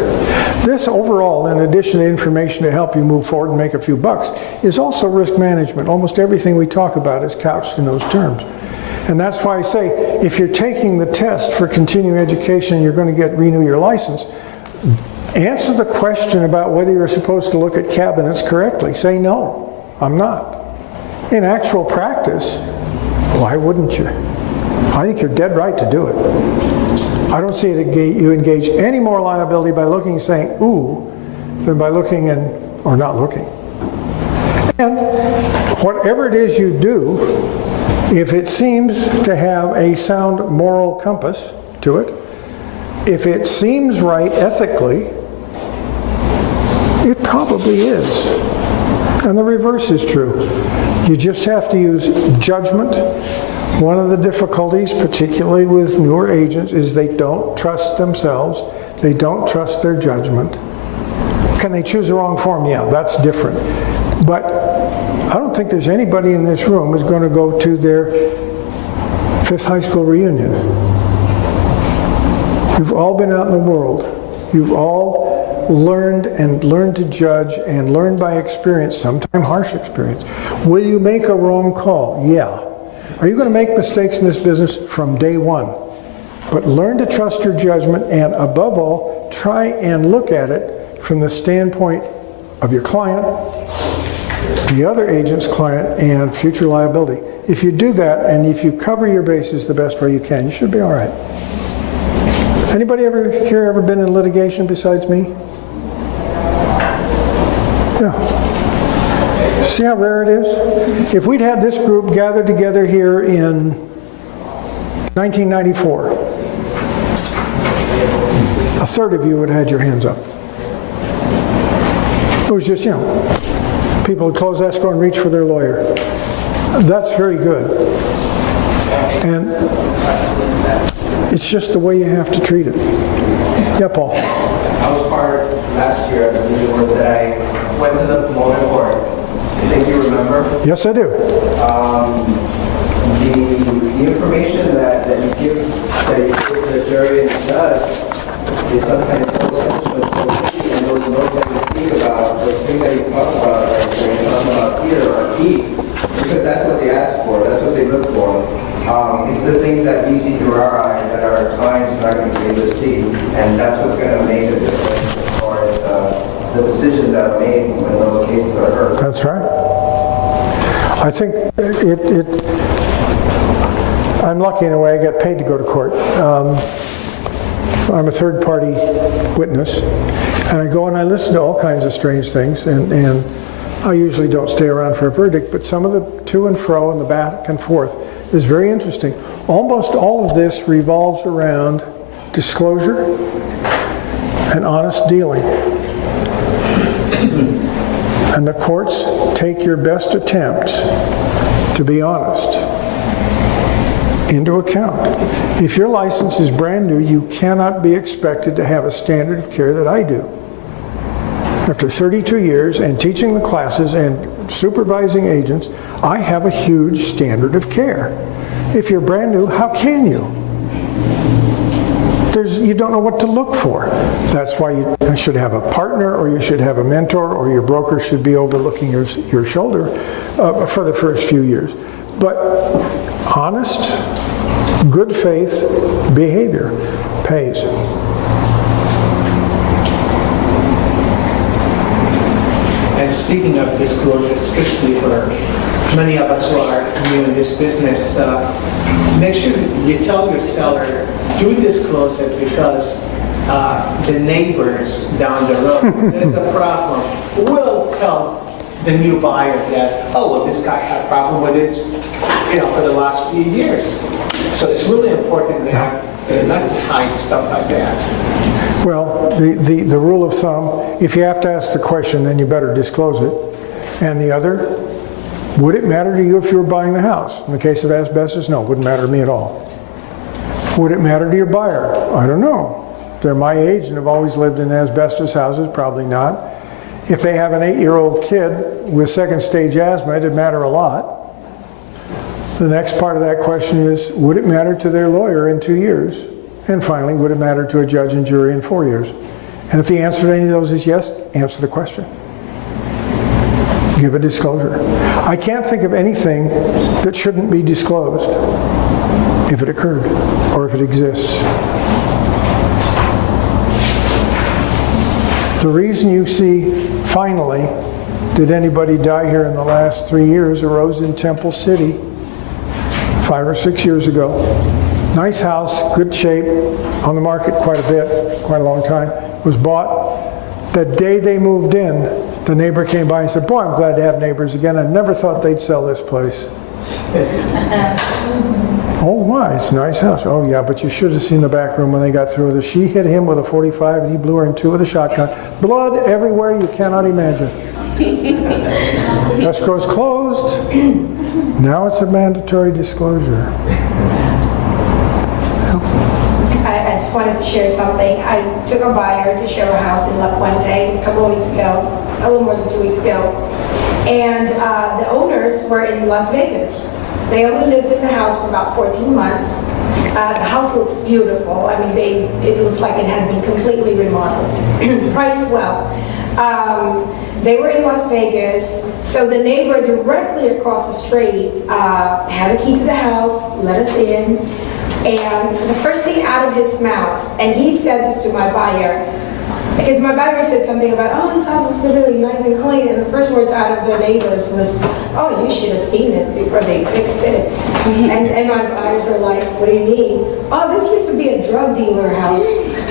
This overall, in addition to information to help you move forward and make a few bucks, is also risk management. Almost everything we talk about is couched in those terms. And that's why I say, if you're taking the test for continuing education and you're going to renew your license, answer the question about whether you're supposed to look at cabinets correctly. Say, no, I'm not. In actual practice, why wouldn't you? I think you're dead right to do it. I don't see you engage any more liability by looking and saying, ooh, than by looking or not looking. And whatever it is you do, if it seems to have a sound moral compass to it, if it seems right ethically, it probably is. And the reverse is true. You just have to use judgment. One of the difficulties, particularly with newer agents, is they don't trust themselves. They don't trust their judgment. Can they choose the wrong form? Yeah, that's different. But I don't think there's anybody in this room who's going to go to their 5th high school reunion. You've all been out in the world. You've all learned to judge and learned by experience, sometimes harsh experience. Will you make a wrong call? Yeah. Are you going to make mistakes in this business? From day one. But learn to trust your judgment, and above all, try and look at it from the standpoint of your client, the other agent's client, and future liability. If you do that, and if you cover your bases the best way you can, you should be all right. Anybody here ever been in litigation besides me? Yeah. See how rare it is? If we'd had this group gathered together here in 1994, a third of you would have had your hands up. It was just, people would close escrow and reach for their lawyer. That's very good. And it's just the way you have to treat it. Yeah, Paul. I was part last year, I believe it was, that I went to the Pomona court. I think you remember? Yes, I do. The information that you give to the jury and the judge is sometimes so sensitive, so key, and those notes that you speak about, those things that you talk about, like when you're talking about here are key, because that's what they ask for, that's what they look for. It's the things that we see through our eyes that our clients are not going to be able to see, and that's what's going to make a difference as far as the decisions that are made when those cases are heard. That's right. I think I'm lucky in a way. I get paid to go to court. I'm a third-party witness, and I go and I listen to all kinds of strange things, and I usually don't stay around for a verdict, but some of the to and fro and the back and forth is very interesting. Almost all of this revolves around disclosure and honest dealing. And the courts take your best attempts to be honest into account. If your license is brand new, you cannot be expected to have a standard of care that I do. After 32 years and teaching the classes and supervising agents, I have a huge standard of care. If you're brand new, how can you? You don't know what to look for. That's why you should have a partner, or you should have a mentor, or your broker should be overlooking your shoulder for the first few years. But honest, good faith behavior pays. And speaking of disclosure, especially for many of us who are new in this business, make sure you tell your seller, do disclose it, because the neighbors down the road, there's a problem, will tell the new buyer that, oh, well, this guy had a problem with it, for the last few years. So it's really important that not to hide stuff like that. Well, the rule of thumb, if you have to ask the question, then you better disclose it. And the other, would it matter to you if you were buying the house? In the case of asbestos, no, it wouldn't matter to me at all. Would it matter to your buyer? I don't know. If they're my age and have always lived in asbestos houses, probably not. If they have an 8-year-old kid with second stage asthma, it'd matter a lot. The next part of that question is, would it matter to their lawyer in 2 years? And finally, would it matter to a judge and jury in 4 years? And if the answer to any of those is yes, answer the question. Give a disclosure. I can't think of anything that shouldn't be disclosed if it occurred or if it exists. The reason you see, finally, did anybody die here in the last 3 years arose in Temple City 5 or 6 years ago. Nice house, good shape, on the market quite a bit, quite a long time. Was bought. The day they moved in, the neighbor came by and said, boy, I'm glad to have neighbors again. I never thought they'd sell this place. Oh, why? It's a nice house. Oh, yeah, but you should have seen the back room when they got through with it. She hit him with a .45 and he blew her in 2 with a shotgun. Blood everywhere you cannot imagine. Escrow's closed. Now it's a mandatory disclosure. I just wanted to share something. I took a buyer to show a house in La Puente a couple of weeks ago, a little more than 2 weeks ago. And the owners were in Las Vegas. They only lived in the house for about 14 months. The house looked beautiful. I mean, it looks like it had been completely remodeled. Priced well. They were in Las Vegas, so the neighbor directly across the street had a key to the house, let us in, and the first thing out of his mouth, and he said this to my buyer, because my buyer said something about, oh, this house is really nice and clean, and the first words out of the neighbors was, oh, you should have seen it before they fixed it. And my buyers were like, what do you mean? Oh, this used to be a drug dealer house.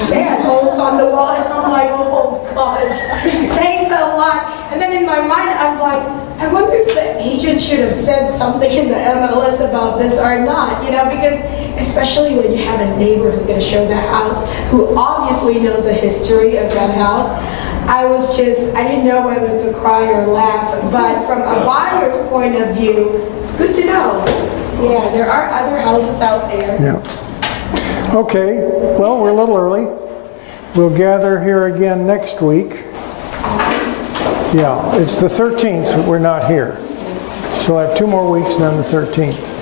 They had holes on the wall, and I'm like, oh gosh, thanks a lot. And then in my mind, I'm like, I wonder if the agent should have said something in the MLS about this or not, because especially when you have a neighbor who's going to show the house, who obviously knows the history of that house. I didn't know whether to cry or laugh, but from a buyer's point of view, it's good to know. Yeah, there are other houses out there. Yeah. Okay, well, we're a little early. We'll gather here again next week. Yeah, it's the 13th, but we're not here. So I have 2 more weeks and then the 13th.